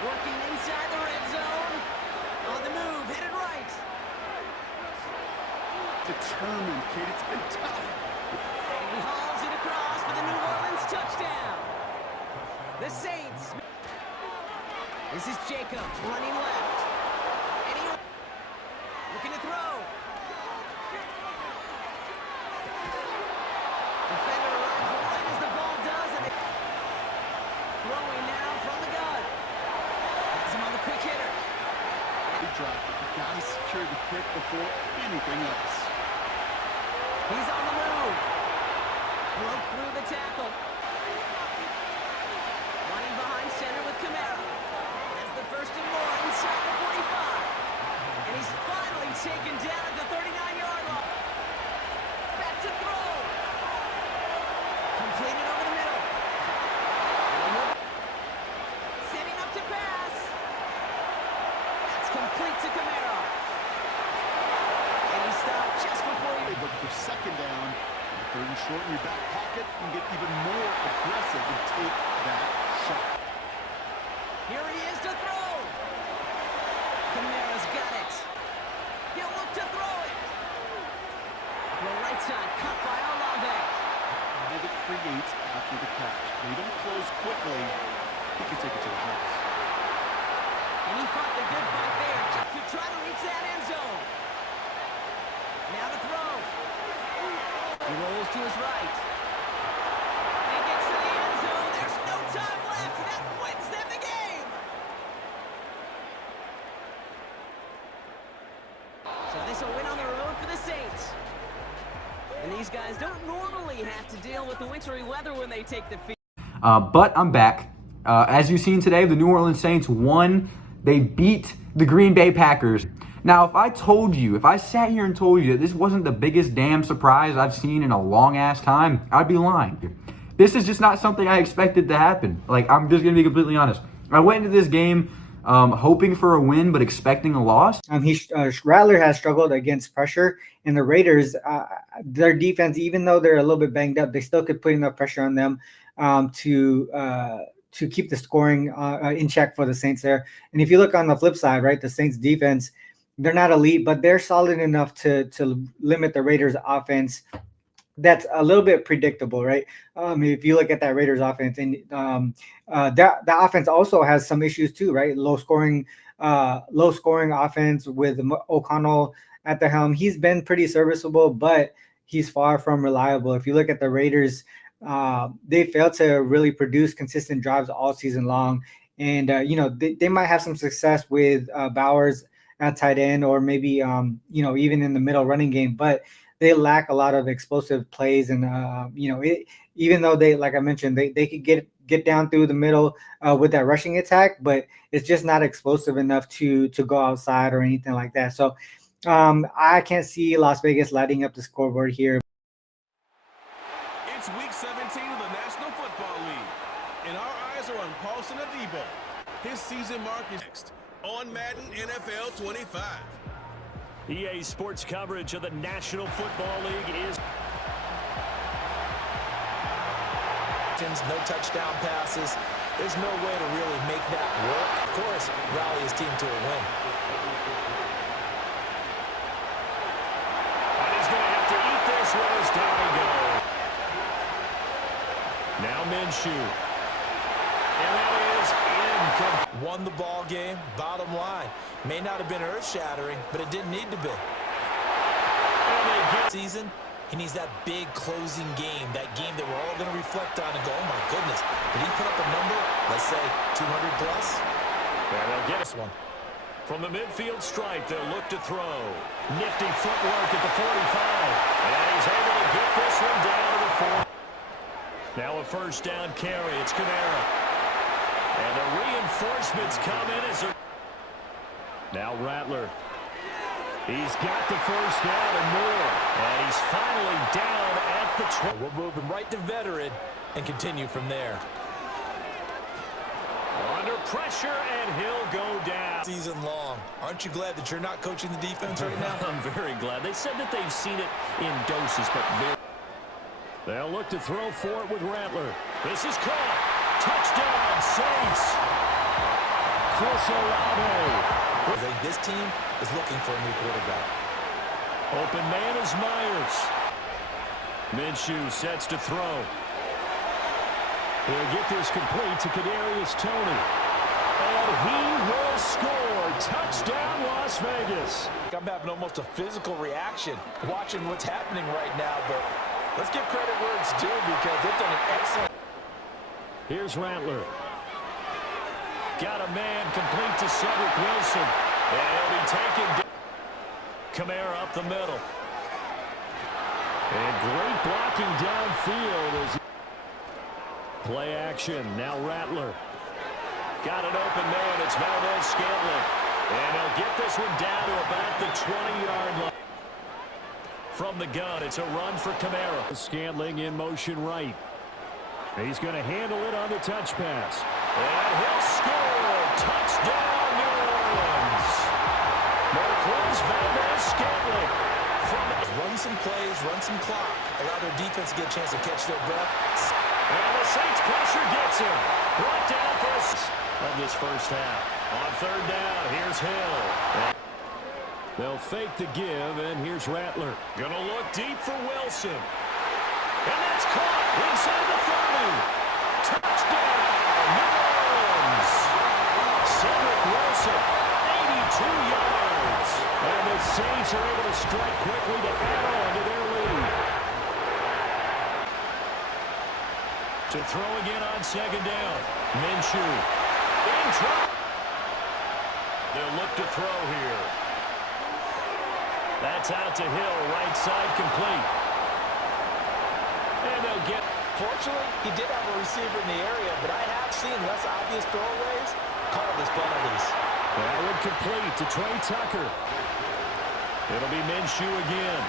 Working inside the red zone. On the move, hit it right. Determined, kid. It's been tough. And he hauls it across for the New Orleans touchdown. The Saints. This is Jacobs running left. And he looking to throw. Defender arrives right as the ball does. And throwing now from the gun. Has him on the quick hitter. He dropped it. The guy secured the pick before anything else. He's on the move. Broke through the tackle. Running behind center with Kamara. That's the first and more inside the 45. And he's finally taken down at the 39-yard line. Back to throw. Completed over the middle. Setting up to pass. That's complete to Kamara. And he stopped just before he... But for second down, third and short in your back pocket, you can get even more aggressive and take that shot. Here he is to throw. Kamara's got it. He'll look to throw it. Throw right side, cut by Olave. How did it create after with the catch. If you don't close quickly, he can take it to the house. And he fought the good fight there just to try to reach that end zone. Now to throw. He rolls to his right. And he gets to the end zone. There's no time left. That wins them the game. So this will win on the road for the Saints. And these guys don't normally have to deal with the wintry weather when they take the field. But I'm back. As you've seen today, the New Orleans Saints won. They beat the Green Bay Packers. Now, if I sat here and told you that this wasn't the biggest damn surprise I've seen in a long-ass time, I'd be lying. This is just not something I expected to happen. Like, I'm just going to be completely honest. I went into this game hoping for a win, but expecting a loss. Rattler has struggled against pressure, and the Raiders, their defense, even though they're a little bit banged up, they still could put enough pressure on them to keep the scoring in check for the Saints there. And if you look on the flip side, right, the Saints defense, they're not elite, but they're solid enough to limit the Raiders offense. That's a little bit predictable, right? If you look at that Raiders offense, and that offense also has some issues too, right? Low scoring offense with O'Connell at the helm. He's been pretty serviceable, but he's far from reliable. If you look at the Raiders, they failed to really produce consistent drives all season long, and they might have some success with Bowers at tight end, or maybe even in the middle running game, but they lack a lot of explosive plays. And even though they, like I mentioned, they could get down through the middle with that rushing attack, but it's just not explosive enough to go outside or anything like that. So I can't see Las Vegas lighting up the scoreboard here. It's week 17 of the National Football League, and our eyes are on Paulson Adebo. His season mark is next on Madden NFL 25. EA Sports coverage of the National Football League is no touchdown passes. There's no way to really make that work. Of course, rally his team to a win. And he's going to have to eat this one as down he goes. Now Minshew. And that is incomplete. Won the ball game, bottom line. May not have been earth-shattering, but it didn't need to be. Season, he needs that big closing game, that game that we're all going to reflect on and go, oh my goodness, did he put up a number, let's say 200 plus? And they'll get us one. From the midfield stripe, they'll look to throw. Nifty footwork at the 45. And he's able to get this one down to the 4. Now a first down carry. It's Kamara. And the reinforcements come in as they're... Now Rattler. He's got the first down and more. And he's finally down at the 20. We'll move him right to veteran and continue from there. Under pressure, and he'll go down. Season long. Aren't you glad that you're not coaching the defense right now? I'm very glad. They said that they've seen it in doses, but they'll look to throw for it with Rattler. This is caught. Touchdown, Saints. Chris Olave. This team is looking for a new quarterback. Open man is Myers. Minshew sets to throw. He'll get this complete to Kadarius Toney. And he will score. Touchdown, Las Vegas. I'm having almost a physical reaction watching what's happening right now, but let's give credit where it's due because they've done an excellent. Here's Rattler. Got a man complete to Cedric Wilson. And he'll be taken down. Kamara up the middle. And great blocking downfield as play action. Now Rattler. Got an open man. It's Valdez-Scantling. And he'll get this one down to about the 20-yard line. From the gun, it's a run for Kamara. Scantling in motion right. He's going to handle it on the touch pass. And he'll score. Touchdown, New Orleans. Marquez Valdez-Scantling. Run some plays, run some clock. Allow their defense to get a chance to catch their breath. And the Saints pressure gets him. Brought down for of this first half. On third down, here's Hill. They'll fake the give, and here's Rattler. Gonna look deep for Wilson. And that's caught inside the 30. Saints are able to strike quickly to add on to their lead. To throw again on second down. Minshew in trouble. They'll look to throw here. That's out to Hill, right side complete. And they'll get... Fortunately, he did have a receiver in the area, but I have seen less obvious throwaways called as penalties. That would complete to Trey Tucker. It'll be Minshew again.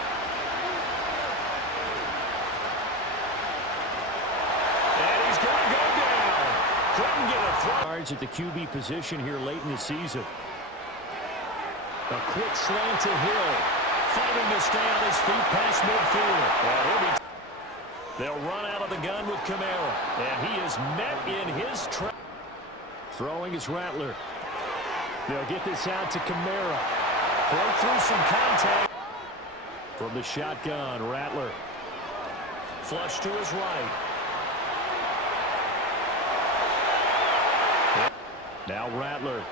And he's going to go down. Couldn't get a throw. Yards at the QB position here late in the season. A quick slant to Hill. Fighting to stay on his feet past midfield. They'll run out of the gun with Kamara. And he is met in his trap. Throwing is Rattler. They'll get this out to Kamara. Broke through some contact. From the shotgun, Rattler. Flush to his right. Now Rattler.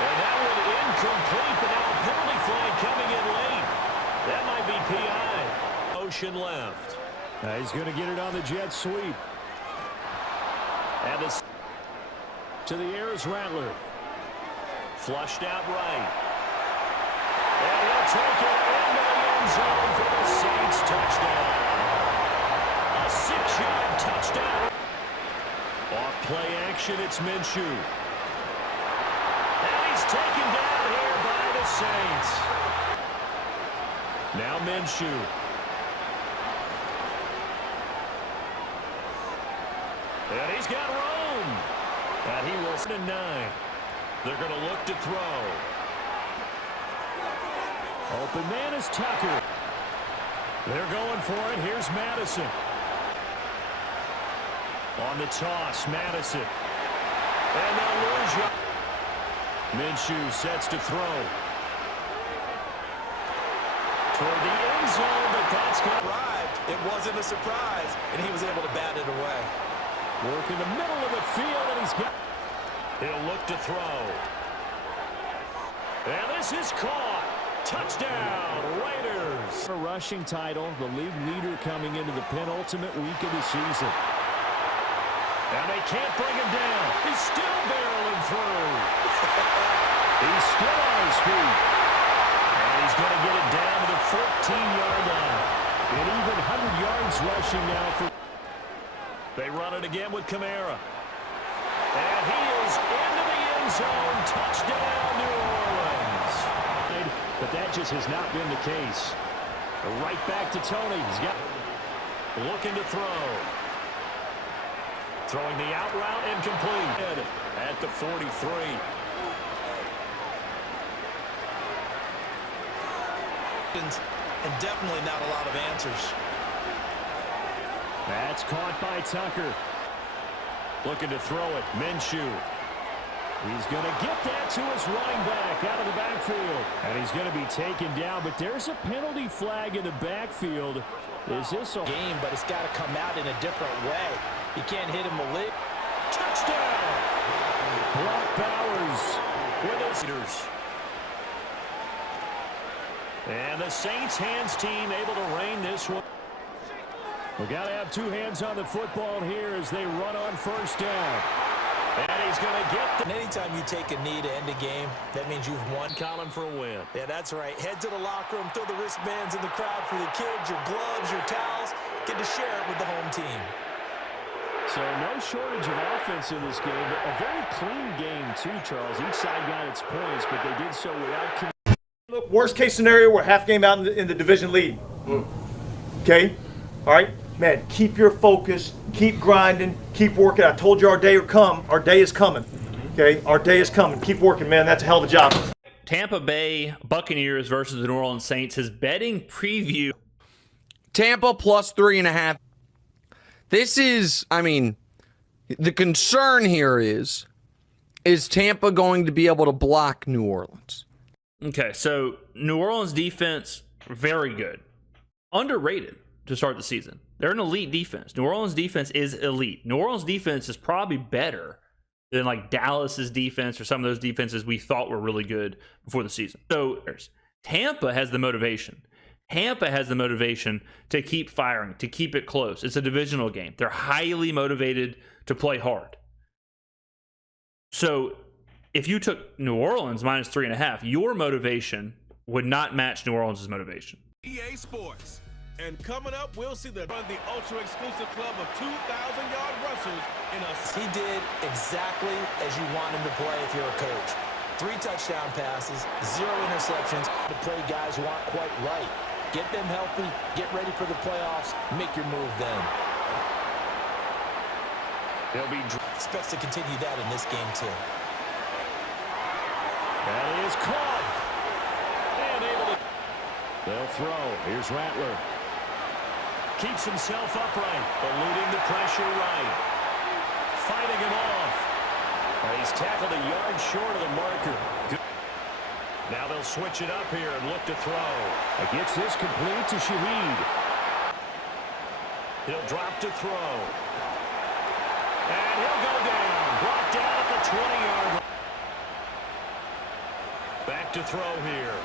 And that one incomplete, but now a penalty flag coming in late. That might be PI. Motion left. Now he's going to get it on the jet sweep. And it's to the air is Rattler. Flushed out right. And he'll take it into the end zone for the Saints touchdown. A 6-yard touchdown. Off play action, it's Minshew. And he's taken down here by the Saints. Now Minshew. And he's got room. And he will sit in 9. They're going to look to throw. Open man is Tucker. They're going for it. Here's Madison. On the toss, Madison. And they'll lose you. Minshew sets to throw. Toward the end zone, but that's going to arrive. It wasn't a surprise, and he was able to bat it away. Work in the middle of the field, and he's got... He'll look to throw. And this is caught. Touchdown, Raiders. A rushing title, the league leader coming into the penultimate week of the season. And they can't bring him down. He's still barreling through. He's still on his feet. And he's going to get it down to the 14-yard line. An even 100 yards rushing now for... They run it again with Kamara. And he is into the end zone. Touchdown, New Orleans. But that just has not been the case. Right back to Tony. He's got looking to throw. Throwing the out route incomplete. At the 43. And definitely not a lot of answers. That's caught by Tucker. Looking to throw it. Minshew. He's going to get that to his running back out of the backfield. And he's going to be taken down, but there's a penalty flag in the backfield. Is this a game, but it's got to come out in a different way. You can't hit him a lick. Touchdown! Brock Bowers with his leaders. And the Saints hands team able to rein this one. We got to have 2 hands on the football here as they run on first down. And he's going to get the... And anytime you take a knee to end a game, that means you've won. Colin for a win. Yeah, that's right. Head to the locker room, throw the wristbands in the crowd for the kids, your gloves, your towels. Get to share it with the home team. So no shortage of offense in this game, but a very clean game too, Charles. Each side got its points, but they did so without... Look, worst case scenario, we're half game out in the division lead. Okay? All right? Man, keep your focus, keep grinding, keep working. I told you our day would come. Our day is coming. Okay? Our day is coming. Keep working, man. That's a hell of a job. Tampa Bay Buccaneers versus the New Orleans Saints. His betting preview. Tampa plus 3.5. This is, I mean, the concern here is Tampa going to be able to block New Orleans? Okay, so New Orleans defense, very good. Underrated to start the season. They're an elite defense. New Orleans defense is elite. New Orleans defense is probably better than like Dallas's defense or some of those defenses we thought were really good before the season. So Tampa has the motivation. Tampa has the motivation to keep firing, to keep it close. It's a divisional game. They're highly motivated to play hard. So if you took New Orleans minus 3.5, your motivation would not match New Orleans' motivation. EA Sports. And coming up, we'll see the ultra-exclusive club of 2,000-yard rushers in a... He did exactly as you want him to play if you're a coach. 3 touchdown passes, 0 interceptions to play guys who aren't quite right. Get them healthy, get ready for the playoffs, make your move then. He'll be expects to continue that in this game too. That is caught. And able to... They'll throw. Here's Rattler. Keeps himself upright, eluding the pressure right. Fighting him off. He's tackled a yard short of the marker. Good. Now they'll switch it up here and look to throw. Gets this complete to Shaheed. He'll drop to throw. And he'll go down. Brought down at the 20-yard line. Back to throw here.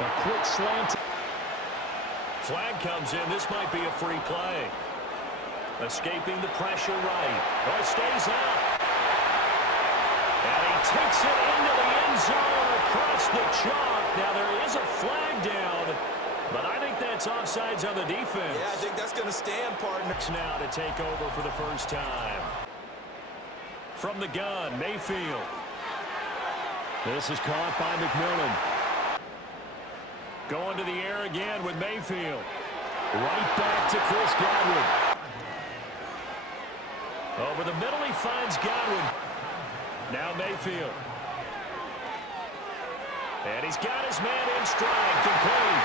A quick slant. Flag comes in. This might be a free play. Escaping the pressure right. Oh, it stays out. And he takes it into the end zone across the chalk. Now there is a flag down, but I think that's offsides on the defense. Yeah, I think that's going to stand, partner. Now to take over for the first time. From the gun, Mayfield. This is caught by McMillan. Going to the air again with Mayfield. Right back to Chris Godwin. Over the middle, he finds Godwin. Now Mayfield. And he's got his man in stride, complete.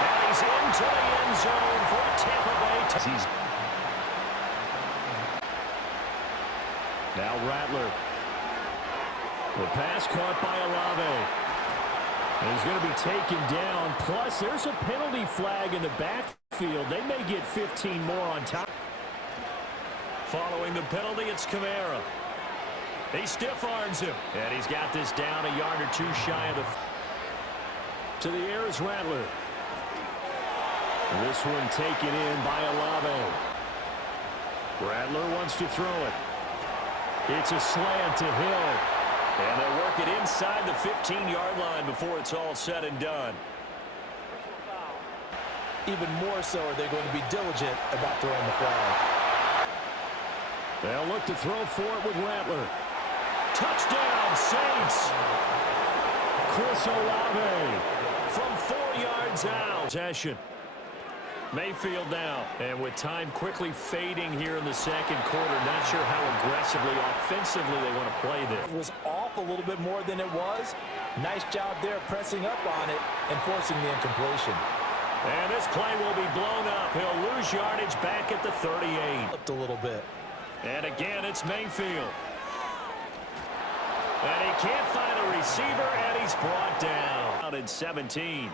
And he's into the end zone for Tampa Bay. Now Rattler. The pass caught by Olave. And he's going to be taken down. Plus, there's a penalty flag in the backfield. They may get 15 more on top. Following the penalty, it's Kamara. He stiff arms him. And he's got this down a yard or 2 shy of the... To the air is Rattler. This one taken in by Olave. Rattler wants to throw it. It's a slant to Hill. And they'll work it inside the 15-yard line before it's all said and done. Even more so are they going to be diligent about throwing the flag. They'll look to throw for it with Rattler. Touchdown, Saints! Chris Olave from 4 yards out. Possession. Mayfield now. And with time quickly fading here in the second quarter, not sure how aggressively, offensively they want to play this. It was off a little bit more than it was. Nice job there pressing up on it and forcing the incompletion. And this play will be blown up. He'll lose yardage back at the 38. Up a little bit. And again, it's Mayfield. And he can't find a receiver, and he's brought down. Out in 17.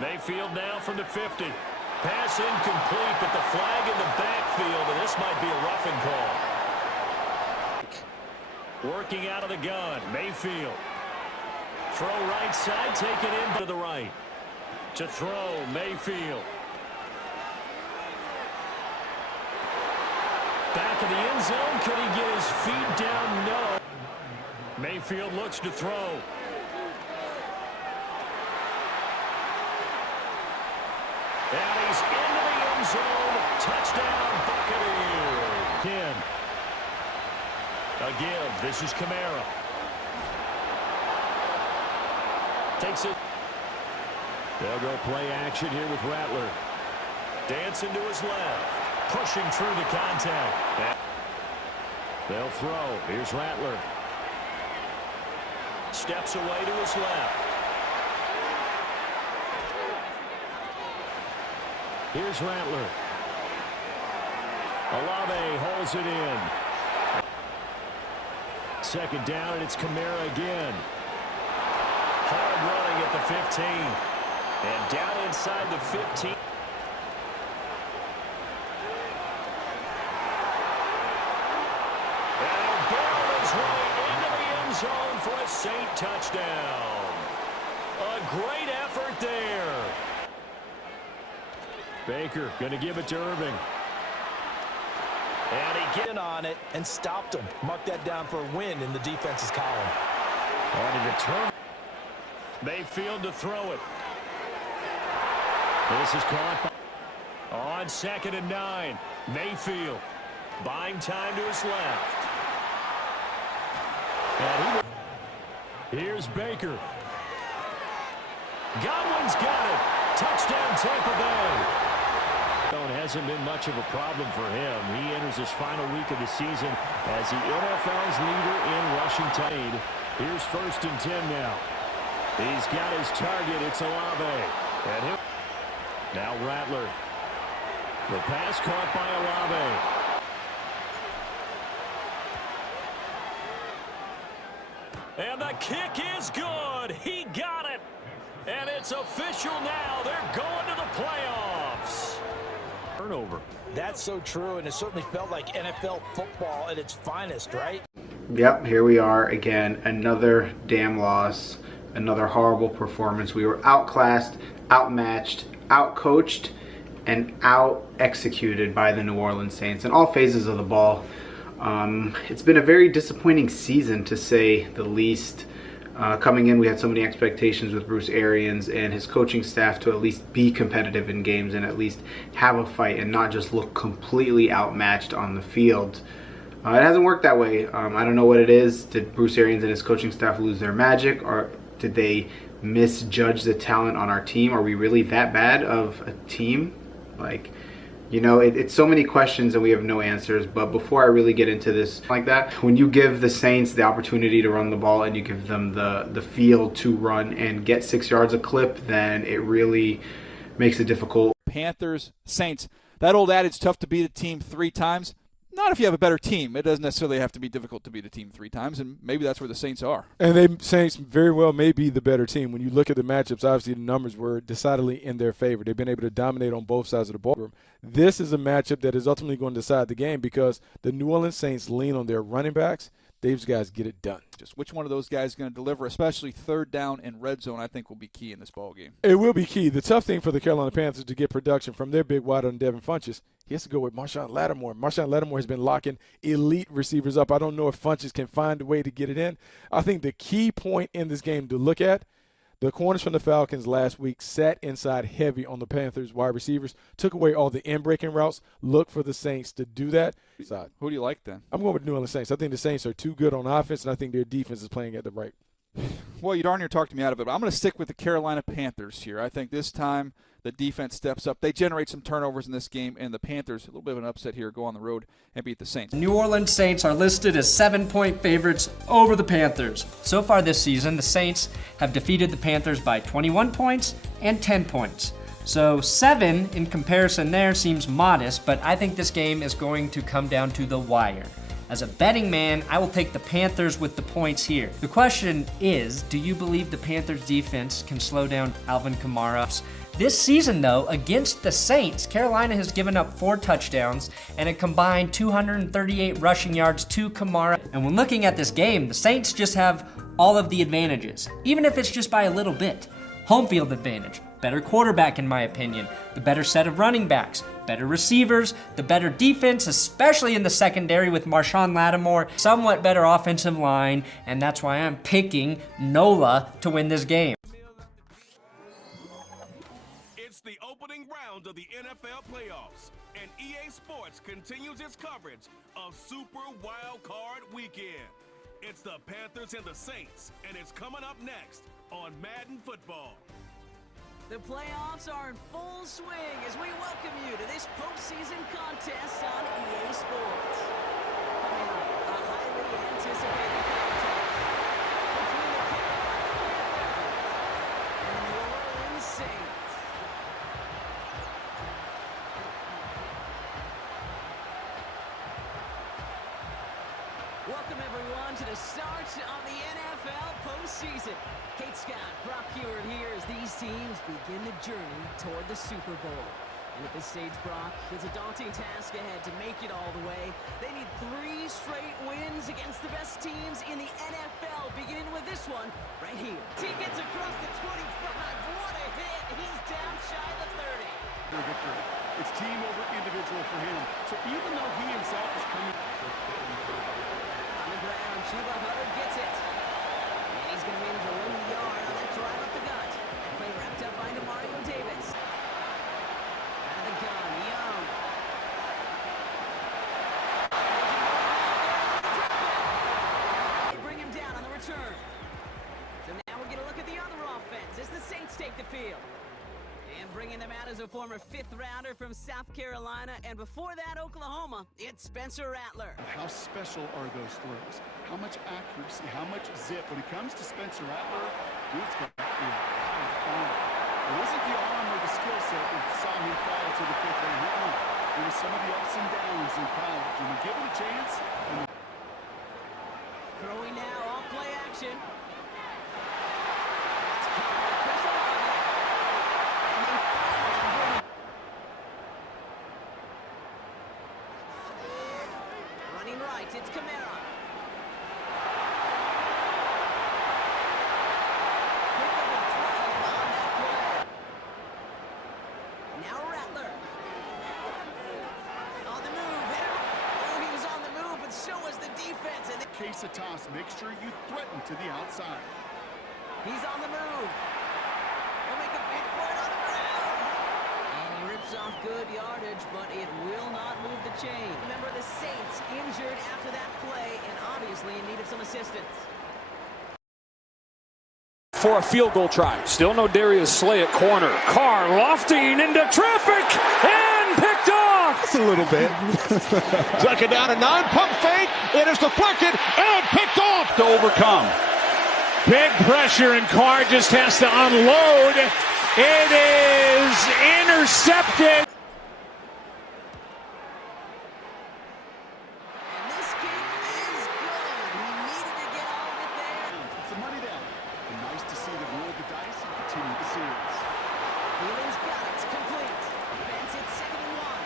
Mayfield now from the 50. Pass incomplete, but the flag in the backfield, and this might be a roughing call. Working out of the gun, Mayfield. Throw right side, taken in to the right. To throw, Mayfield. Back in the end zone, could he get his feet down? No. Mayfield looks to throw. And he's into the end zone. Touchdown, Buccaneers. 10. A give. This is Kamara. Takes it. They'll go play action here with Rattler. Dancing to his left. Pushing through the contact. They'll throw. Here's Rattler. Steps away to his left. Here's Rattler. Olave holds it in. Second down, and it's Kamara again. Hard running at the 15. And down inside the 15. And he'll barrel his way into the end zone for a Saint touchdown. A great effort there. Baker going to give it to Irving. And he get in on it and stopped him. Mark that down for a win in the defense's column. And a return. Mayfield to throw it. This is caught on 2nd and 9. Mayfield buying time to his left. And here's Baker. Godwin's got it. Touchdown Tampa Bay. Hasn't been much of a problem for him. He enters his final week of the season as the NFL's leader in rushing tide. Here's 1st and 10 now. He's got his target. It's Olave. And now Rattler. The pass caught by Olave. And the kick is good. He got it. And it's official now. They're going to the playoffs. Turnover. That's so true, and it certainly felt like NFL football at its finest, right? Yep, here we are again. Another damn loss. Another horrible performance. We were outclassed, outmatched, outcoached, and out-executed by the New Orleans Saints in all phases of the ball. It's been a very disappointing season, to say the least. Coming in, we had so many expectations with Bruce Arians and his coaching staff to at least be competitive in games and at least have a fight and not just look completely outmatched on the field. It hasn't worked that way. I don't know what it is. Did Bruce Arians and his coaching staff lose their magic, or did they misjudge the talent on our team? Are we really that bad of a team? Like, you know, it's so many questions and we have no answers. But before I really get into this like that, when you give the Saints the opportunity to run the ball and you give them the field to run and get 6 yards a clip, then it really makes it difficult. Panthers, Saints. That old adage, tough to beat a team 3 times. Not if you have a better team. It doesn't necessarily have to be difficult to beat a team 3 times, and maybe that's where the Saints are. And the Saints very well may be the better team. When you look at the matchups, obviously the numbers were decidedly in their favor. They've been able to dominate on both sides of the ball. This is a matchup that is ultimately going to decide the game because the New Orleans Saints lean on their running backs. These guys get it done. Just which one of those guys is going to deliver, especially 3rd down and red zone, I think will be key in this ball game. It will be key. The tough thing for the Carolina Panthers to get production from their big wide on Devin Funchess, he has to go with Marshawn Lattimore. Marshawn Lattimore has been locking elite receivers up. I don't know if Funchess can find a way to get it in. I think the key point in this game to look at, the corners from the Falcons last week sat inside heavy on the Panthers wide receivers, took away all the in-breaking routes. Look for the Saints to do that. Who do you like then? I'm going with New Orleans Saints. I think the Saints are too good on offense, and I think their defense is playing at the right. Well, you darn near talked me out of it, but I'm going to stick with the Carolina Panthers here. I think this time the defense steps up. They generate some turnovers in this game, and the Panthers, a little bit of an upset here, go on the road and beat the Saints. New Orleans Saints are listed as 7-point favorites over the Panthers. So far this season, the Saints have defeated the Panthers by 21 points and 10 points. So 7 in comparison there seems modest, but I think this game is going to come down to the wire. As a betting man, I will take the Panthers with the points here. The question is, do you believe the Panthers defense can slow down Alvin Kamara? This season, though, against the Saints, Carolina has given up 4 touchdowns and a combined 238 rushing yards to Kamara. And when looking at this game, the Saints just have all of the advantages, even if it's just by a little bit. Home field advantage, better quarterback in my opinion, the better set of running backs, better receivers, the better defense, especially in the secondary with Marshawn Lattimore, somewhat better offensive line, and that's why I'm picking NOLA to win this game. It's the opening round of the NFL playoffs, and EA Sports continues its coverage of Super Wild Card Weekend. It's the Panthers and the Saints, and it's coming up next on Madden Football. The playoffs are in full swing as we welcome you to this postseason contest on EA Sports. Coming up, a highly anticipated contest between the Carolina Panthers and the New Orleans Saints. Welcome everyone to the start of the NFL postseason. Kate Scott, Brock Hewitt here as these teams begin the journey toward the Super Bowl. And at this stage, Brock, it's a daunting task ahead to make it all the way. They need 3 straight wins against the best teams in the NFL, beginning with this one right here. He gets across the 25. What a hit. He's down shy of the 30. Victory. It's team over individual for him. So even though he himself is coming on the ground, Chuba Hubbard gets it. And he's going to be able to win the yard on that drive up the gut. Play wrapped up by Demario Davis. Out of the gun, Young. They bring him down on the return. So now we're going to look at the other offense as the Saints take the field. And bringing them out as a former 5th rounder from South Carolina, and before that, Oklahoma, it's Spencer Rattler. How special are those throws? How much accuracy, how much zip? When it comes to Spencer Rattler, dude's got a lot of arm. It wasn't the arm or the skill set that saw him fall to the 5th round. It was some of the ups and downs in college. And when given a chance, throwing now, off play action. Running right, it's Kamara. Pick up with 12 on that play. Now Rattler. On the move. Oh, he was on the move, but so was the defense. And case a toss, make sure you threaten to the outside. he's on the move. He'll make a big for it on the ground. And he rips off good yardage, but it will not move the chain. Remember, the Saints injured after that play and obviously in need of some assistance. For a field goal try. Still no Darius Slay at corner. Carr lofting into traffic and picked off. That's a little bit. Took it down a non-pump fake. It is deflected and picked off to overcome. Big pressure and Carr just has to unload. It is intercepted. It's a money down. And nice to see them roll the dice and continue the series. Wheelan's got it. It's complete. Ben's it 2nd and 1.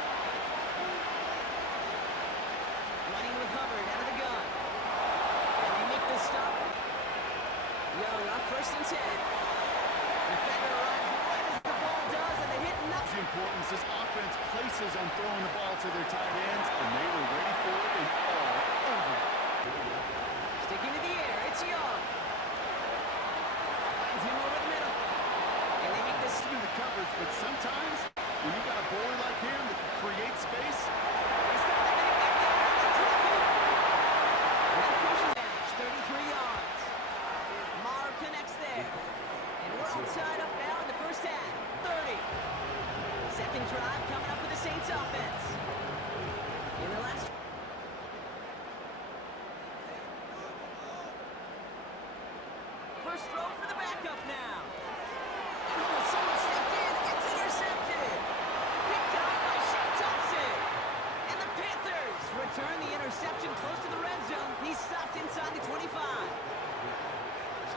Running with Hubbard out of the gun. And they make this stop. Young up 1st and 10. Defender arrives right as the ball does, and they hit nothing. The importance this offense places on throwing the ball to their tight ends, and they were ready for it and all over. Sticking to the air, it's Young. Finds him over the middle. And they make this in the coverage, but sometimes when you got a boy like him that can create space, that pushes edge, 33 yards. Maher connects there. And we're all tied up now in the first half. 30. Second drive coming up for the Saints offense. In the last first throw for the backup now. And someone stepped in. It's intercepted. Picked up by Shane Thompson. And the Panthers return the interception close to the red zone. He's stopped inside the 25.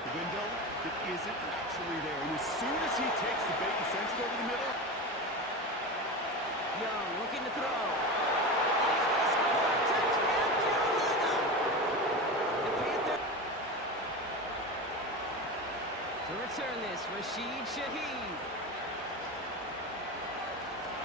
the window that isn't actually there. And as soon as he takes the bait and sends it over the middle, Young looking to throw. To return this, Rashid Shaheed.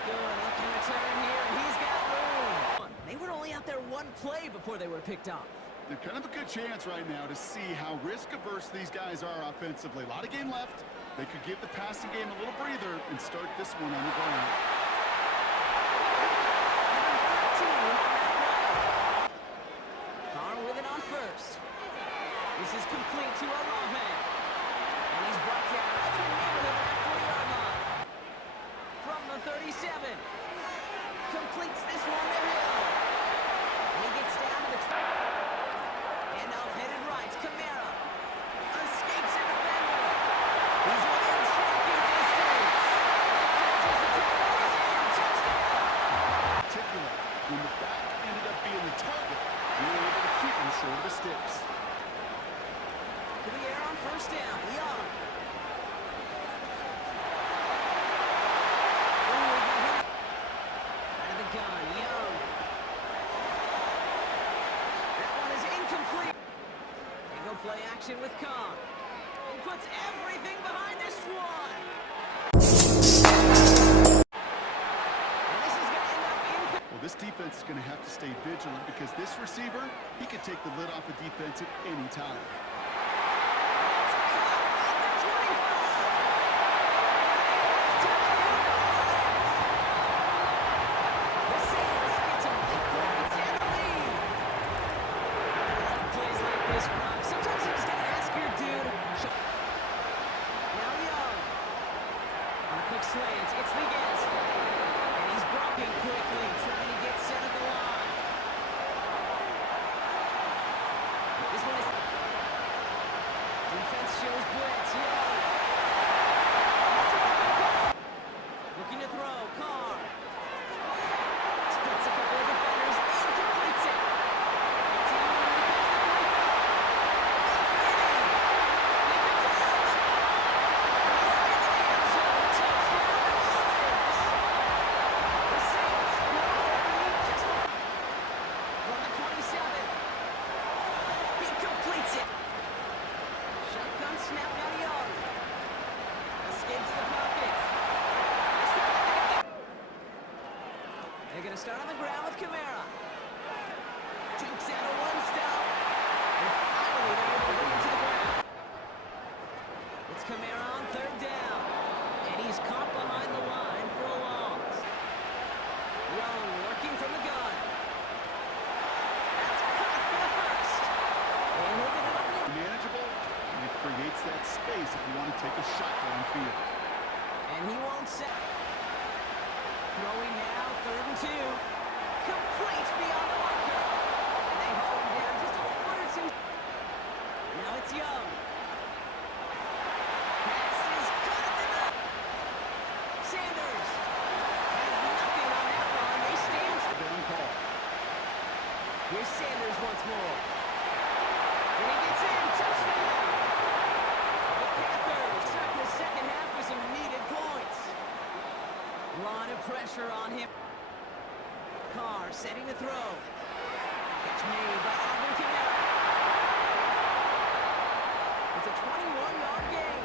Good looking return here, and he's got room. They were only out there one play before they were picked off. they're kind of a good chance right now to see how risk-averse these guys are offensively. A lot of game left. They could give the passing game a little breather and start this one on the ground. Carr with it on first. This is complete to Olave. And he's brought down right in the neighborhood of that 40-yard line. From the 37. Completes this one to Hill. And he gets down to the... And off headed right, Kamara. Escapes a defender. He's within striking distance. Touches the top of his play action with Kong. He puts everything behind this one. Well, this defense is going to have to stay vigilant because this receiver, he could take the lid off the defense at any time. Sometimes you just gotta ask your dude. Now Young. On a quick slant, it's Liggins. And he's blocking quickly, trying to get set at the line. This one is... Defense shows blitz. Young. Looking to throw. Carr. Splits a couple of defenders and completes it. They're going to start on the ground with Kamara. Jukes out a one-stop. And finally, they're able to bring him to the ground. It's Kamara on third down. And he's caught behind the line for a loss. Young working from the gun. That's caught for the first. And he'll get it up. Manageable, and it creates that space if you want to take a shot downfield. And he won't set. Throwing now, 3rd and 2. Complete beyond the marker. And they hold him down just a foot or two. Now it's Young. Pass is cut at the net. Sanders has nothing on that run. They stand. Down call. Here's Sanders once more. And he gets in. Touchdown. The Panthers start the second half with some needed points. Lot of pressure on him. Carr setting the throw. Catch made by Alvin Kamara. It's a 21-yard gain.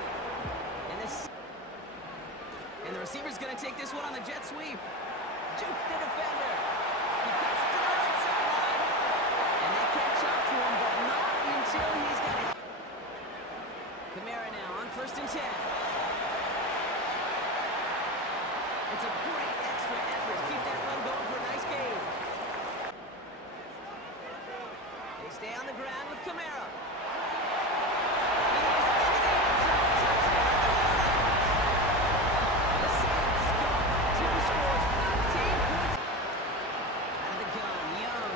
And the receiver's going to take this one on the jet sweep. Duke the defender. He cuts it to the right sideline. And they catch up to him, but not until he's got it. Kamara now on 1st and 10. It's a great extra effort to keep that run going for a nice gain. They stay on the ground with Kamara. The Saints go 2 scores, 13 points. Out of the gun, Young.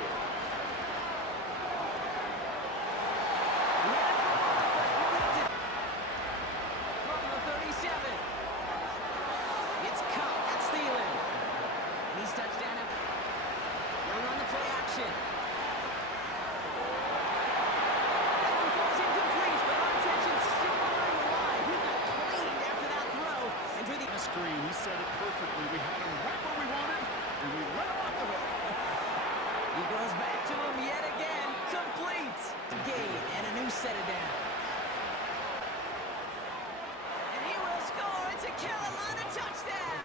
From the 37. It's Cup. That's Thielen. And he's touched down after. Young on the play action. That one falls incomplete, but our attention's still on the line. He got cleaned after that throw. And through the Screen, he said it perfectly. We had him right where we wanted, and we let him off the hook. He goes back to him yet again. Complete. Gain and a new set of downs. And he will score. It's a Carolina touchdown.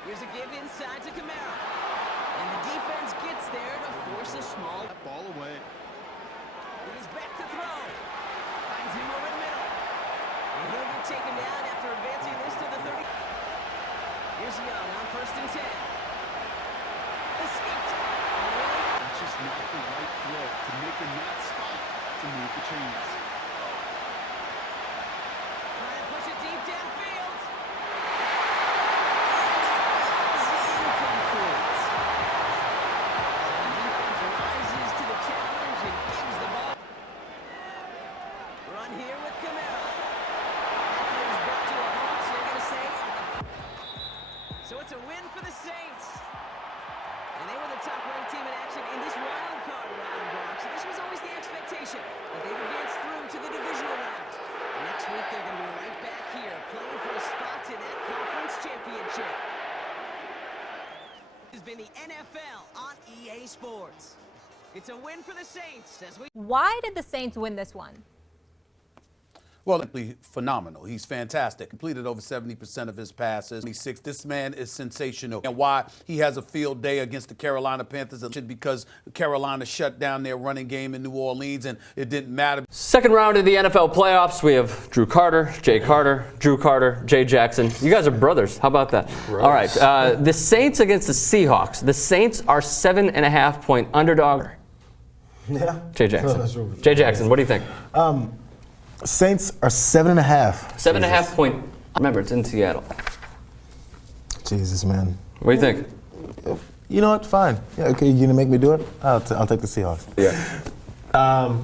Here's a give inside to Kamara. And the defense gets there to force a small ball away. He's back to throw. Finds him over the middle. And he'll get taken down after advancing this to the 30. Here's Young on 1st and 10. Escaped. That's just not the right throw to make in that spot to move the chains. Trying to push it deep downfield. Run here with Kamara. That is brought to a halt, so they're going to say. So it's a win for the Saints. And they were the top-ranked team in action in this wild card round, Brock. So this was always the expectation. But they've advanced through to the divisional round. Next week, they're going to be right back here, playing for a spot in that conference championship. This has been the NFL on EA Sports. It's a win for the Saints as we Why did the Saints win this one? Well, phenomenal. He's fantastic. Completed over 70% of his passes. This man is sensational. And why he has a field day against the Carolina Panthers? Because Carolina shut down their running game in New Orleans, and it didn't matter. Second round of the NFL playoffs, we have Drew Carter, Jay Carter, Drew Carter, Jay Jackson. You guys are brothers. How about that? Right. All right. The Saints against the Seahawks. The Saints are 7.5-point underdog. Yeah. Jay Jackson. Jay Jackson, what do you think? Saints are 7.5. 7.5 point. Remember, it's in Seattle. Jesus, man. What do you think? You know what? Fine. Yeah, okay, you're gonna make me do it? I'll take the Seahawks. Yeah.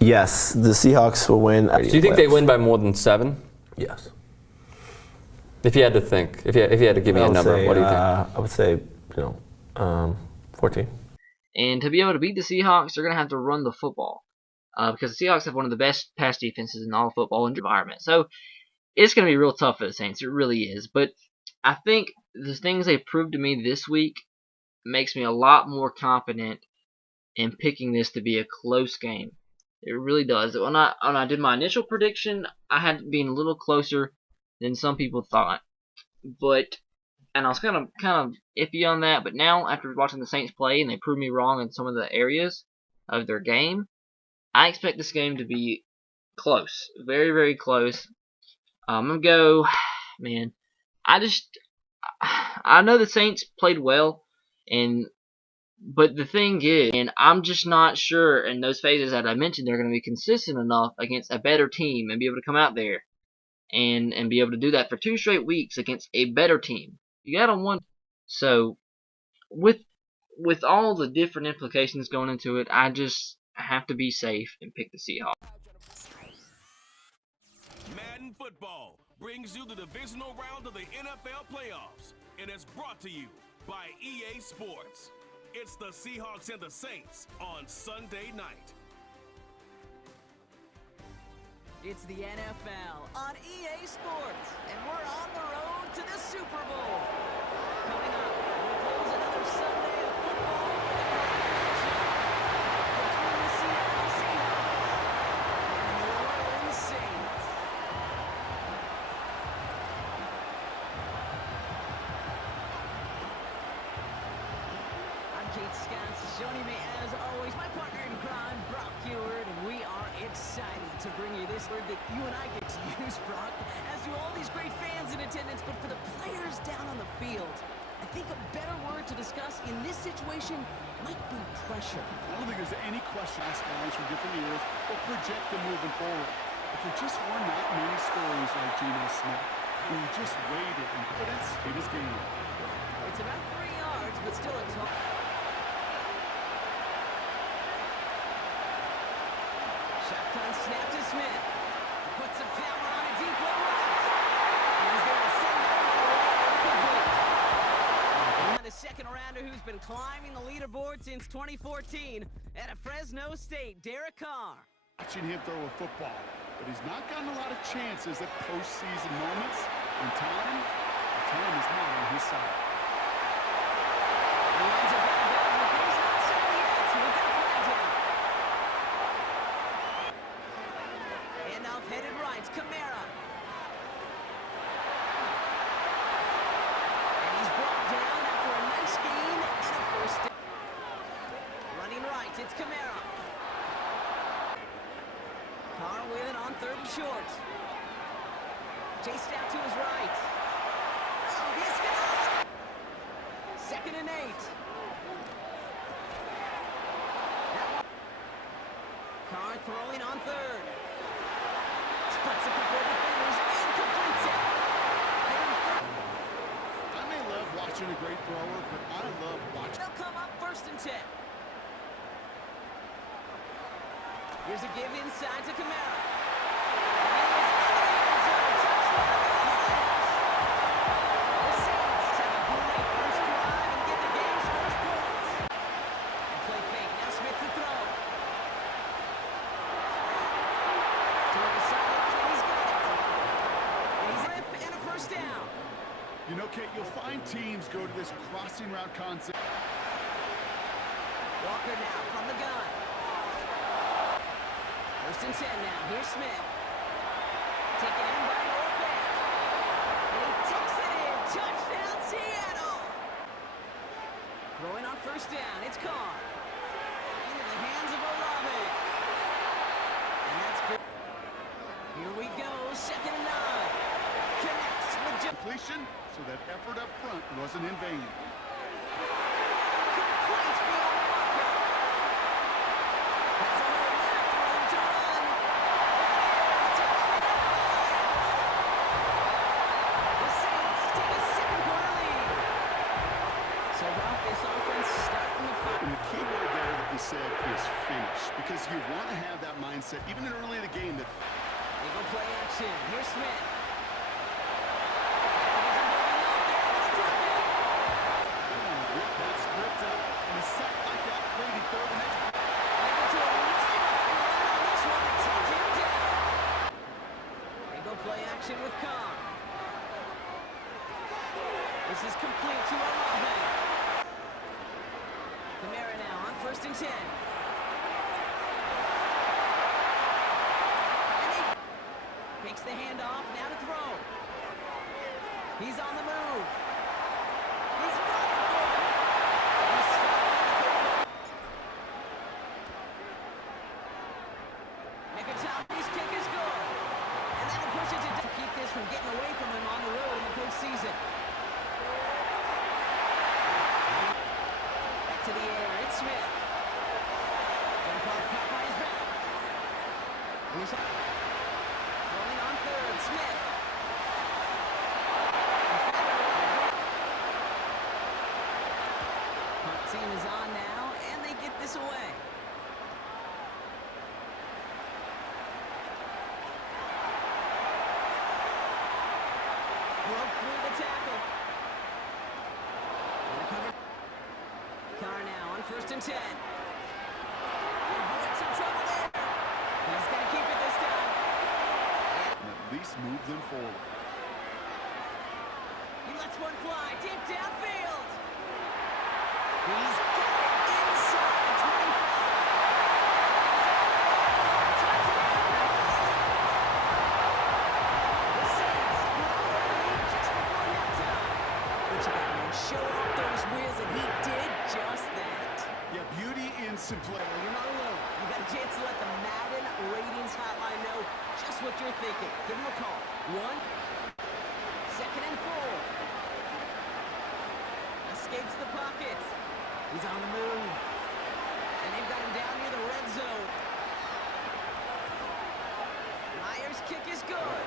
Yes, the Seahawks will win. Do you think they win by more than 7? Yes. If you had to think, if you had to give me a number, what do you think? I would say, 14. And to be able to beat the Seahawks, they're going to have to run the football. Because the Seahawks have one of the best pass defenses in all of football environment. So it's going to be real tough for the Saints. It really is. But I think the things they proved to me this week makes me a lot more confident in picking this to be a close game. It really does. When I did my initial prediction, I had been a little closer than some people thought. And I was kind of iffy on that. But now, after watching the Saints play, and they proved me wrong in some of the areas of their game, I expect this game to be close. Very, very close. I'm going to go, man, I know the Saints played well, but the thing is, and I'm just not sure in those phases that I mentioned they're going to be consistent enough against a better team and be able to come out there and be able to do that for 2 straight weeks against a better team. You got to wonder. So, with all the different implications going into it, I have to be safe and pick the Seahawks. Madden Football brings you the divisional round of the NFL playoffs, and it's brought to you by EA Sports. It's the Seahawks and the Saints on Sunday night. It's the NFL on EA Sports, and we're on the road to the Super Bowl. Coming up, we'll close another Sunday of football between the Seattle Seahawks and the New Orleans Saints. I'm Kate Scott. Joining me as always, my partner in crime, Brock Heward, and we are excited to bring you this word that you and I get to use, Brock, as do all these great fans in attendance, but for the players down on the field, I think a better word to discuss in this situation might be pressure. I don't think there's any question asked guys from different eras or project them moving forward. If there just were not many stories like Geno Smith, who just waited and confidence in his game. It's about 3 yards, but still a tough. Shotgun snap to Smith. Puts some power on a deep low left. Is there a send incomplete? The second rounder who's been climbing the leaderboard since 2014 at a Fresno State, Derek Carr. Watching him throw a football, but he's not gotten a lot of chances at postseason moments. In time is not on his side. He ends up on the ball, but he's not saying yet, so we've got a flag down. Handoff headed right, Kamara. And he's brought down after a nice gain and a first down. Running right, it's Kamara. Carr with it on 3rd and short. Chased out to his right. Oh, he's got it. 2nd and 8. Carr throwing on 3rd. Splits a couple of defenders and completes it. I may love watching a great thrower, but I love watching. They'll come up 1st and 10. Here's a give inside to Kamara. The Saints have a great first drive and get the game's first points. Play fake, now Smith to throw. Toward the sideline, and he's got it. And he's in a first down. You know, Kate, you'll find teams go to this crossing route concept. Walker now from the gun. 1st and 10 now. Here's Smith. Taken in by Noah Fant. And he takes it in. Touchdown, Seattle. Throwing on 1st down. It's Carr. Into the hands of Olave. And that's good. Here we go. 2nd and 9. Connects with completion, so that effort up front wasn't in vain. Completes beyond the marker. That's all they left. Room to run. The Saints take a 2nd-quarter lead. So Rob, this offense starting to fight. And the key word there that you said is finish, because you want to have that mindset, even early in the game. That they go play action. Here's Smith. Play action with Carr. This is complete to Olave. Kamara now on 1st and 10. And he fakes the handoff, now to throw. He's on the move. He's running for it. He's stopped at the 30. Nicotopoulos' kick is good. And that'll push it to keep this from getting away from him on the road in the postseason. Back to the air, it's Smith. Jump off, caught by his back. And he's throwing on 3rd, Smith. Punt team is on now, and they get this away. Broke through the tackle. Carr now on 1st and 10. Avoid some trouble there. He's going to keep it this time. and at least move them forward. He lets one fly deep downfield. He's got it inside the 25. The Saints blow their lead just before halftime. But you got to show off those wheels, and he did just that. Yeah, beauty in simplicity. You're not alone. You got a chance to let the Madden ratings hotline know just what you're thinking. Give them a call. 2nd and 4. Escapes the pocket. He's on the move. And they've got him down near the red zone. Myers' kick is good.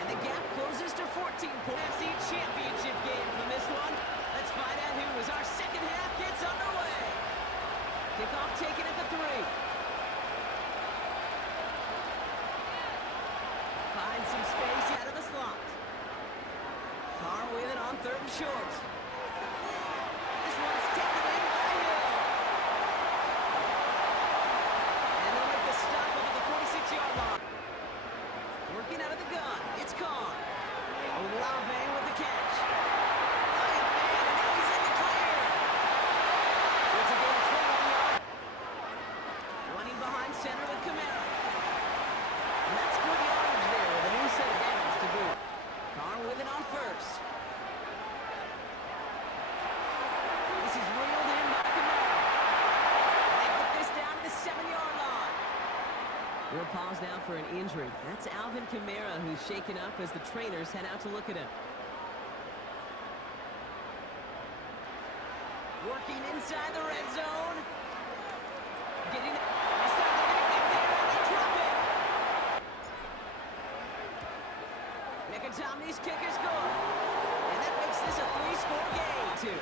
And the gap closes to 14 points. NFC Championship game from this one. Let's find out who as our second half gets underway. Kickoff taken at the 3. Find some space out of the slot. Carr with it on 3rd and short. This one's taken in by Hill. And they'll make the stop up at the 46-yard line. Working out of the gun, it's Carr. Olave with the catch. Giant man, and now he's in the clear. It's a gain of 21 yards. Running behind center with Kamara. And that's good yardage there with a new set of downs to boot. Carr with it on 1st. This is reeled in by Kamara. And they put this down to the 7-yard line. We'll pause now for an injury. That's Alvin Kamara who's shaken up as the trainers head out to look at him. Working inside the red zone. Getting it. This time they're going to get there and they drop it. Nicotopoulos' kick is good. And that makes this a 3-score game, too.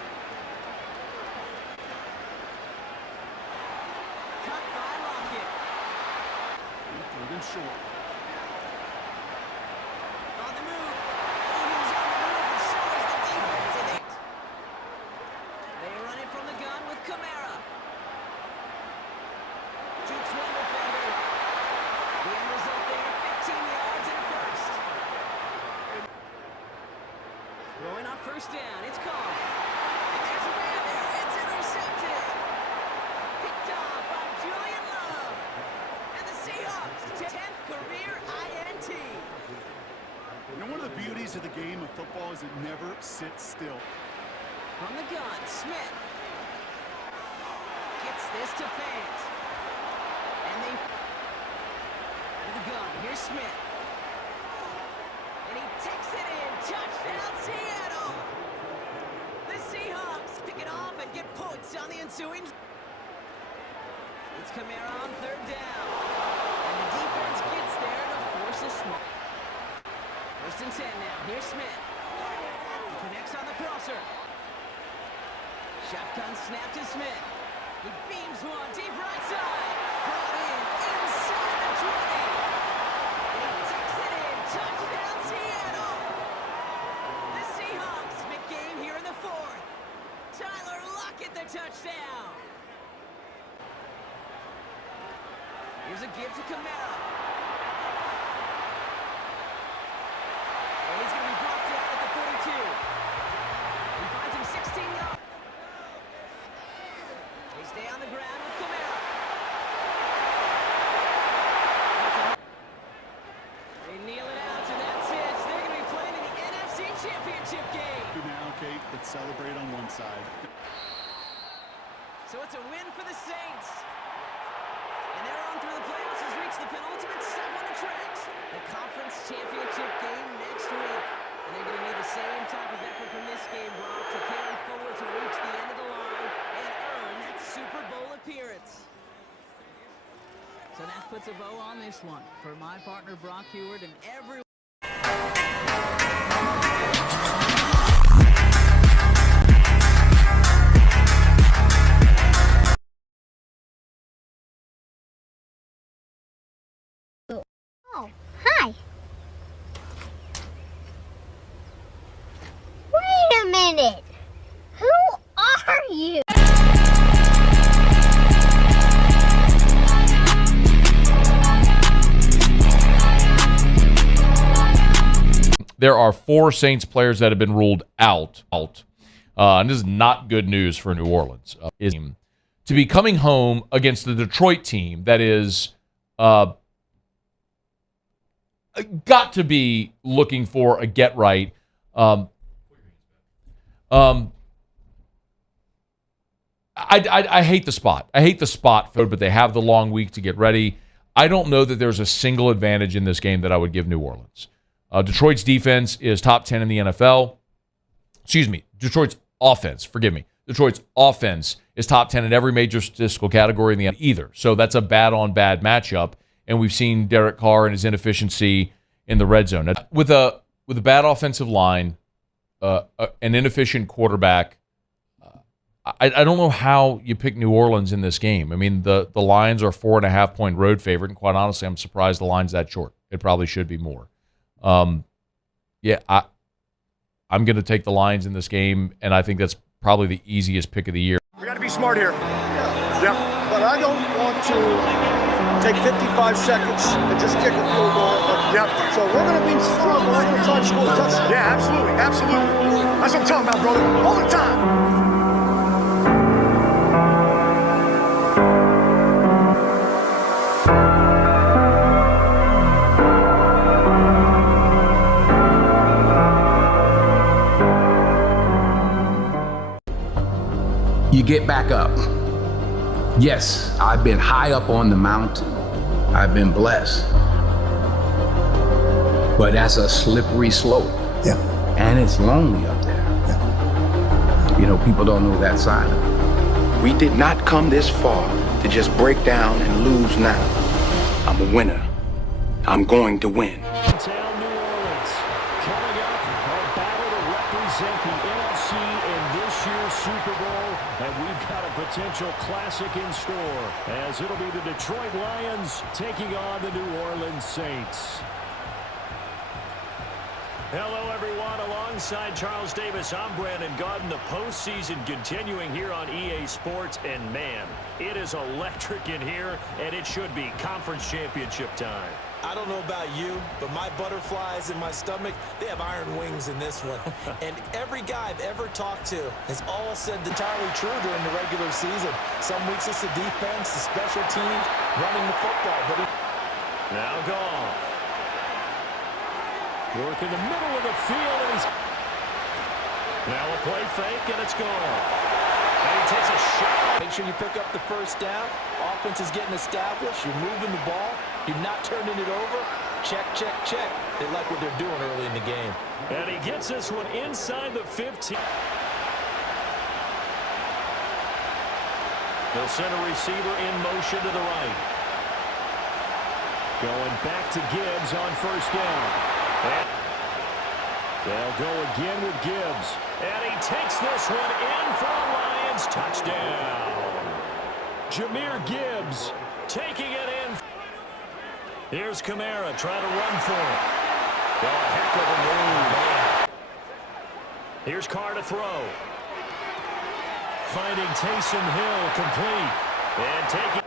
Cut by Lockett. 3rd and short. On the move. Oh, he's on the move, and so is the defense in it. They run it from the gun with Kamara. Jukes one defender. The end result there, 15 yards and a first. Throwing on 1st down, it's Carr. And there's a man there, it's intercepted. football is it never sits still. From the gun, Smith gets this to Fant. And they out of the gun. Here's Smith. And he takes it in. Touchdown, Seattle. The Seahawks pick it off and get points on the ensuing. It's Kamara on third down. And the defense gets there to force a small. 1st and 10 now. Here's Smith. He connects on the crosser. Shotgun snap to Smith. He beams one deep right side. Brought in inside the 20. And he takes it in. Touchdown, Seattle. The Seahawks make game here in the 4th. Tyler Lockett the touchdown. Here's a give to Kamara. And he's going to be brought down at the 42. He finds him 16 yards. They stay on the ground with Kamara. They kneel it out, and that's it. They're going to be playing in the NFC Championship game. Now, Kate, let's celebrate on one side. So it's a win for the Saints. And their run through the playoffs has reached the penultimate step on the tracks. The conference championship game next week. And they're going to need the same type of effort from this game, Brock, to carry forward to reach the end of the line and earn that Super Bowl appearance. So that puts a bow on this one. For my partner, Brock Heward, and everyone. Oh, hi. Wait a minute. Who are you? There are 4 Saints players that have been ruled out. And this is not good news for New Orleans. To be coming home against the Detroit team that is got to be looking for a get-right. I hate the spot. I hate the spot, but they have the long week to get ready. I don't know that there's a single advantage in this game that I would give New Orleans. Detroit's defense is top 10 in the NFL. Excuse me, Detroit's offense, forgive me. Detroit's offense is top 10 in every major statistical category in the either. So that's a bad-on-bad matchup, and we've seen Derek Carr and his inefficiency in the red zone. With a bad offensive line, an inefficient quarterback, I don't know how you pick New Orleans in this game. I mean, the Lions are a 4.5-point road favorite, and quite honestly, I'm surprised the line's that short. It probably should be more. I'm going to take the Lions in this game, and I think that's probably the easiest pick of the year. We got to be smart here. Yeah. But I don't want to take 55 seconds and just kick a field goal. Yep. So we're going to be smart. We're going to try to score a touchdown. Yeah, absolutely. Absolutely. That's what I'm talking about, brother. All the time. You get back up. Yes, I've been high up on the mountain. I've been blessed. But that's a slippery slope. Yeah. And it's lonely up there. Yeah. You know, people don't know that side of it. We did not come this far to just break down and lose now. I'm a winner. I'm going to win. Downtown New Orleans. Coming up, a battle to represent the NFC in this year's Super Bowl. And we've got a potential classic in store, as it'll be the Detroit Lions taking on the New Orleans Saints. Hello, everyone. Alongside Charles Davis, I'm Brandon Gaudin. The postseason continuing here on EA Sports. And, man, it is electric in here, and it should be conference championship time. I don't know about you, but my butterflies in my stomach, they have iron wings in this one. And every guy I've ever talked to has all said entirely true during the regular season. Some weeks it's the defense, the special teams, running the football. But now Goff. Work in the middle of the field, and he's Now a play fake, and it's gone. And he takes a shot. Make sure you pick up the first down. Offense is getting established. You're moving the ball. You're not turning it over. Check, check, check. They like what they're doing early in the game. And he gets this one inside the 15. They'll send a receiver in motion to the right. Going back to Gibbs on first down. And they'll go again with Gibbs. And he takes this one in for a Lions touchdown. Jahmyr Gibbs taking it in. Here's Kamara trying to run for it. Oh, a heck of a move. Here's Carr to throw. Finding Taysom Hill complete. And taking.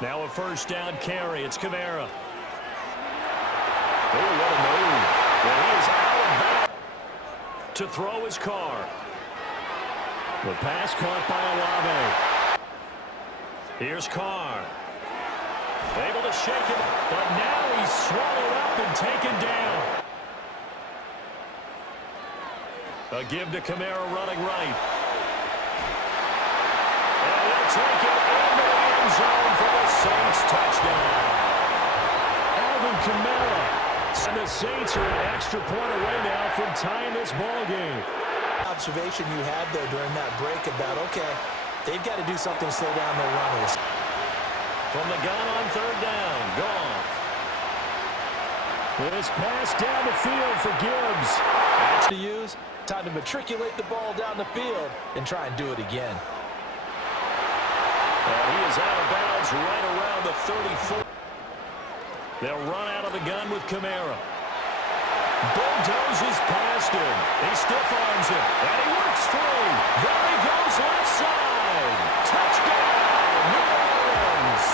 Now a first down carry. It's Kamara. Oh, what a move. Well, he is out of bounds to throw his Carr. The pass caught by Olave. Here's Carr. Able to shake it, but now he's swallowed up and taken down. A give to Kamara running right. And he'll take it into the end zone for the Saints touchdown. Alvin Kamara. And the Saints are an extra point away now from tying this ball game. Observation you had there during that break about, okay, they've got to do something to slow down their runners. From the gun on third down, Goff. This pass down the field for Gibbs. That's to use. Time to matriculate the ball down the field and try and do it again. And he is out of bounds right around the 34. They'll run out of the gun with Kamara. Bulldozes past him. He stiff arms him. And he works through. There he goes left side. Touchdown, New Orleans.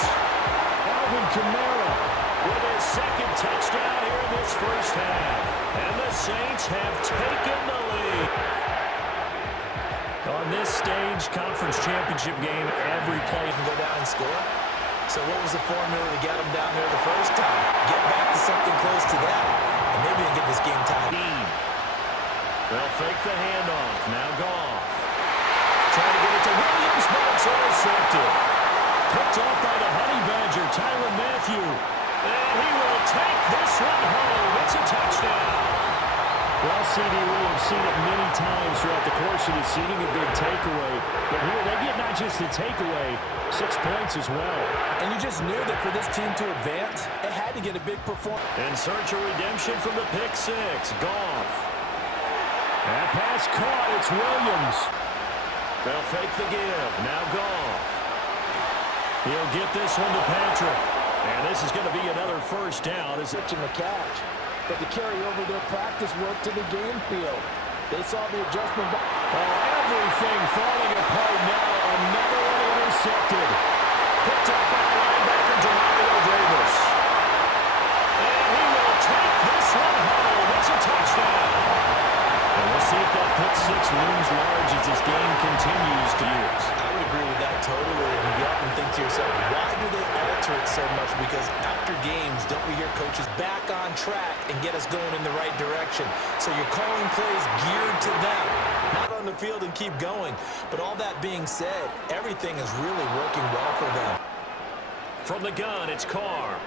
Alvin Kamara with his second touchdown here in this first half. And the Saints have taken the lead. On this stage, conference championship game, every play can go down and score. So what was the formula to get them down there the first time? Get back to something close to that. And maybe get this game tied. They'll fake the handoff. Now Goff. Trying to get it to Williams, but it's intercepted. Picked off by the Honey Badger, Tyrann Mathieu. And he will take this one home. It's a touchdown. Well, CD, we have seen it many times throughout the course of the seating, a big takeaway. But here they get not just a takeaway, 6 points as well. And you just knew that for this team to advance, it had to get a big performance. In search of redemption from the pick six, Goff. That pass caught, it's Williams. They'll fake the give, now Goff. He'll get this one to Patrick. And this is going to be another first down. As it's in the catch. But to carry over their practice work to the game field. They saw the adjustment. Everything falling apart now. Another one intercepted. Picked up by linebacker Demario Davis. And he will take this one home. It's a touchdown. And we'll see if that pick six looms large as this game continues to use. I would agree with that totally. And you often think to yourself, why do they alter it so much? Because after games, don't we hear coaches back on track and get us going in the right direction? So you're calling plays geared to them, not on the field and keep going. But all that being said, everything is really working well for them. From the gun, it's Carr.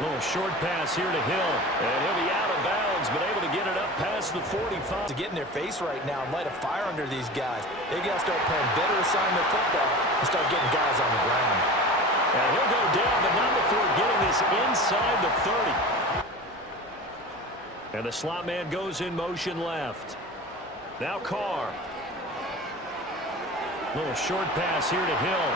Little short pass here to Hill. And he'll be out of bounds, but able to get it up past the 45. To get in their face right now and light a fire under these guys. They've got to start playing better assignment football and start getting guys on the ground. And he'll go down, but not before getting this inside the 30. And the slot man goes in motion left. Now Carr. Little short pass here to Hill.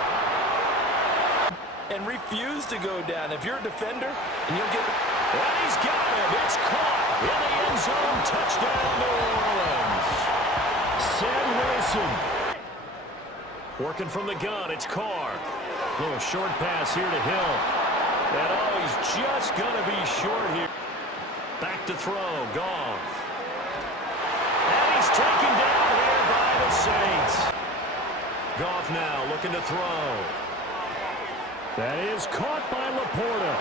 And refuse to go down. If you're a defender, and you'll get... And he's got him. It's caught in the end zone. Touchdown, New Orleans. Sam Wilson. Working from the gun, it's Carr. Little short pass here to Hill. And oh, he's just going to be short here. Back to throw, Goff. And he's taken down here by the Saints. Goff now looking to throw. That is caught by Laporta.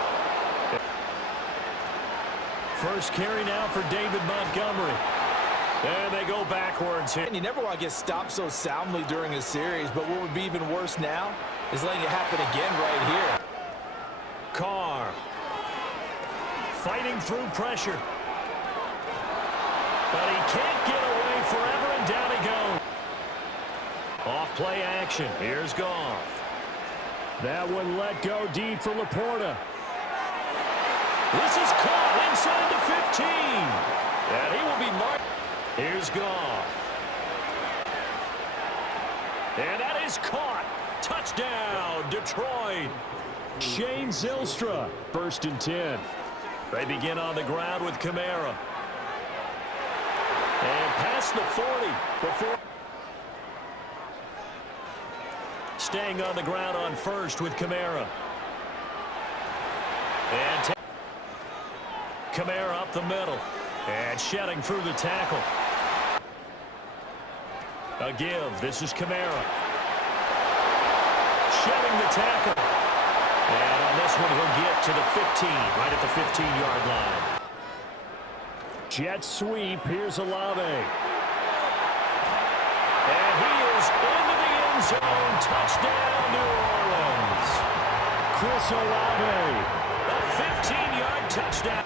First carry now for David Montgomery. And they go backwards here. And you never want to get stopped so soundly during a series, but what would be even worse now is letting it happen again right here. Carr fighting through pressure. But he can't get away forever, and down he goes. Off play action. Here's Goff. That one let go deep for Laporta. This is caught inside the 15. And he will be marked. Here's Goff. And that is caught. Touchdown, Detroit. Shane Zylstra, 1st and 10. They begin on the ground with Kamara. And past the 40 before. Staying on the ground on 1st with Kamara. And Kamara up the middle. And shedding through the tackle. A give. This is Kamara. Shedding the tackle. And on this one, he'll get to the 15, right at the 15-yard line. Jet sweep. Here's Olave. And he is into the end zone. Touchdown, New Orleans. Chris Olave. A 15-yard touchdown.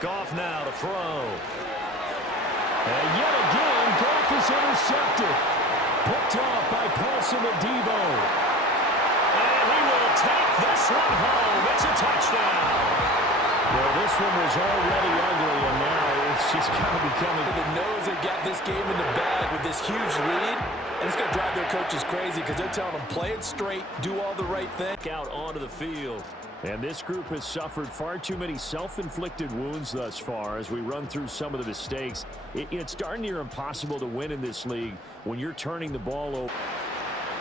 Goff now to throw. And yet again, Goff is intercepted. Picked off by Paulson Adebo. And he will take this one home. It's a touchdown. Well, this one was already ugly, and now it's just kind of becoming. The knows they got this game in the bag with this huge lead, and it's going to drive their coaches crazy because they're telling them play it straight, do all the right thing. Out onto the field. And this group has suffered far too many self-inflicted wounds thus far as we run through some of the mistakes. It's darn near impossible to win in this league when you're turning the ball over.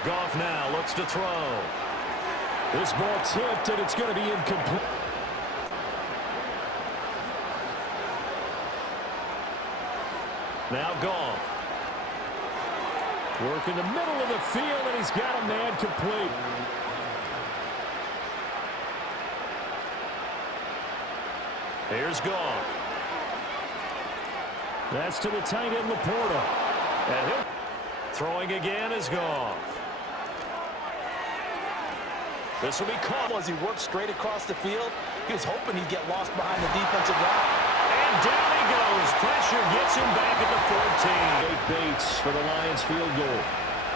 Goff now looks to throw. This ball tipped, and it's going to be incomplete. Now Goff. Work in the middle of the field, and he's got a man complete. Here's Goff. That's to the tight end, Laporta. And he'll throwing again is Goff. This will be caught. As he worked straight across the field, he was hoping he'd get lost behind the defensive line. And down he goes. Pressure gets him back at the 14. Bates for the Lions field goal.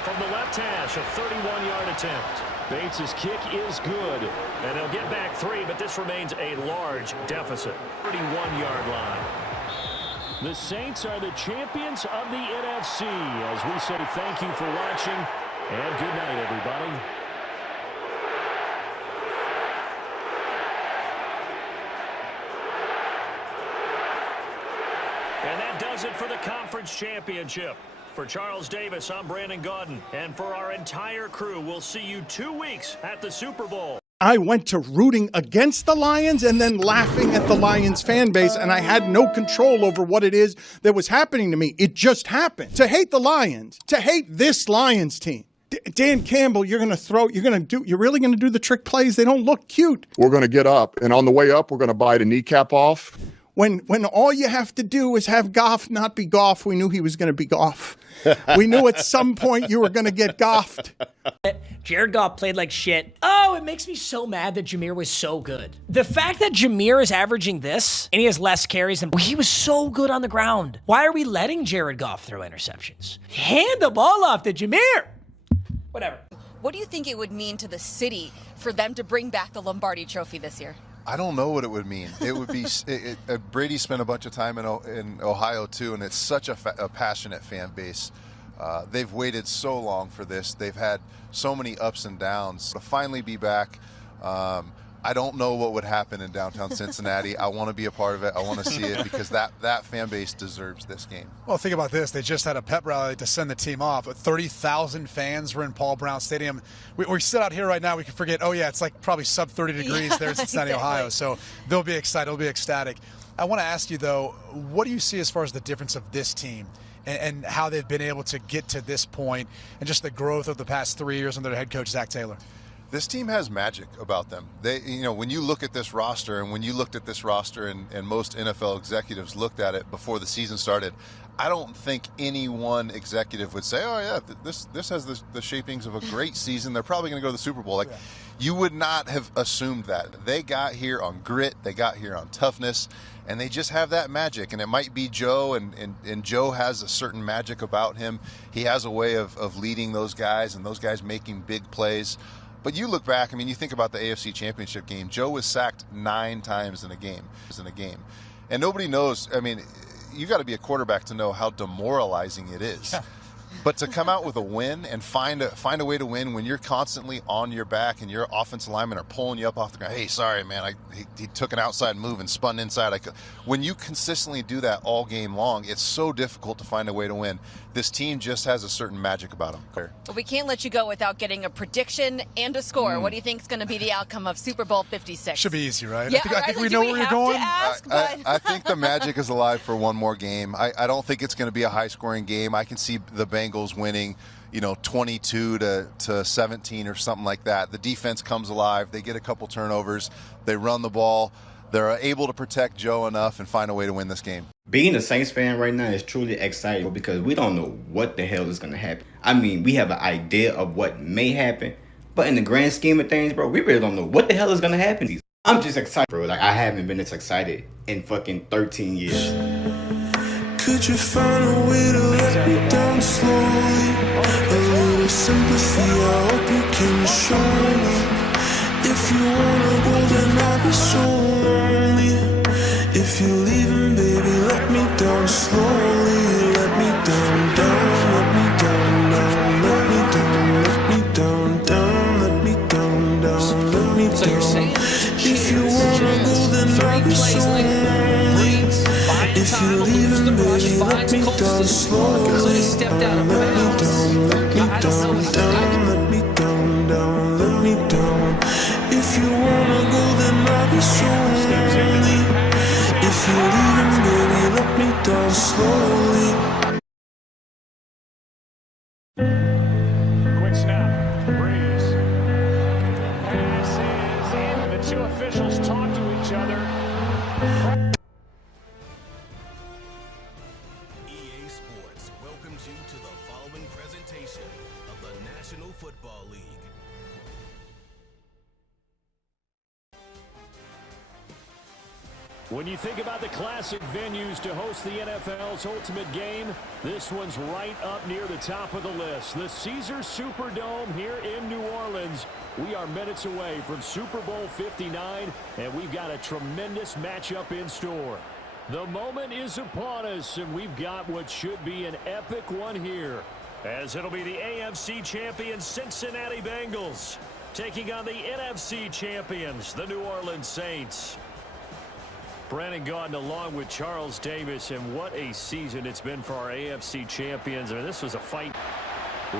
From the left hash, a 31-yard attempt. Bates' kick is good, and they'll get back 3, but this remains a large deficit. 31-yard line. The Saints are the champions of the NFC. As we say thank you for watching, and good night, everybody. And that does it for the conference championship. For Charles Davis, I'm Brandon Gaudin. And for our entire crew, we'll see you 2 weeks at the Super Bowl. I went to rooting against the Lions and then laughing at the Lions fan base, and I had no control over what it is that was happening to me. It just happened. To hate the Lions, to hate this Lions team. Dan Campbell, you're really going to do the trick plays? They don't look cute. We're going to get up, and on the way up, we're going to bite a kneecap off. When all you have to do is have Goff not be Goff, we knew he was going to be Goff. We knew at some point you were going to get Goffed. Jared Goff played like shit. Oh, it makes me so mad that Jameer was so good. The fact that Jameer is averaging this and he has less carries than he was so good on the ground. Why are we letting Jared Goff throw interceptions? Hand the ball off to Jameer. Whatever. What do you think it would mean to the city for them to bring back the Lombardi Trophy this year? I don't know what it would mean. It would be Brady spent a bunch of time in Ohio too, and it's such a passionate fan base. They've waited so long for this. They've had so many ups and downs. To finally be back, I don't know what would happen in downtown Cincinnati. I want to be a part of it. I want to see it because that fan base deserves this game. Well, think about this. They just had a pep rally to send the team off. 30,000 fans were in Paul Brown Stadium. We sit out here right now. We can forget, oh, yeah, it's like probably sub 30 degrees there in Cincinnati, exactly. Ohio. So they'll be excited. They'll be ecstatic. I want to ask you, though, what do you see as far as the difference of this team and how they've been able to get to this point and just the growth of the past 3 years under their head coach, Zach Taylor? This team has magic about them. When you look at this roster, and when you looked at this roster, and most NFL executives looked at it before the season started, I don't think any one executive would say, "Oh yeah, this has the shapings of a great season. They're probably going to go to the Super Bowl." You would not have assumed that. They got here on grit. They got here on toughness, and they just have that magic. And it might be Joe, and Joe has a certain magic about him. He has a way of leading those guys, and those guys making big plays. But you look back, you think about the AFC Championship game. Joe was sacked 9 times in a game. And nobody knows. You got to be a quarterback to know how demoralizing it is. Yeah. But to come out with a win and find a way to win when you're constantly on your back and your offensive linemen are pulling you up off the ground. Hey, sorry, man, he took an outside move and spun inside. When you consistently do that all game long, it's so difficult to find a way to win. This team just has a certain magic about them. But we can't let you go without getting a prediction and a score. What do you think is going to be the outcome of Super Bowl 56? Should be easy, right? Yeah, I think we know where you're going. I think the magic is alive for one more game. I don't think it's going to be a high-scoring game. I can see the Bengals winning, 22 to 17 or something like that. The defense comes alive. They get a couple turnovers. They run the ball. They're able to protect Joe enough and find a way to win this game. Being a Saints fan right now is truly exciting because we don't know what the hell is going to happen. We have an idea of what may happen, but in the grand scheme of things, bro, we really don't know what the hell is going to happen. I'm just excited, bro. I haven't been this excited in fucking 13 years. Could you find a way to let me down slowly? A little sympathy, I hope you can show me. If you wanna go, then I'll be so lonely. If you're leaving, baby, let me down slowly. Let me down, down, let me down, down, let me down, let me down, down, let me down, down, let me down. If you wanna go, then I'll be so lonely. If you're leaving, baby, let me down slowly. Let me down, let me down, down, let me down, down, let me down. If you wanna go, then I'll be so lonely. If you're leaving, baby, let me down slowly. Quick snap, Breeze. Pass is in. The two officials talk to each other. EA Sports welcomes you to the following presentation of the National Football League. When you think about the classic venues to host the NFL's ultimate game, this one's right up near the top of the list. The Caesars Superdome here in New Orleans. We are minutes away from Super Bowl 59, and we've got a tremendous matchup in store. The moment is upon us, and we've got what should be an epic one here, as it'll be the AFC champions Cincinnati Bengals taking on the NFC champions, the New Orleans Saints. Brandon Gaudin along with Charles Davis, and what a season it's been for our AFC champions. This was a fight.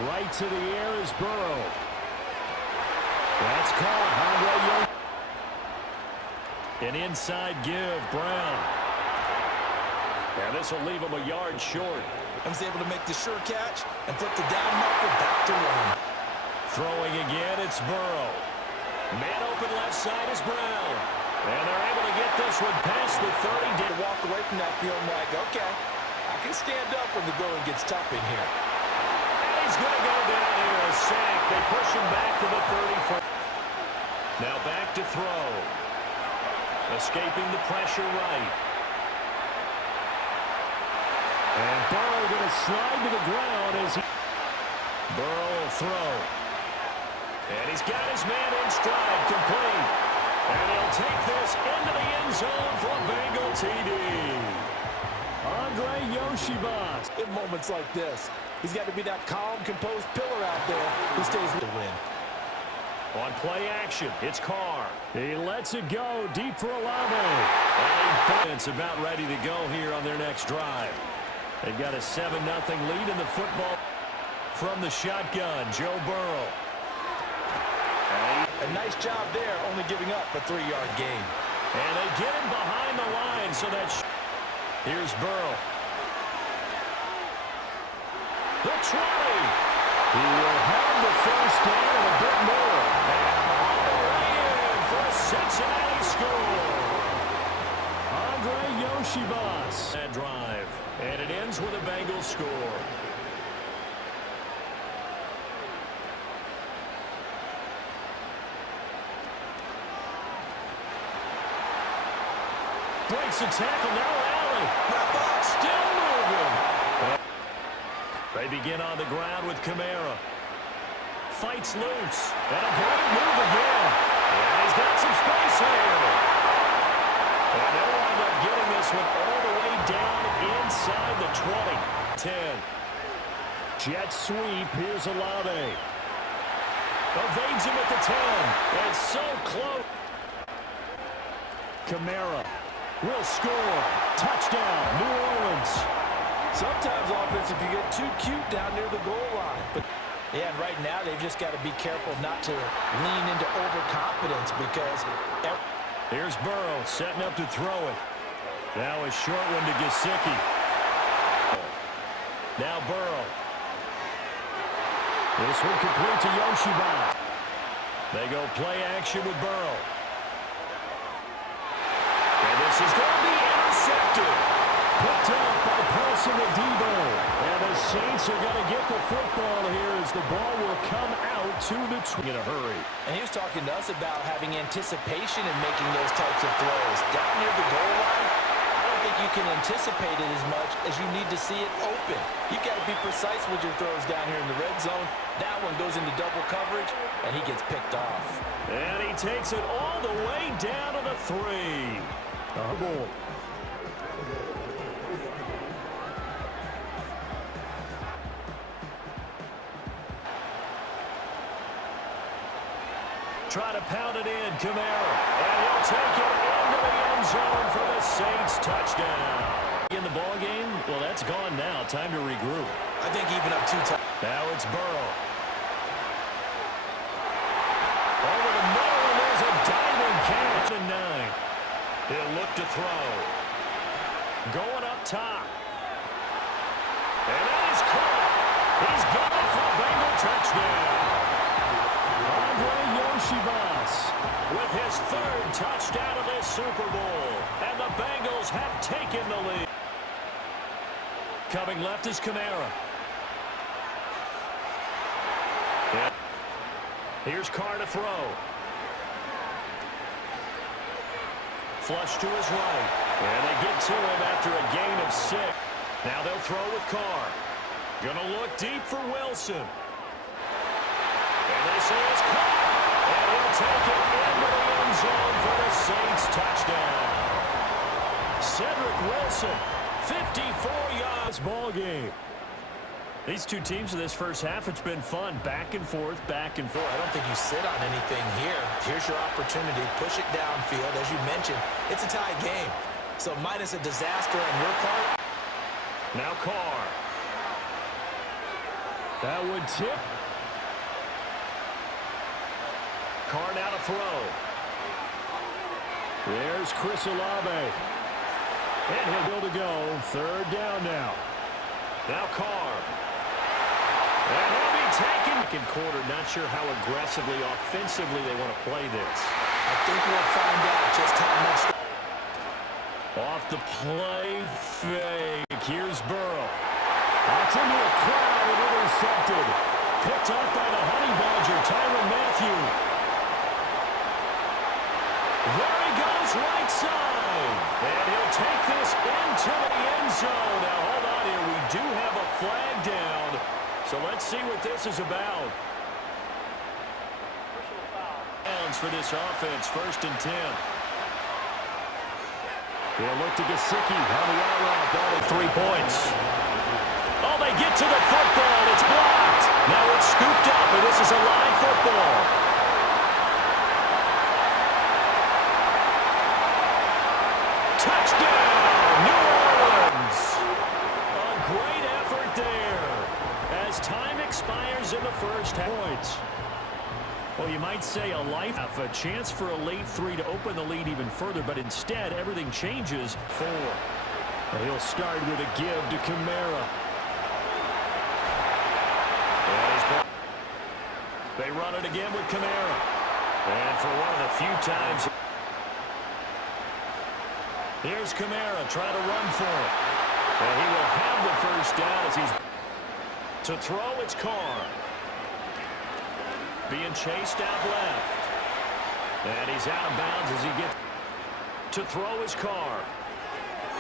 Right to the air is Burrow. That's caught. Andre Young. An inside give, Brown. And this will leave him a yard short. I was able to make the sure catch and put the down marker back to one. Throwing again, it's Burrow. Man open left side is Brown. And they're able to get this one past the 30. To walk away from that feeling like, okay, I can stand up when the going gets tough in here. And he's going to go down here, a sack. They push him back to the 34. Now back to throw. Escaping the pressure right. And Burrow going to slide to the ground as he... Burrow will throw. And he's got his man in stride, complete. And he'll take this into the end zone for a Bengal TD. Andre Yoshivas. In moments like this, he's got to be that calm, composed pillar out there who stays with the win. On play action, it's Carr. He lets it go deep for Olave. And it's about ready to go here on their next drive. They've got a 7-0 lead in the football. From the shotgun, Joe Burrow. A nice job there, only giving up a 3-yard gain. And they get him behind the line, so that's... Here's Burrow. The 20. He will have the first down and a bit more. And Cincinnati score. Andre Yoshibas. That drive. And it ends with a Bengals score. Breaks the tackle. Now Allen. Still moving. They begin on the ground with Kamara. Fights loose. And a great move again. And he's got some space here. And they'll wind up getting this one all the way down inside the 20. 10. Jet sweep. Here's Olave. Evades him at the 10. And so close. Kamara will score. Touchdown, New Orleans. Sometimes offense, if you get too cute down near the goal line. But yeah, and right now they've just got to be careful not to lean into overconfidence because... Here's Burrow setting up to throw it. Now a short one to Gesicki. Now Burrow. This one complete to Yoshiba. They go play action with Burrow. And this is going to be intercepted. Picked up by Paulson Adebo. And the Saints are going to get the football here as the ball will come out to the in a hurry. And he was talking to us about having anticipation in making those types of throws. Down near the goal line, I don't think you can anticipate it as much as you need to see it open. You've got to be precise with your throws down here in the red zone. That one goes into double coverage, and he gets picked off. And he takes it all the way down to the 3. Ball. Try to pound it in, Kamara. And he'll take it into the end zone for the Saints touchdown. In the ball game, well, that's gone now. Time to regroup. I think even up 2 times. Now it's Burrow. Over the middle, and there's a diving catch. 9. He'll look to throw. Going up top. And that is caught. He's got it for a Bengal touchdown. Andre Yoshibas with his 3rd touchdown of this Super Bowl. And the Bengals have taken the lead. Coming left is Kamara. Yeah. Here's Carr to throw. Flush to his right. And they get to him after a gain of 6. Now they'll throw with Carr. Gonna look deep for Wilson. And this is Carr. And he'll take it into the end zone for the Saints touchdown. Cedric Wilson, 54 yards ball game. These two teams in this first half, it's been fun. Back and forth, back and forth. I don't think you sit on anything here. Here's your opportunity. Push it downfield. As you mentioned, it's a tie game. So minus a disaster on your part. Now Carr. That would tip. Carr now to throw. There's Chris Olave. And he'll go to go. 3rd down now. Now Carr. And he'll be taken. Second quarter, not sure how aggressively, offensively they want to play this. I think we'll find out just how much. Off the play, fake. Here's Burrow. That's into a crowd and intercepted. Picked up by the Honey Badger, Tyrann Mathieu. There he goes, right side. And he'll take this into the end zone. Now, hold on here. We do have a flag down. So let's see what this is about. Downs for this offense, 1st and 10. They'll look to Gesicki on the out route. Ball at 3 points. Oh, they get to the football. It's blocked. Now it's scooped up, and this is a live football. Touchdown, New Orleans. A great effort there as time expires in the first half. Well, you might say a chance for a late 3 to open the lead even further, but instead everything changes. 4. And he'll start with a give to Kamara. They run it again with Kamara. And for one of the few times Here's Kamara trying to run for it. And he will have the first down as he's to throw. It's Carr. Being chased out left. And he's out of bounds as he gets to throw his Carr.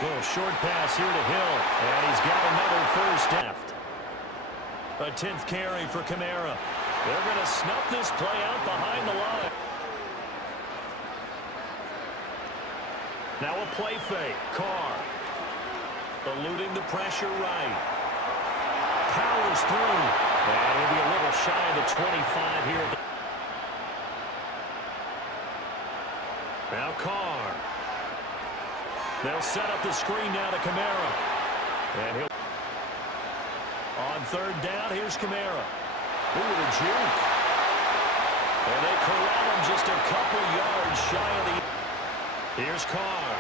Little short pass here to Hill. And he's got another first down. A 10th carry for Kamara. They're going to snuff this play out behind the line. Now a play fake. Carr eluding the pressure right. Powers through. And he'll be a little shy of the 25 here. Now Carr. They'll set up the screen now to Kamara. And he'll on third down, here's Kamara. Ooh, the juke. And they corral him just a couple yards shy of the... Here's Carr.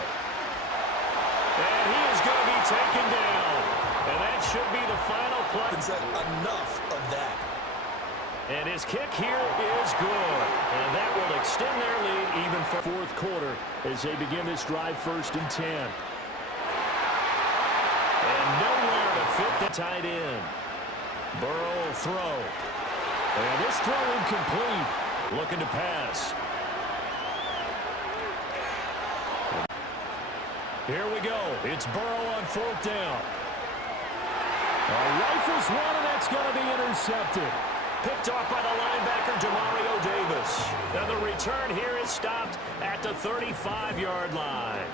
And he is going to be taken down. And that should be the final play. Enough of that. And his kick here is good. And that will extend their lead even for fourth quarter as they begin this drive 1st and 10. And nowhere to fit the tight end. Burrow will throw. And this throw incomplete. Looking to pass. Here we go. It's Burrow on 4th down. Rifles one, and that's going to be intercepted. Picked off by the linebacker, Demario Davis. And the return here is stopped at the 35-yard line.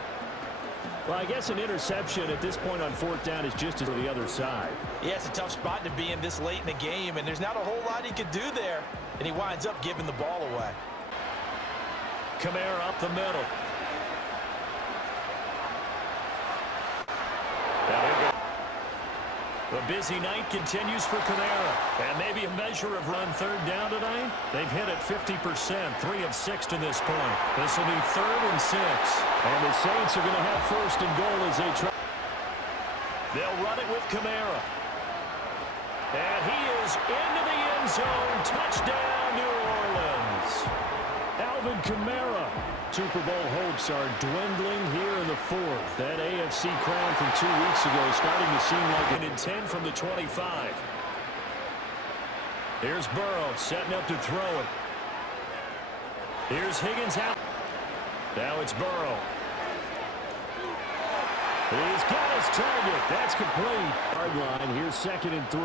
Well, I guess an interception at this point on 4th down is just as to the other side. Yeah, it's a tough spot to be in this late in the game, and there's not a whole lot he could do there. And he winds up giving the ball away. Kamara up the middle. The busy night continues for Kamara. And maybe a measure of run 3rd down tonight. They've hit it 50%, 3 of 6 to this point. This will be 3rd and 6. And the Saints are going to have 1st and goal as they try. They'll run it with Kamara. And he is into the end zone. Touchdown, New Orleans. Alvin Kamara. Super Bowl hopes are dwindling here in the 4th. That AFC crown from 2 weeks ago starting to seem like an intent from the 25. Here's Burrow setting up to throw it. Here's Higgins out. Now it's Burrow. He's got his target. That's complete. Hard line. Here's 2nd and 3.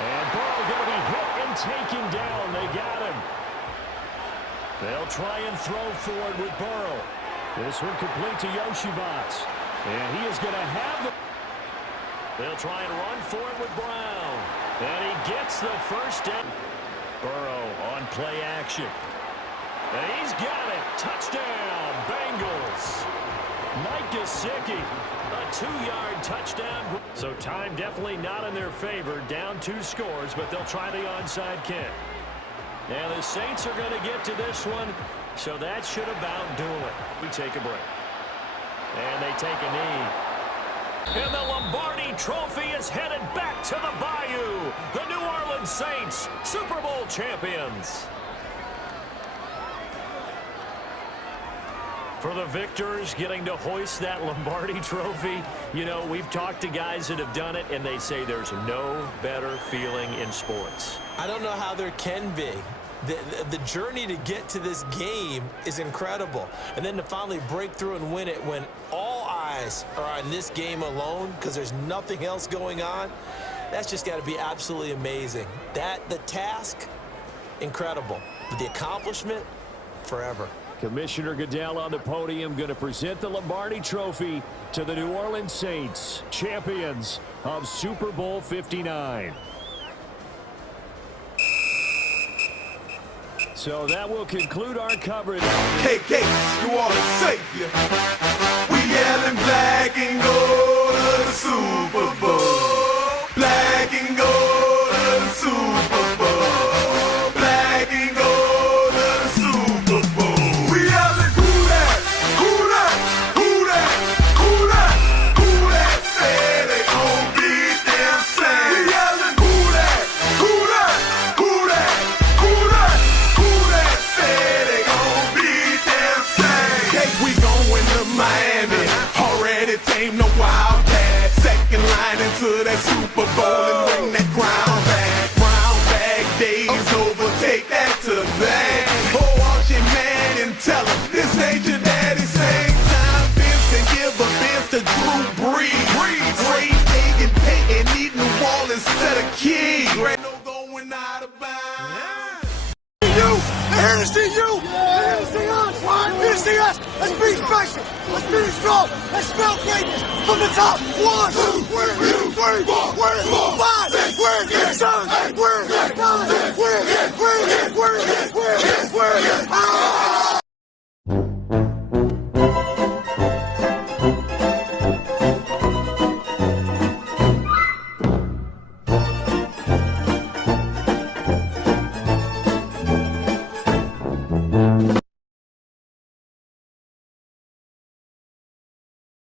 And Burrow going to be hit and taken down. They got him. They'll try and throw forward with Burrow. This one complete to Yoshivas. And he is going to have the... They'll try and run for it with Brown. And he gets the first down. Burrow on play action. And he's got it. Touchdown, Bengals. Mike Gesicki, a 2-yard touchdown. So time definitely not in their favor. Down 2 scores, but they'll try the onside kick. Now the Saints are going to get to this one, so that should about do it. We take a break. And they take a knee. And the Lombardi Trophy is headed back to the Bayou. The New Orleans Saints, Super Bowl champions. For the victors getting to hoist that Lombardi Trophy, you know, we've talked to guys that have done it, and they say there's no better feeling in sports. I don't know how there can be. The journey to get to this game is incredible. And then to finally break through and win it when all eyes are on this game alone because there's nothing else going on, that's just got to be absolutely amazing. The task, incredible. But the accomplishment, forever. Commissioner Goodell on the podium going to present the Lombardi Trophy to the New Orleans Saints, champions of Super Bowl 59. So that will conclude our coverage. KK, New Orleans Savior. We yelling black and gold of the Super Bowl. Black and gold of the Super Bowl. Black and gold of the Super Bowl. We yelling who that? Who that? Who that? Who that? Who that say they gon' beat them Saints? We yelling who that? Who that? Who that? Who that? Who that say they gon' beat them Saints? and bring that crown back. Brown bag days over, take that to the bank. Oh, watch your man and tell him this ain't your daddy. Same time, Vince and give a Vince to Drew Brees. Great Hagen Payton need New Orleans set a key. No going out of bounds. You! They're here to see you! They're here to see us! They're here to see us! Let's be special! Let's be strong! Let's spell greatness from the top! 1, 2, 3, 4, 5, 6, 7, 8, 9, 10,